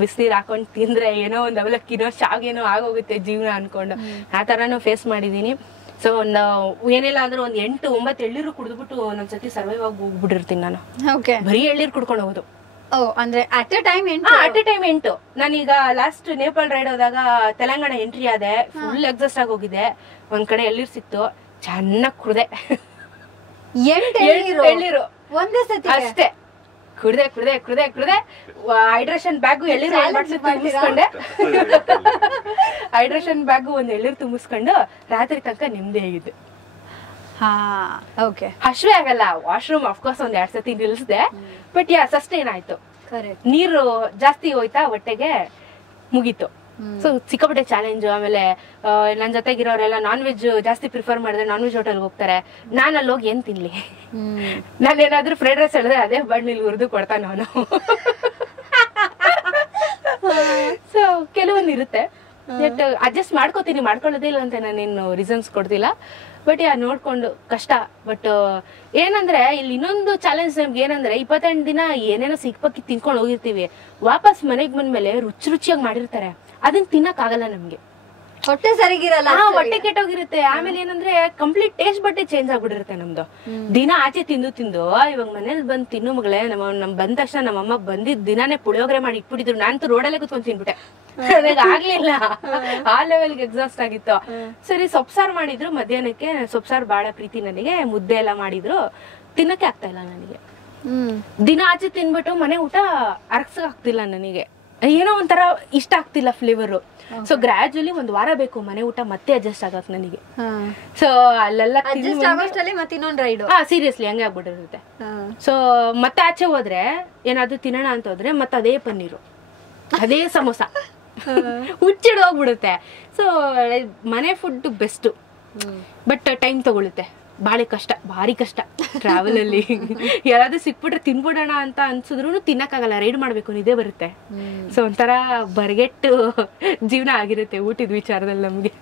ಬಿಸಿನೀರ್ ಹಾಕೊಂಡ್ ತಿಂದ್ರೆ ಏನೋ ಒಂದ್ ಅವಲಕ್ಕಿನೋ ಶಾವಿಗೆನೋ ಆಗೋಗುತ್ತೆ ಜೀವನ ಅನ್ಕೊಂಡು. ಆ ತರಾನು ಫೇಸ್ ಮಾಡಿದೀನಿ. ಸೊ ಒಂದು ಏನಿಲ್ಲ ಅಂದ್ರೆ ಒಂದ್ 8-9 ಎಳ್ಳೀರು ಕುಡಿದ್ಬಿಟ್ಟು ಒಂದೊಂದ್ಸತಿ ಸರ್ವೈವ್ ಆಗಿ ಹೋಗ್ಬಿಟ್ಟಿರ್ತೀನಿ ನಾನು. ಬರೀ ಎಳ್ಳೀರ್ ಕುಡ್ಕೊಂಡು ಹೋಗೋದು. ಅಂದ್ರೆ at A time at A time 8. ನಾನೀಗ ಲಾಸ್ಟ್ ನೇಪಾಳ ರೈಡ್ ಹೋದಾಗ ತೆಲಂಗಾಣ ಎಂಟ್ರಿ ಆದೆ, ಫುಲ್ ಎಕ್ಸಾಸ್ಟ್ ಆಗಿ ಹೋಗಿದೆ. ಒಂದ್ ಕಡೆ ಎಳ್ನೀರ್ ಸಿಕ್ತು, ಚೆನ್ನಾಗ್ ಕುಡ್ದೆ. 8 ಎಳ್ನೀರು ಒಂದೇ ಸತಿ ಅಷ್ಟೇ ಕುಡ್ದೆ ಕುಡ್ದೆ ಕುಡ್ದೆ ಕುಡ್ದೆ. ಹೈಡ್ರೇಷನ್ ಬ್ಯಾಗು ಎಳ್ನೀರು ತುಂಬಿಸ್ಕೊಂಡೆ. ಹೈಡ್ರೇಷನ್ ಬ್ಯಾಗು ಒಂದ್ ಎಳ್ನೀರು ತುಂಬಿಸ್ಕೊಂಡು ರಾತ್ರಿ ತನಕ ನೆಮ್ಮದಿ ಆಗಿದ್ದು. ಹಶ್ವೆ ಆಗಲ್ಲ. ವಾಶ್ರೂಮ್ ಅಫ್ಕೋರ್ಸ್ ಒಂದ್ 2 ಸತಿ ನಿಲ್ಸ್ದೆ, ಬಟ್ ಸಸ್ಟೈನ್ ಆಯ್ತು. ನೀರು ಜಾಸ್ತಿ ಹೋಯ್ತಾ ಹೊಟ್ಟೆಗೆ, ಮುಗೀತು. ಸೊ ಸಿಕ್ಕಾಪಟ್ಟೆ ಚಾಲೆಂಜ್. ಆಮೇಲೆ ನನ್ ಜೊತೆಗಿರೋರೆಲ್ಲ ನಾನ್ ವೆಜ್ ಜಾಸ್ತಿ ಪ್ರಿಫರ್ ಮಾಡಿದ್ರೆ ನಾನ್ ವೆಜ್ ಹೋಟೆಲ್ ಹೋಗ್ತಾರೆ. ನಾನು ಅಲ್ಲಿ ಹೋಗಿ ಏನ್ ತಿನ್ಲಿ? ನಾನೇನಾದ್ರೂ ಫ್ರೈಡ್ ರೈಸ್ ಹೇಳಿದ್ರೆ ಅದೇ ಬಣ್ಣಿಲ್ ಹುರಿದು ಕೊಡ್ತಾ ನಾನು. ಸೊ ಕೆಲವೊಂದು ಇರುತ್ತೆ, ಅಡ್ಜಸ್ಟ್ ಮಾಡ್ಕೋತೀನಿ, ಮಾಡ್ಕೊಳ್ಳೋದೇ ಇಲ್ಲ ಅಂತ ನಾನೇನು ರೀಸನ್ಸ್ ಕೊಡ್ತಿಲ್ಲ. ಬಟ್ ನೋಡ್ಕೊಂಡು ಕಷ್ಟ. ಬಟ್ ಏನಂದ್ರೆ ಇಲ್ಲಿ ಇನ್ನೊಂದು ಚಾಲೆಂಜ್ ನಮ್ಗೆ ಏನಂದ್ರೆ 28 ದಿನ ಏನೇನೋ ಸಿಕ್ಪಕ್ಕಿ ತಿನ್ಕೊಂಡು ಹೋಗಿರ್ತೀವಿ. ವಾಪಸ್ ಮನೆಗ್ ಬಂದ್ಮೇಲೆ ರುಚಿಯಾಗಿ ಮಾಡಿರ್ತಾರೆ, ಅದನ್ನ ತಿನ್ನಕ್ ಆಗಲ್ಲ ನಮ್ಗೆ. ಹೊಟ್ಟೆ ಸರಿಗಿರಲ್ಲ, ಹೊಟ್ಟೆ ಕೆಟ್ಟೋಗಿರುತ್ತೆ. ಆಮೇಲೆ ಏನಂದ್ರೆ ಕಂಪ್ಲೀಟ್ ಟೇಸ್ಟ್ ಬಟ್ಟೆ ಚೇಂಜ್ ಆಗ್ಬಿಟ್ಟಿರುತ್ತೆ ನಮ್ದು. ದಿನ ಆಚೆ ತಿಂದು ಇವಾಗ ಮನೇಲಿ ಬಂದು ತಿನ್ನು ಮಗಳೇ. ನಮ್ ಬಂದ ತಕ್ಷಣ ನಮ್ಮಮ್ಮ ಬಂದಿದ್ ದಿನಾನೇ ಪುಳಿಯೋಗರೆ ಮಾಡಿ ಇಟ್ಬಿಟ್ಟಿದ್ರು. ನಾನಂತೂ ರೋಡಲ್ಲೇ ಕುತ್ಕೊಂಡ್ ತಿನ್ಬಿಟ್ಟೆ, ಆಗ್ಲಿಲ್ಲ. ಆ ಲೆವೆಲ್ಗೆ ಎಕ್ಸಾಸ್ಟ್ ಆಗಿತ್ತು. ಸರಿ ಸೊಪ್ಸಾರು ಮಾಡಿದ್ರು ಮಧ್ಯಾಹ್ನಕ್ಕೆ. ಸೊಪ್ಸಾರು ಬಾಳ ಪ್ರೀತಿ ನನಗೆ. ಮುದ್ದೆ ಎಲ್ಲ ಮಾಡಿದ್ರು, ತಿನ್ನಕ್ಕೆ ಆಗ್ತಾ ಇಲ್ಲ ನನಗೆ. ದಿನ ಆಚೆ ತಿನ್ಬಿಟ್ಟು ಮನೆ ಊಟ ಅರಗ್ಸಕ್ ಆಗ್ತಿಲ್ಲ ನನಗೆ. ಏನೋ ಒಂಥರ ಇಷ್ಟ ಆಗ್ತಿಲ್ಲ ಫ್ಲೇವರು. ಸೊ ಗ್ರಾಜುಲಿ 1 ವಾರ ಬೇಕು ಮನೆ ಊಟ ಮತ್ತೆ ಅಡ್ಜಸ್ಟ್ ಆಗಕ್ ನನಗೆ. ಸೊ ಅಲ್ಲೆಲ್ಲ ಸೀರಿಯಸ್ಲಿ ಹಂಗೆ ಆಗ್ಬಿಟ್ಟಿರುತ್ತೆ. ಸೊ ಮತ್ತೆ ಆಚೆ ಹೋದ್ರೆ ಏನಾದ್ರು ತಿನ್ನೋಣ ಅಂತ ಹೋದ್ರೆ ಮತ್ತೆ ಅದೇ ಪನ್ನೀರು, ಅದೇ ಸಮೋಸ, ಹುಚ್ಚಿಡ್ ಹೋಗ್ಬಿಡುತ್ತೆ. ಸೊ ಮನೆ ಫುಡ್ ಬೆಸ್ಟ್, ಬಟ್ ಟೈಮ್ ತಗೊಳುತ್ತೆ. ಬಾಳಿ ಕಷ್ಟ, ಭಾರಿ ಕಷ್ಟ ಟ್ರಾವೆಲ್ ಅಲ್ಲಿ. ಯಾರಾದ್ರೂ ಸಿಕ್ಬಿಟ್ರೆ ತಿನ್ಬಿಡೋಣ ಅಂತ ಅನ್ಸಿದ್ರು ತಿನ್ನಕ್ಕಾಗಲ್ಲ, ರೈಡ್ ಮಾಡ್ಬೇಕು, ನಿದ್ದೆ ಬರುತ್ತೆ. ಸೊ ಒಂಥರ ಬರ್ಗೆಟ್ಟು ಜೀವನ ಆಗಿರುತ್ತೆ ಊಟದ ವಿಚಾರದಲ್ಲಿ ನಮ್ಗೆ.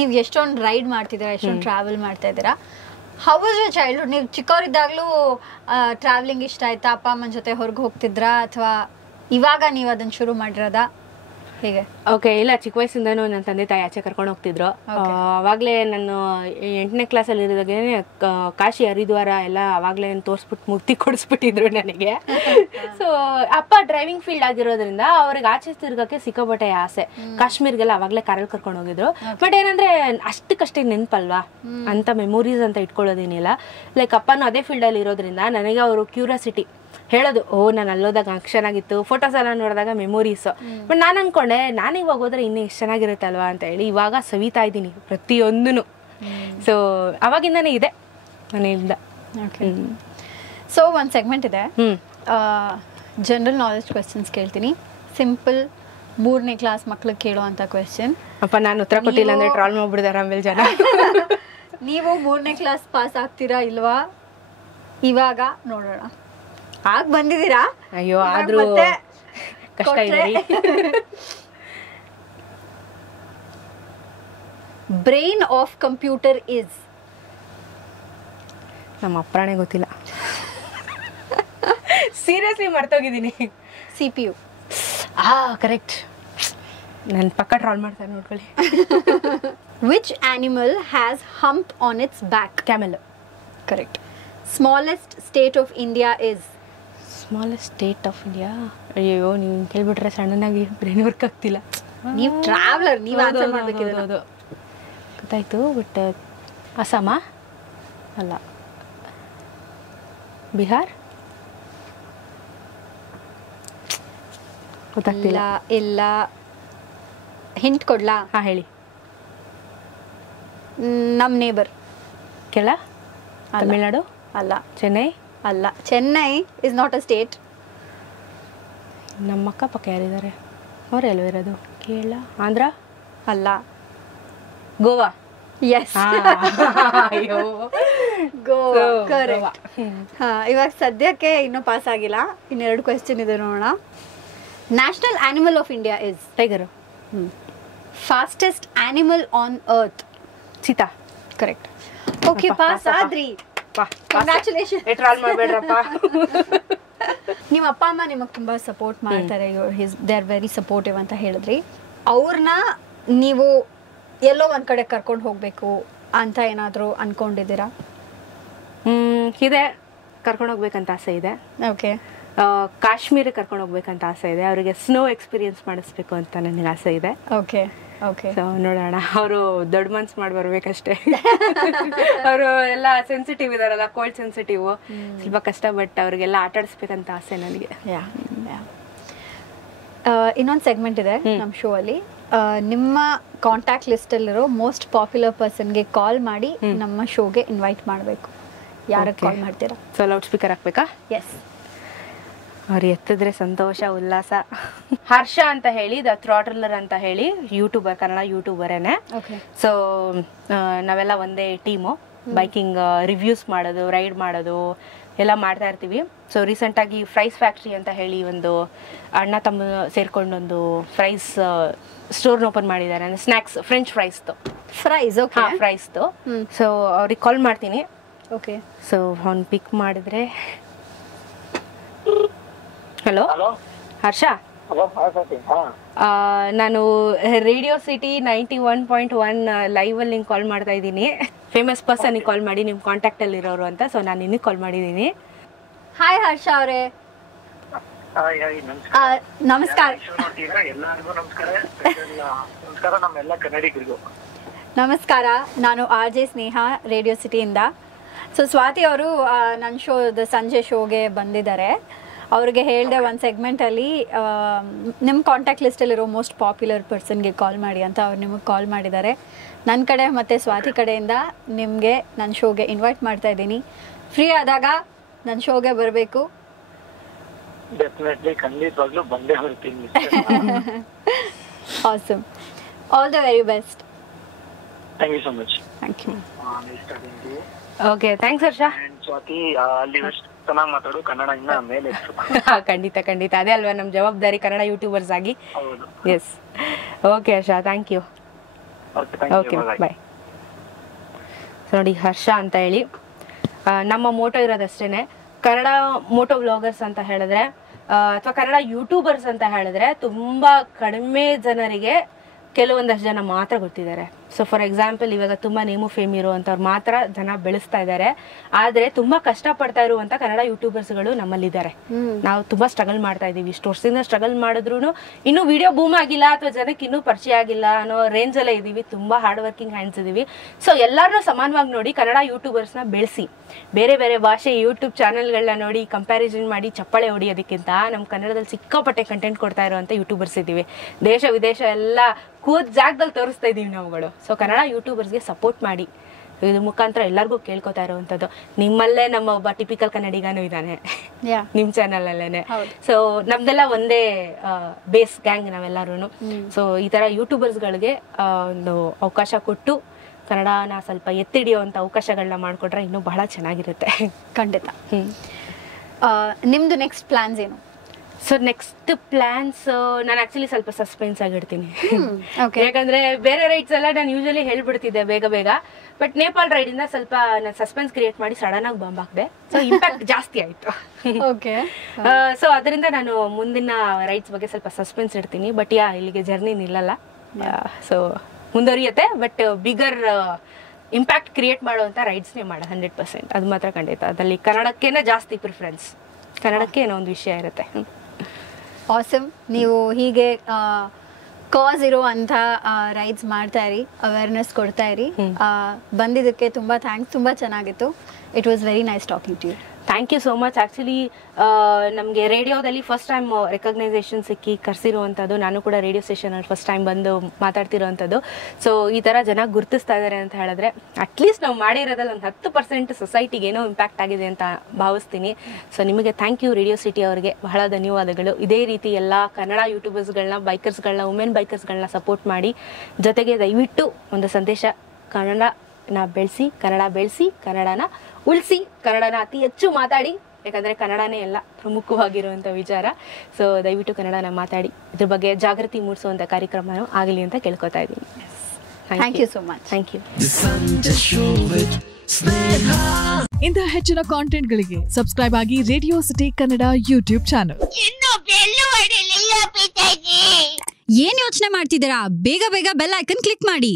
ನೀವ್ ಎಷ್ಟೊಂದು ರೈಡ್ ಮಾಡ್ತಿದ್ದೀರಾ, ಎಷ್ಟೊಂದು ಟ್ರಾವೆಲ್ ಮಾಡ್ತಾ ಇದ್ದೀರಾ. How was your childhood? ನೀವು ಚಿಕ್ಕವರಿದ್ದಾಗ್ಲೂ ಟ್ರಾವೆಲಿಂಗ್ ಇಷ್ಟ ಆಯ್ತಾ? ಅಪ್ಪ ಅಮ್ಮನ ಜೊತೆ ಹೊರಗೆ ಹೋಗ್ತಿದ್ರಾ, ಅಥವಾ ಇವಾಗ ನೀವು ಅದನ್ನ ಶುರು ಮಾಡಿರೋದಾ, ಹೇಗೆ? ಓಕೆ, ಇಲ್ಲ, ಚಿಕ್ಕ ವಯಸ್ಸಿಂದನೂ ನನ್ನ ತಂದೆ ತಾಯಿ ಆಚೆ ಕರ್ಕೊಂಡು ಹೋಗ್ತಿದ್ರು. ಅವಾಗಲೇ ನಾನು 8ನೇ ಕ್ಲಾಸಲ್ಲಿ ಇರೋದಾಗೆ ಕಾಶಿ ಹರಿದ್ವಾರ ಎಲ್ಲ ಅವಾಗಲೇ ತೋರಿಸ್ಬಿಟ್ಟು ಮುಕ್ತಿ ಕೊಡಿಸ್ಬಿಟ್ಟಿದ್ರು ನನಗೆ. ಸೊ ಅಪ್ಪ ಡ್ರೈವಿಂಗ್ ಫೀಲ್ಡ್ ಆಗಿರೋದ್ರಿಂದ ಅವ್ರಿಗೆ ಆಚೆ ತಿರ್ಗಕ್ಕೆ ಸಿಕ್ಕಾಪಟ್ಟೆ ಆಸೆ. ಕಾಶ್ಮೀರ್ಗೆಲ್ಲ ಅವಾಗಲೇ ಕಾರಲ್ಲಿ ಕರ್ಕೊಂಡು ಹೋಗಿದ್ರು. ಬಟ್ ಏನಂದ್ರೆ ಅಷ್ಟಕ್ಕಷ್ಟೇ ನೆನಪಲ್ವಾ, ಅಂತ ಮೆಮೊರೀಸ್ ಅಂತ ಇಟ್ಕೊಳ್ಳೋದೇನಿಲ್ಲ. ಲೈಕ್ ಅಪ್ಪನೂ ಅದೇ ಫೀಲ್ಡಲ್ಲಿ ಇರೋದ್ರಿಂದ ನನಗೆ ಅವರು ಕ್ಯೂರಿಯಾಸಿಟಿ ಹೇಳೋದು, ನಾನು ಅಲ್ಲೋದಾಗ ಚೆನ್ನಾಗಿತ್ತು, ಫೋಟೋಸ್ ಎಲ್ಲ ನೋಡಿದಾಗ ಮೆಮೊರೀಸ್. ಬಟ್ ನಾನು ಅನ್ಕೊಂಡೆ ನಾನು ಇವಾಗ ಹೋದ್ರೆ ಇನ್ನೂ ಎಷ್ಟು ಚೆನ್ನಾಗಿರುತ್ತಲ್ವಾ ಅಂತ ಹೇಳಿ ಇವಾಗ ಸವಿತಾ ಇದ್ದೀನಿ ಪ್ರತಿಯೊಂದೂ. ಸೊ ಅವಾಗಿಂದಾನೇ ಇದೆ ಮನೆಯಿಂದ. ಸೊ ಒಂದು ಸೆಗ್ಮೆಂಟ್ ಇದೆ, ಜನರಲ್ ನಾಲೆಜ್ ಕ್ವೆಶನ್ಸ್ ಕೇಳ್ತೀನಿ. ಸಿಂಪಲ್ 3ನೇ ಕ್ಲಾಸ್ ಮಕ್ಳಿಗೆ ಕೇಳೋ ಅಂತ ಕ್ವೆಶನ್. ಅಪ್ಪ ನಾನು ಉತ್ತರ ಕೊಟ್ಟಿಲ್ಲ ಅಂದ್ರೆ ಟ್ರಾಲ್ ಮಾಡ್ಬಿಡ್ತಾರೆ ಆಮೇಲೆ ಜನ. ನೀವು 3ನೇ ಕ್ಲಾಸ್ ಪಾಸ್ ಆಗ್ತೀರಾ ಇಲ್ವಾ ಇವಾಗ ನೋಡೋಣ. ಆಗ ಬಂದಿದ್ದೀರಾ? ಅಯ್ಯೋ, ಆದ್ರೂ ಕಷ್ಟ ಇದೆ. Brain of computer is? ನಮ್ಮ ಅಪ್ಪನೇ ಗೊತ್ತಿಲ್ಲ, ಸೀರಿಯಸ್ಲಿ ಮರ್ತೋಗಿದ್ದೀನಿ. CPU. ಕರೆಕ್ಟ್. ನನ್ನ ಪಕ್ಕ ಟ್ರಾಲ್ ಮಾಡ್ತಾರೆ ನೋಡ್ಕೊಳ್ಳಿ. Which animal has hump on its back? Camel. Correct. Smallest state of India is? Smallest state of India. ಅಯ್ಯೋ, ನೀವು ಕೇಳ್ಬಿಟ್ರೆ ಸಣ್ಣನಾಗಿ ಬ್ರೈನ್ ವರ್ಕ್ ಆಗ್ತಿಲ್ಲ. ನೀವು ಟ್ರಾವೆಲರ್, ನೀವು ಆನ್ಸರ್ ಮಾಡಬೇಕಿದೆ. ಹೌದು, ಗೊತ್ತಾಯ್ತು. ಬಟ್ ಅಸ್ಸಾಮ ಅಲ್ಲ, ಬಿಹಾರ್, ಗೊತ್ತಾಗ್ತಿಲ್ಲ. ಇಲ್ಲ, ಹಿಂಟ್ ಕೊಡ್ಲಾ? ಹಾಂ ಹೇಳಿ. ನಮ್ಮ ನೇಬರ್. ಕೇರಳ, ತಮಿಳ್ನಾಡು ಅಲ್ಲ. ಚೆನ್ನೈ ಅಲ್ಲ. Chennai is not a state. ನಮ್ಮ ಅಕ್ಕಪಕ್ಕ ಯಾರಿದ್ದಾರೆ? ಅವರೆಲ್ಲೋ ಇರೋದು. ಕೇರಳ, ಆಂಧ್ರ ಅಲ್ಲ. ಗೋವಾ. ಎಸ್, ಅಯ್ಯೋ, ಗೋವಾ ಕರೆಕ್ಟ್. ಇವಾಗ ಸದ್ಯಕ್ಕೆ ಇನ್ನೂ ಪಾಸ್ ಆಗಿಲ್ಲ. ಇನ್ನೆರಡು ಕ್ವೆಶ್ಚನ್ ಇದೆ ನೋಡೋಣ. National animal of India is? Tiger. Fastest animal on earth? Cheetah. Correct. Okay, pass ಆದ್ರಿ. ಕಂಗ್ರಾಚುಲೇಷನ್. ಟ್ರಾಲ್ ಮಾಡಬೇಡ್ರಪ್ಪ. ನಿಮ್ಮ ಅಪ್ಪ ಅಮ್ಮ ನಿಮಗೆ ತುಂಬಾ ಸಪೋರ್ಟ್ ಮಾಡ್ತಾರೆ, ದೇ ಆರ್ ವೆರಿ ಸಪೋರ್ಟಿವ್ ಅಂತ ಹೇಳಿದ್ರಿ. ಅವ್ರನ್ನ ನೀವು ಎಲ್ಲೋ ಒಂದ್ ಕಡೆ ಕರ್ಕೊಂಡು ಹೋಗ್ಬೇಕು ಅಂತ ಏನಾದರೂ ಅನ್ಕೊಂಡಿದ್ದೀರಾ? ಇದೆ, ಕರ್ಕೊಂಡು ಹೋಗ್ಬೇಕಂತ ಆಸೆ ಇದೆ. ಓಕೆ. ಕಾಶ್ಮೀರ ಕರ್ಕೊಂಡು ಹೋಗ್ಬೇಕಂತ ಆಸೆ ಇದೆ. ಅವರಿಗೆ ಸ್ನೋ ಎಕ್ಸ್ಪೀರಿಯನ್ಸ್ ಮಾಡಿಸ್ಬೇಕು ಅಂತ ನನಗೆ ಆಸೆ ಇದೆ. Okay okay. ಸೊ ನೋಡೋಣ, ಅವರು ದೊಡ್ಡ ಮನ್ಸು ಮಾಡಿ ಬರ್ಬೇಕಷ್ಟೇ. ಅವರು ಎಲ್ಲ ಸೆನ್ಸಿಟಿವ್ ಇದಾರಲ್ಲ, ಕೋಲ್ಡ್ ಸೆನ್ಸಿಟಿವ್, ಸ್ವಲ್ಪ ಕಷ್ಟ. ಬಟ್ ಅವ್ರಿಗೆಲ್ಲ ಆಟ ಆಡಿಸ್ಬೇಕಂತ ಆಸೆ ನನಗೆ. ಇನ್ನೊಂದು ಸೆಗ್ಮೆಂಟ್ ಇದೆ ನಮ್ಮ ಶೋ ಅಲ್ಲಿ. ನಿಮ್ಮ ಕಾಂಟ್ಯಾಕ್ಟ್ ಲಿಸ್ಟ್ ಅಲ್ಲಿರೋ ಮೋಸ್ಟ್ ಪಾಪ್ಯುಲರ್ ಪರ್ಸನ್ಗೆ ಕಾಲ್ ಮಾಡಿ ನಮ್ಮ ಶೋಗೆ ಇನ್ವೈಟ್ ಮಾಡಬೇಕು. ಯಾರಿಗೆ ಕಾಲ್ ಮಾಡ್ತೀರಾ? ಸೊ ಲೌಡ್ ಸ್ಪೀಕರ್ ಹಾಕ್ಬೇಕಾ? ಎಸ್. ಅವ್ರು ಎತ್ತಿದ್ರೆ ಸಂತೋಷ, ಉಲ್ಲಾಸ. ಹರ್ಷ ಅಂತ ಹೇಳಿ, ದ ಥ್ರಾಟಲರ್ ಅಂತ ಹೇಳಿ ಯೂಟ್ಯೂಬರ್, ಕನ್ನಡ ಯೂಟ್ಯೂಬರೇನೆ. ಸೊ ನಾವೆಲ್ಲ ಒಂದೇ ಟೀಮು. ಬೈಕಿಂಗ್ ರಿವ್ಯೂಸ್ ಮಾಡೋದು, ರೈಡ್ ಮಾಡೋದು ಎಲ್ಲ ಮಾಡ್ತಾ ಇರ್ತೀವಿ. ಸೊ ರೀಸೆಂಟಾಗಿ ಫ್ರೈಸ್ ಫ್ಯಾಕ್ಟ್ರಿ ಅಂತ ಹೇಳಿ ಒಂದು ಅಣ್ಣ ತಮ್ಮ ಸೇರ್ಕೊಂಡು ಒಂದು ಫ್ರೈಸ್ ಸ್ಟೋರ್ನ ಓಪನ್ ಮಾಡಿದ್ದಾರೆ. ಅಂದರೆ ಸ್ನ್ಯಾಕ್ಸ್, ಫ್ರೆಂಚ್ ಫ್ರೈಸ್ದು. ಫ್ರೈಸ್ದು. ಸೊ ಅವ್ರಿಗೆ ಕಾಲ್ ಮಾಡ್ತೀನಿ. ಓಕೆ. ಸೊ ಅವ್ನು ಪಿಕ್ ಮಾಡಿದ್ರೆ, ಹಲೋ ಹರ್ಷ, ನಾನು ರೇಡಿಯೋ ಸಿಟಿ 91.1 ಲೈವ್ ಅಲ್ಲಿ ಕಾಲ್ ಮಾಡ್ತಾ ಇದ್ದೀನಿ. ಫೇಮಸ್ ಪರ್ಸನ್ ಕಾಲ್ ಮಾಡಿ, ನಿಮ್ ಕಾಂಟ್ಯಾಕ್ಟ್ ಅಲ್ಲಿ ಇರೋರು ಅಂತ. ಸೊ ನಾನು ನಿನಗೆ ಕಾಲ್ ಮಾಡಿದ್ದೀನಿ. ಹಾಯ್ ಹರ್ಷ ಅವರೇ. ನಮಸ್ಕಾರ. ನಮಸ್ಕಾರ, ನಾನು RJ ಸ್ನೇಹ, ರೇಡಿಯೋ ಸಿಟಿಯಿಂದ. ಸೊ ಸ್ವಾತಿ ಅವರು ನನ್ನ ಶೋದ ಸಂಜೆ ಶೋಗೆ ಬಂದಿದ್ದಾರೆ. ಅವ್ರಿಗೆ ಹೇಳಿದೆ ಒಂದು ಸೆಗ್ಮೆಂಟಲ್ಲಿ ನಿಮ್ಮ ಕಾಂಟ್ಯಾಕ್ಟ್ ಲಿಸ್ಟಲ್ಲಿರೋ ಮೋಸ್ಟ್ ಪಾಪ್ಯುಲರ್ ಪರ್ಸನ್ಗೆ ಕಾಲ್ ಮಾಡಿ ಅಂತ. ಅವ್ರು ನಿಮಗೆ ಕಾಲ್ ಮಾಡಿದ್ದಾರೆ. ನನ್ನ ಕಡೆ ಮತ್ತು ಸ್ವಾತಿ ಕಡೆಯಿಂದ ನಿಮಗೆ ನನ್ನ ಶೋಗೆ ಇನ್ವೈಟ್ ಮಾಡ್ತಾ ಇದ್ದೀನಿ. ಫ್ರೀ ಆದಾಗ ನನ್ನ ಶೋಗೆ ಬರಬೇಕು. ಡೆಫಿನೆಟ್ಲಿ, ಖಂಡಿತವಾಗ್ಲೂ ಬಂದೇ ಬರ್ತೀನಿ. Awesome. All the very best. Thank you so much. Thank you. Okay, thanks Harsha. Swathi, ಅಲ್ಲಿ ಚೆನ್ನಾಗಿ ಮಾತಾಡು, ಕನ್ನಡ ಇನ್ನ ಮೇಲೆ. ಖಂಡಿತ ಖಂಡಿತ, ಅದೇ ಅಲ್ವಾ ನಮ್ಮ ಜವಾಬ್ದಾರಿ ಕನ್ನಡ ಯೂಟ್ಯೂಬರ್ಸ್ ಆಗಿ. Yes. Okay Harsha, thank you. Okay, bye. ನೋಡಿ, ಹರ್ಷ ಅಂತ ಹೇಳಿ ನಮ್ಮ ಮೋಟೋ ಇರೋದಷ್ಟೇನೆ. ಕನ್ನಡ ಮೋಟೋ ವ್ಲಾಗರ್ಸ್ ಅಂತ ಹೇಳಿದ್ರೆ ಅಥವಾ ಕನ್ನಡ ಯೂಟ್ಯೂಬರ್ಸ್ ಅಂತ ಹೇಳಿದ್ರೆ ತುಂಬಾ ಕಡಿಮೆ ಜನರಿಗೆ ಕೆಲವೊಂದಷ್ಟು ಜನ ಮಾತ್ರ ಗೊತ್ತಿದ್ದಾರೆ. ಸೊ ಫಾರ್ ಎಕ್ಸಾಂಪಲ್, ಇವಾಗ ತುಂಬಾ ನೇಮು ಫೇಮ್ ಇರುವಂತವ್ರು ಮಾತ್ರ ಜನ ಬೆಳೆಸ್ತಾ ಇದ್ದಾರೆ. ಆದ್ರೆ ತುಂಬಾ ಕಷ್ಟ ಪಡ್ತಾ ಇರುವಂತ ಕನ್ನಡ ಯೂಟ್ಯೂಬರ್ಸ್ಗಳು ನಮ್ಮಲ್ಲಿದ್ದಾರೆ. ನಾವು ತುಂಬಾ ಸ್ಟ್ರಗಲ್ ಮಾಡ್ತಾ ಇದೀವಿ. ಇಷ್ಟು ವರ್ಷದಿಂದ ಸ್ಟ್ರಗಲ್ ಮಾಡಿದ್ರು ಇನ್ನೂ ವಿಡಿಯೋ ಬೂಮ್ ಆಗಿಲ್ಲ ಅಥವಾ ಜನಕ್ಕೆ ಇನ್ನೂ ಪರಿಚಯ ಆಗಿಲ್ಲ ಅನ್ನೋ ರೇಂಜ್ ಅಲ್ಲೇ ಇದೀವಿ. ತುಂಬಾ ಹಾರ್ಡ್ ವರ್ಕಿಂಗ್ ಹ್ಯಾಂಡ್ಸ್ ಇದೀವಿ. ಸೊ ಎಲ್ಲಾರನ್ನೂ ಸಮಾನವಾಗಿ ನೋಡಿ ಕನ್ನಡ ಯೂಟ್ಯೂಬರ್ಸ್ ನ ಬೆಳೆಸಿ. ಬೇರೆ ಬೇರೆ ಭಾಷೆ ಯೂಟ್ಯೂಬ್ ಚಾನೆಲ್ಗಳನ್ನ ನೋಡಿ ಕಂಪ್ಯಾರಿಸನ್ ಮಾಡಿ ಚಪ್ಪಾಳೆ ಹೊಡಿಯೋದಕ್ಕಿಂತ ನಮ್ಮ ಕನ್ನಡದಲ್ಲಿ ಸಿಕ್ಕಾಪಟ್ಟೆ ಕಂಟೆಂಟ್ ಕೊಡ್ತಾ ಇರುವಂತ ಯೂಟ್ಯೂಬರ್ಸ್ ಇದೀವಿ. ದೇಶ ವಿದೇಶ ಎಲ್ಲ ಕೂತ್ ಜಾಗದಲ್ಲಿ ತೋರಿಸ್ತಾ ಇದೀವಿ ನಾವುಗಳು. ಸೊ ಕನ್ನಡ ಯೂಟ್ಯೂಬರ್ಸ್ಗೆ ಸಪೋರ್ಟ್ ಮಾಡಿ. ಇದು ಮುಖಾಂತರ ಎಲ್ಲರಿಗೂ ಕೇಳ್ಕೊತಾ ಇರುವಂತದ್ದು. ನಿಮ್ಮಲ್ಲೇ ನಮ್ಮ ಒಬ್ಬ ಟಿಪಿಕಲ್ ಕನ್ನಡಿಗನೂ ಇದ್ದಾನೆ ನಿಮ್ ಚಾನಲ್ ಅಲ್ಲೇನೆ. ಸೊ ನಮ್ದೆಲ್ಲ ಒಂದೇ ಬೇಸ್ ಗ್ಯಾಂಗ್ ನಾವೆಲ್ಲರೂ. ಸೊ ಈ ತರ ಯೂಟ್ಯೂಬರ್ಸ್ ಗಳಿಗೆ ಒಂದು ಅವಕಾಶ ಕೊಟ್ಟು ಕನ್ನಡನ ಸ್ವಲ್ಪ ಎತ್ತಿಡಿಯುವಂತ ಅವಕಾಶಗಳನ್ನ ಮಾಡ್ಕೊಟ್ರೆ ಇನ್ನೂ ಬಹಳ ಚೆನ್ನಾಗಿರುತ್ತೆ. ಖಂಡಿತ. ನಿಮ್ದು ನೆಕ್ಸ್ಟ್ ಪ್ಲಾನ್ಸ್ ಏನು? ಸೊ ನೆಕ್ಸ್ಟ್ ಪ್ಲಾನ್ಸ್ ನಾನು ಆಕ್ಚುಲಿ ಸ್ವಲ್ಪ ಸಸ್ಪೆನ್ಸ್ ಆಗಿಡ್ತೀನಿ. ಯಾಕಂದ್ರೆ ಬೇರೆ ರೈಡ್ಸ್ ಎಲ್ಲ ನಾನು ಯೂಶಲಿ ಹೇಳ್ಬಿಡ್ತಿದ್ದೆ ಬೇಗ ಬೇಗ. ಬಟ್ ನೇಪಾಲ್ ರೈಡ್ ಇಂದ ಸ್ವಲ್ಪ ನಾನು ಸಸ್ಪೆನ್ಸ್ ಕ್ರಿಯೇಟ್ ಮಾಡಿ ಸಡನ್ ಆಗಿ ಬಾಂಬ್ ಹಾಕಿದೆ. ಸೊ ಇಂಪ್ಯಾಕ್ಟ್ ಜಾಸ್ತಿ ಆಯ್ತು. ಸೊ ಅದರಿಂದ ನಾನು ಮುಂದಿನ ರೈಡ್ಸ್ ಬಗ್ಗೆ ಸ್ವಲ್ಪ ಸಸ್ಪೆನ್ಸ್ ಇಡ್ತೀನಿ. ಬಟ್ ಇಲ್ಲಿಗೆ ಜರ್ನಿ ನಿಲ್ಲಲ್ಲ. ಸೊ ಮುಂದುವರಿಯುತ್ತೆ. ಬಟ್ ಬಿಗರ್ ಇಂಪ್ಯಾಕ್ಟ್ ಕ್ರಿಯೇಟ್ ಮಾಡುವಂತ ರೈಡ್ಸ್ನೇ ಮಾಡ 100%. ಅದು ಮಾತ್ರ ಖಂಡಿತ. ಅದಲ್ಲಿ ಕನ್ನಡಕ್ಕೇನೆ ಜಾಸ್ತಿ ಪ್ರಿಫರೆನ್ಸ್. ಕನ್ನಡಕ್ಕೆ ಏನೋ ಒಂದು ವಿಷಯ ಇರುತ್ತೆ. ಆಸಮ್. ನೀವು ಹೀಗೆ ಕಾಸ್ ಇರುವಂಥ ರೈಡ್ಸ್ ಮಾಡ್ತಾ ಇರಿ, ಅವೇರ್ನೆಸ್ ಕೊಡ್ತಾ ಇರಿ. ಬಂದಿದ್ದಕ್ಕೆ ತುಂಬ ಥ್ಯಾಂಕ್ಸ್. ತುಂಬ ಚೆನ್ನಾಗಿತ್ತು. It was very nice talking to you. Thank you so much. Actually ನಮಗೆ ರೇಡಿಯೋದಲ್ಲಿ ಫಸ್ಟ್ ಟೈಮ್ ರೆಕಗ್ನೈಸೇಷನ್ ಸಿಕ್ಕಿ ಕರೆಸಿರುವಂಥದ್ದು. ನಾನು ಕೂಡ ರೇಡಿಯೋ ಸ್ಟೇಷನಲ್ಲಿ ಫಸ್ಟ್ ಟೈಮ್ ಬಂದು ಮಾತಾಡ್ತಿರೋವಂಥದ್ದು. ಸೊ ಈ ಥರ ಜನ ಗುರುತಿಸ್ತಾ ಇದ್ದಾರೆ ಅಂತ ಹೇಳಿದ್ರೆ ಅಟ್ಲೀಸ್ಟ್ ನಾವು ಮಾಡಿರೋದ್ರಲ್ಲಿ ಒಂದು 10% ಸೊಸೈಟಿಗೆ ಏನೋ ಇಂಪ್ಯಾಕ್ಟ್ ಆಗಿದೆ ಅಂತ ಭಾವಿಸ್ತೀನಿ. ಸೊ ನಿಮಗೆ ಥ್ಯಾಂಕ್ ಯು ರೇಡಿಯೋ ಸಿಟಿ ಅವರಿಗೆ ಬಹಳ ಧನ್ಯವಾದಗಳು. ಇದೇ ರೀತಿ ಎಲ್ಲ ಕನ್ನಡ ಯೂಟ್ಯೂಬರ್ಸ್ಗಳನ್ನ, ಬೈಕರ್ಸ್ಗಳನ್ನ, ವುಮೆನ್ ಬೈಕರ್ಸ್ಗಳನ್ನ ಸಪೋರ್ಟ್ ಮಾಡಿ. ಜೊತೆಗೆ ದಯವಿಟ್ಟು ಒಂದು ಸಂದೇಶ, ಕನ್ನಡನ ಬೆಳೆಸಿ, ಕನ್ನಡನ ಉಳಿಸಿ, ಕನ್ನಡನ ಅತಿ ಹೆಚ್ಚು ಮಾತಾಡಿ. ಯಾಕಂದ್ರೆ ಕನ್ನಡನೇ ಎಲ್ಲ ಪ್ರಮುಖವಾಗಿರುವಂತ ವಿಚಾರ. ಸೊ ದಯವಿಟ್ಟು ಕನ್ನಡನ ಮಾತಾಡಿ. ಇದ್ರ ಬಗ್ಗೆ ಜಾಗೃತಿ ಮೂಡಿಸುವಂತ ಕಾರ್ಯಕ್ರಮ ಆಗಲಿ ಅಂತ ಕೇಳ್ಕೊತಾ ಇದ್ದೀನಿ. Thank you so much. Thank you. ಇಂತಹ ಹೆಚ್ಚಿನ ಕಾಂಟೆಂಟ್ಗಳಿಗೆ ಸಬ್ಸ್ಕ್ರೈಬ್ ಆಗಿ Radio City Kannada YouTube channel. ಏನ್ ಯೋಚನೆ ಮಾಡ್ತಿದ್ದೀರಾ? ಬೇಗ ಬೇಗ ಬೆಲ್ ಐಕನ್ ಕ್ಲಿಕ್ ಮಾಡಿ.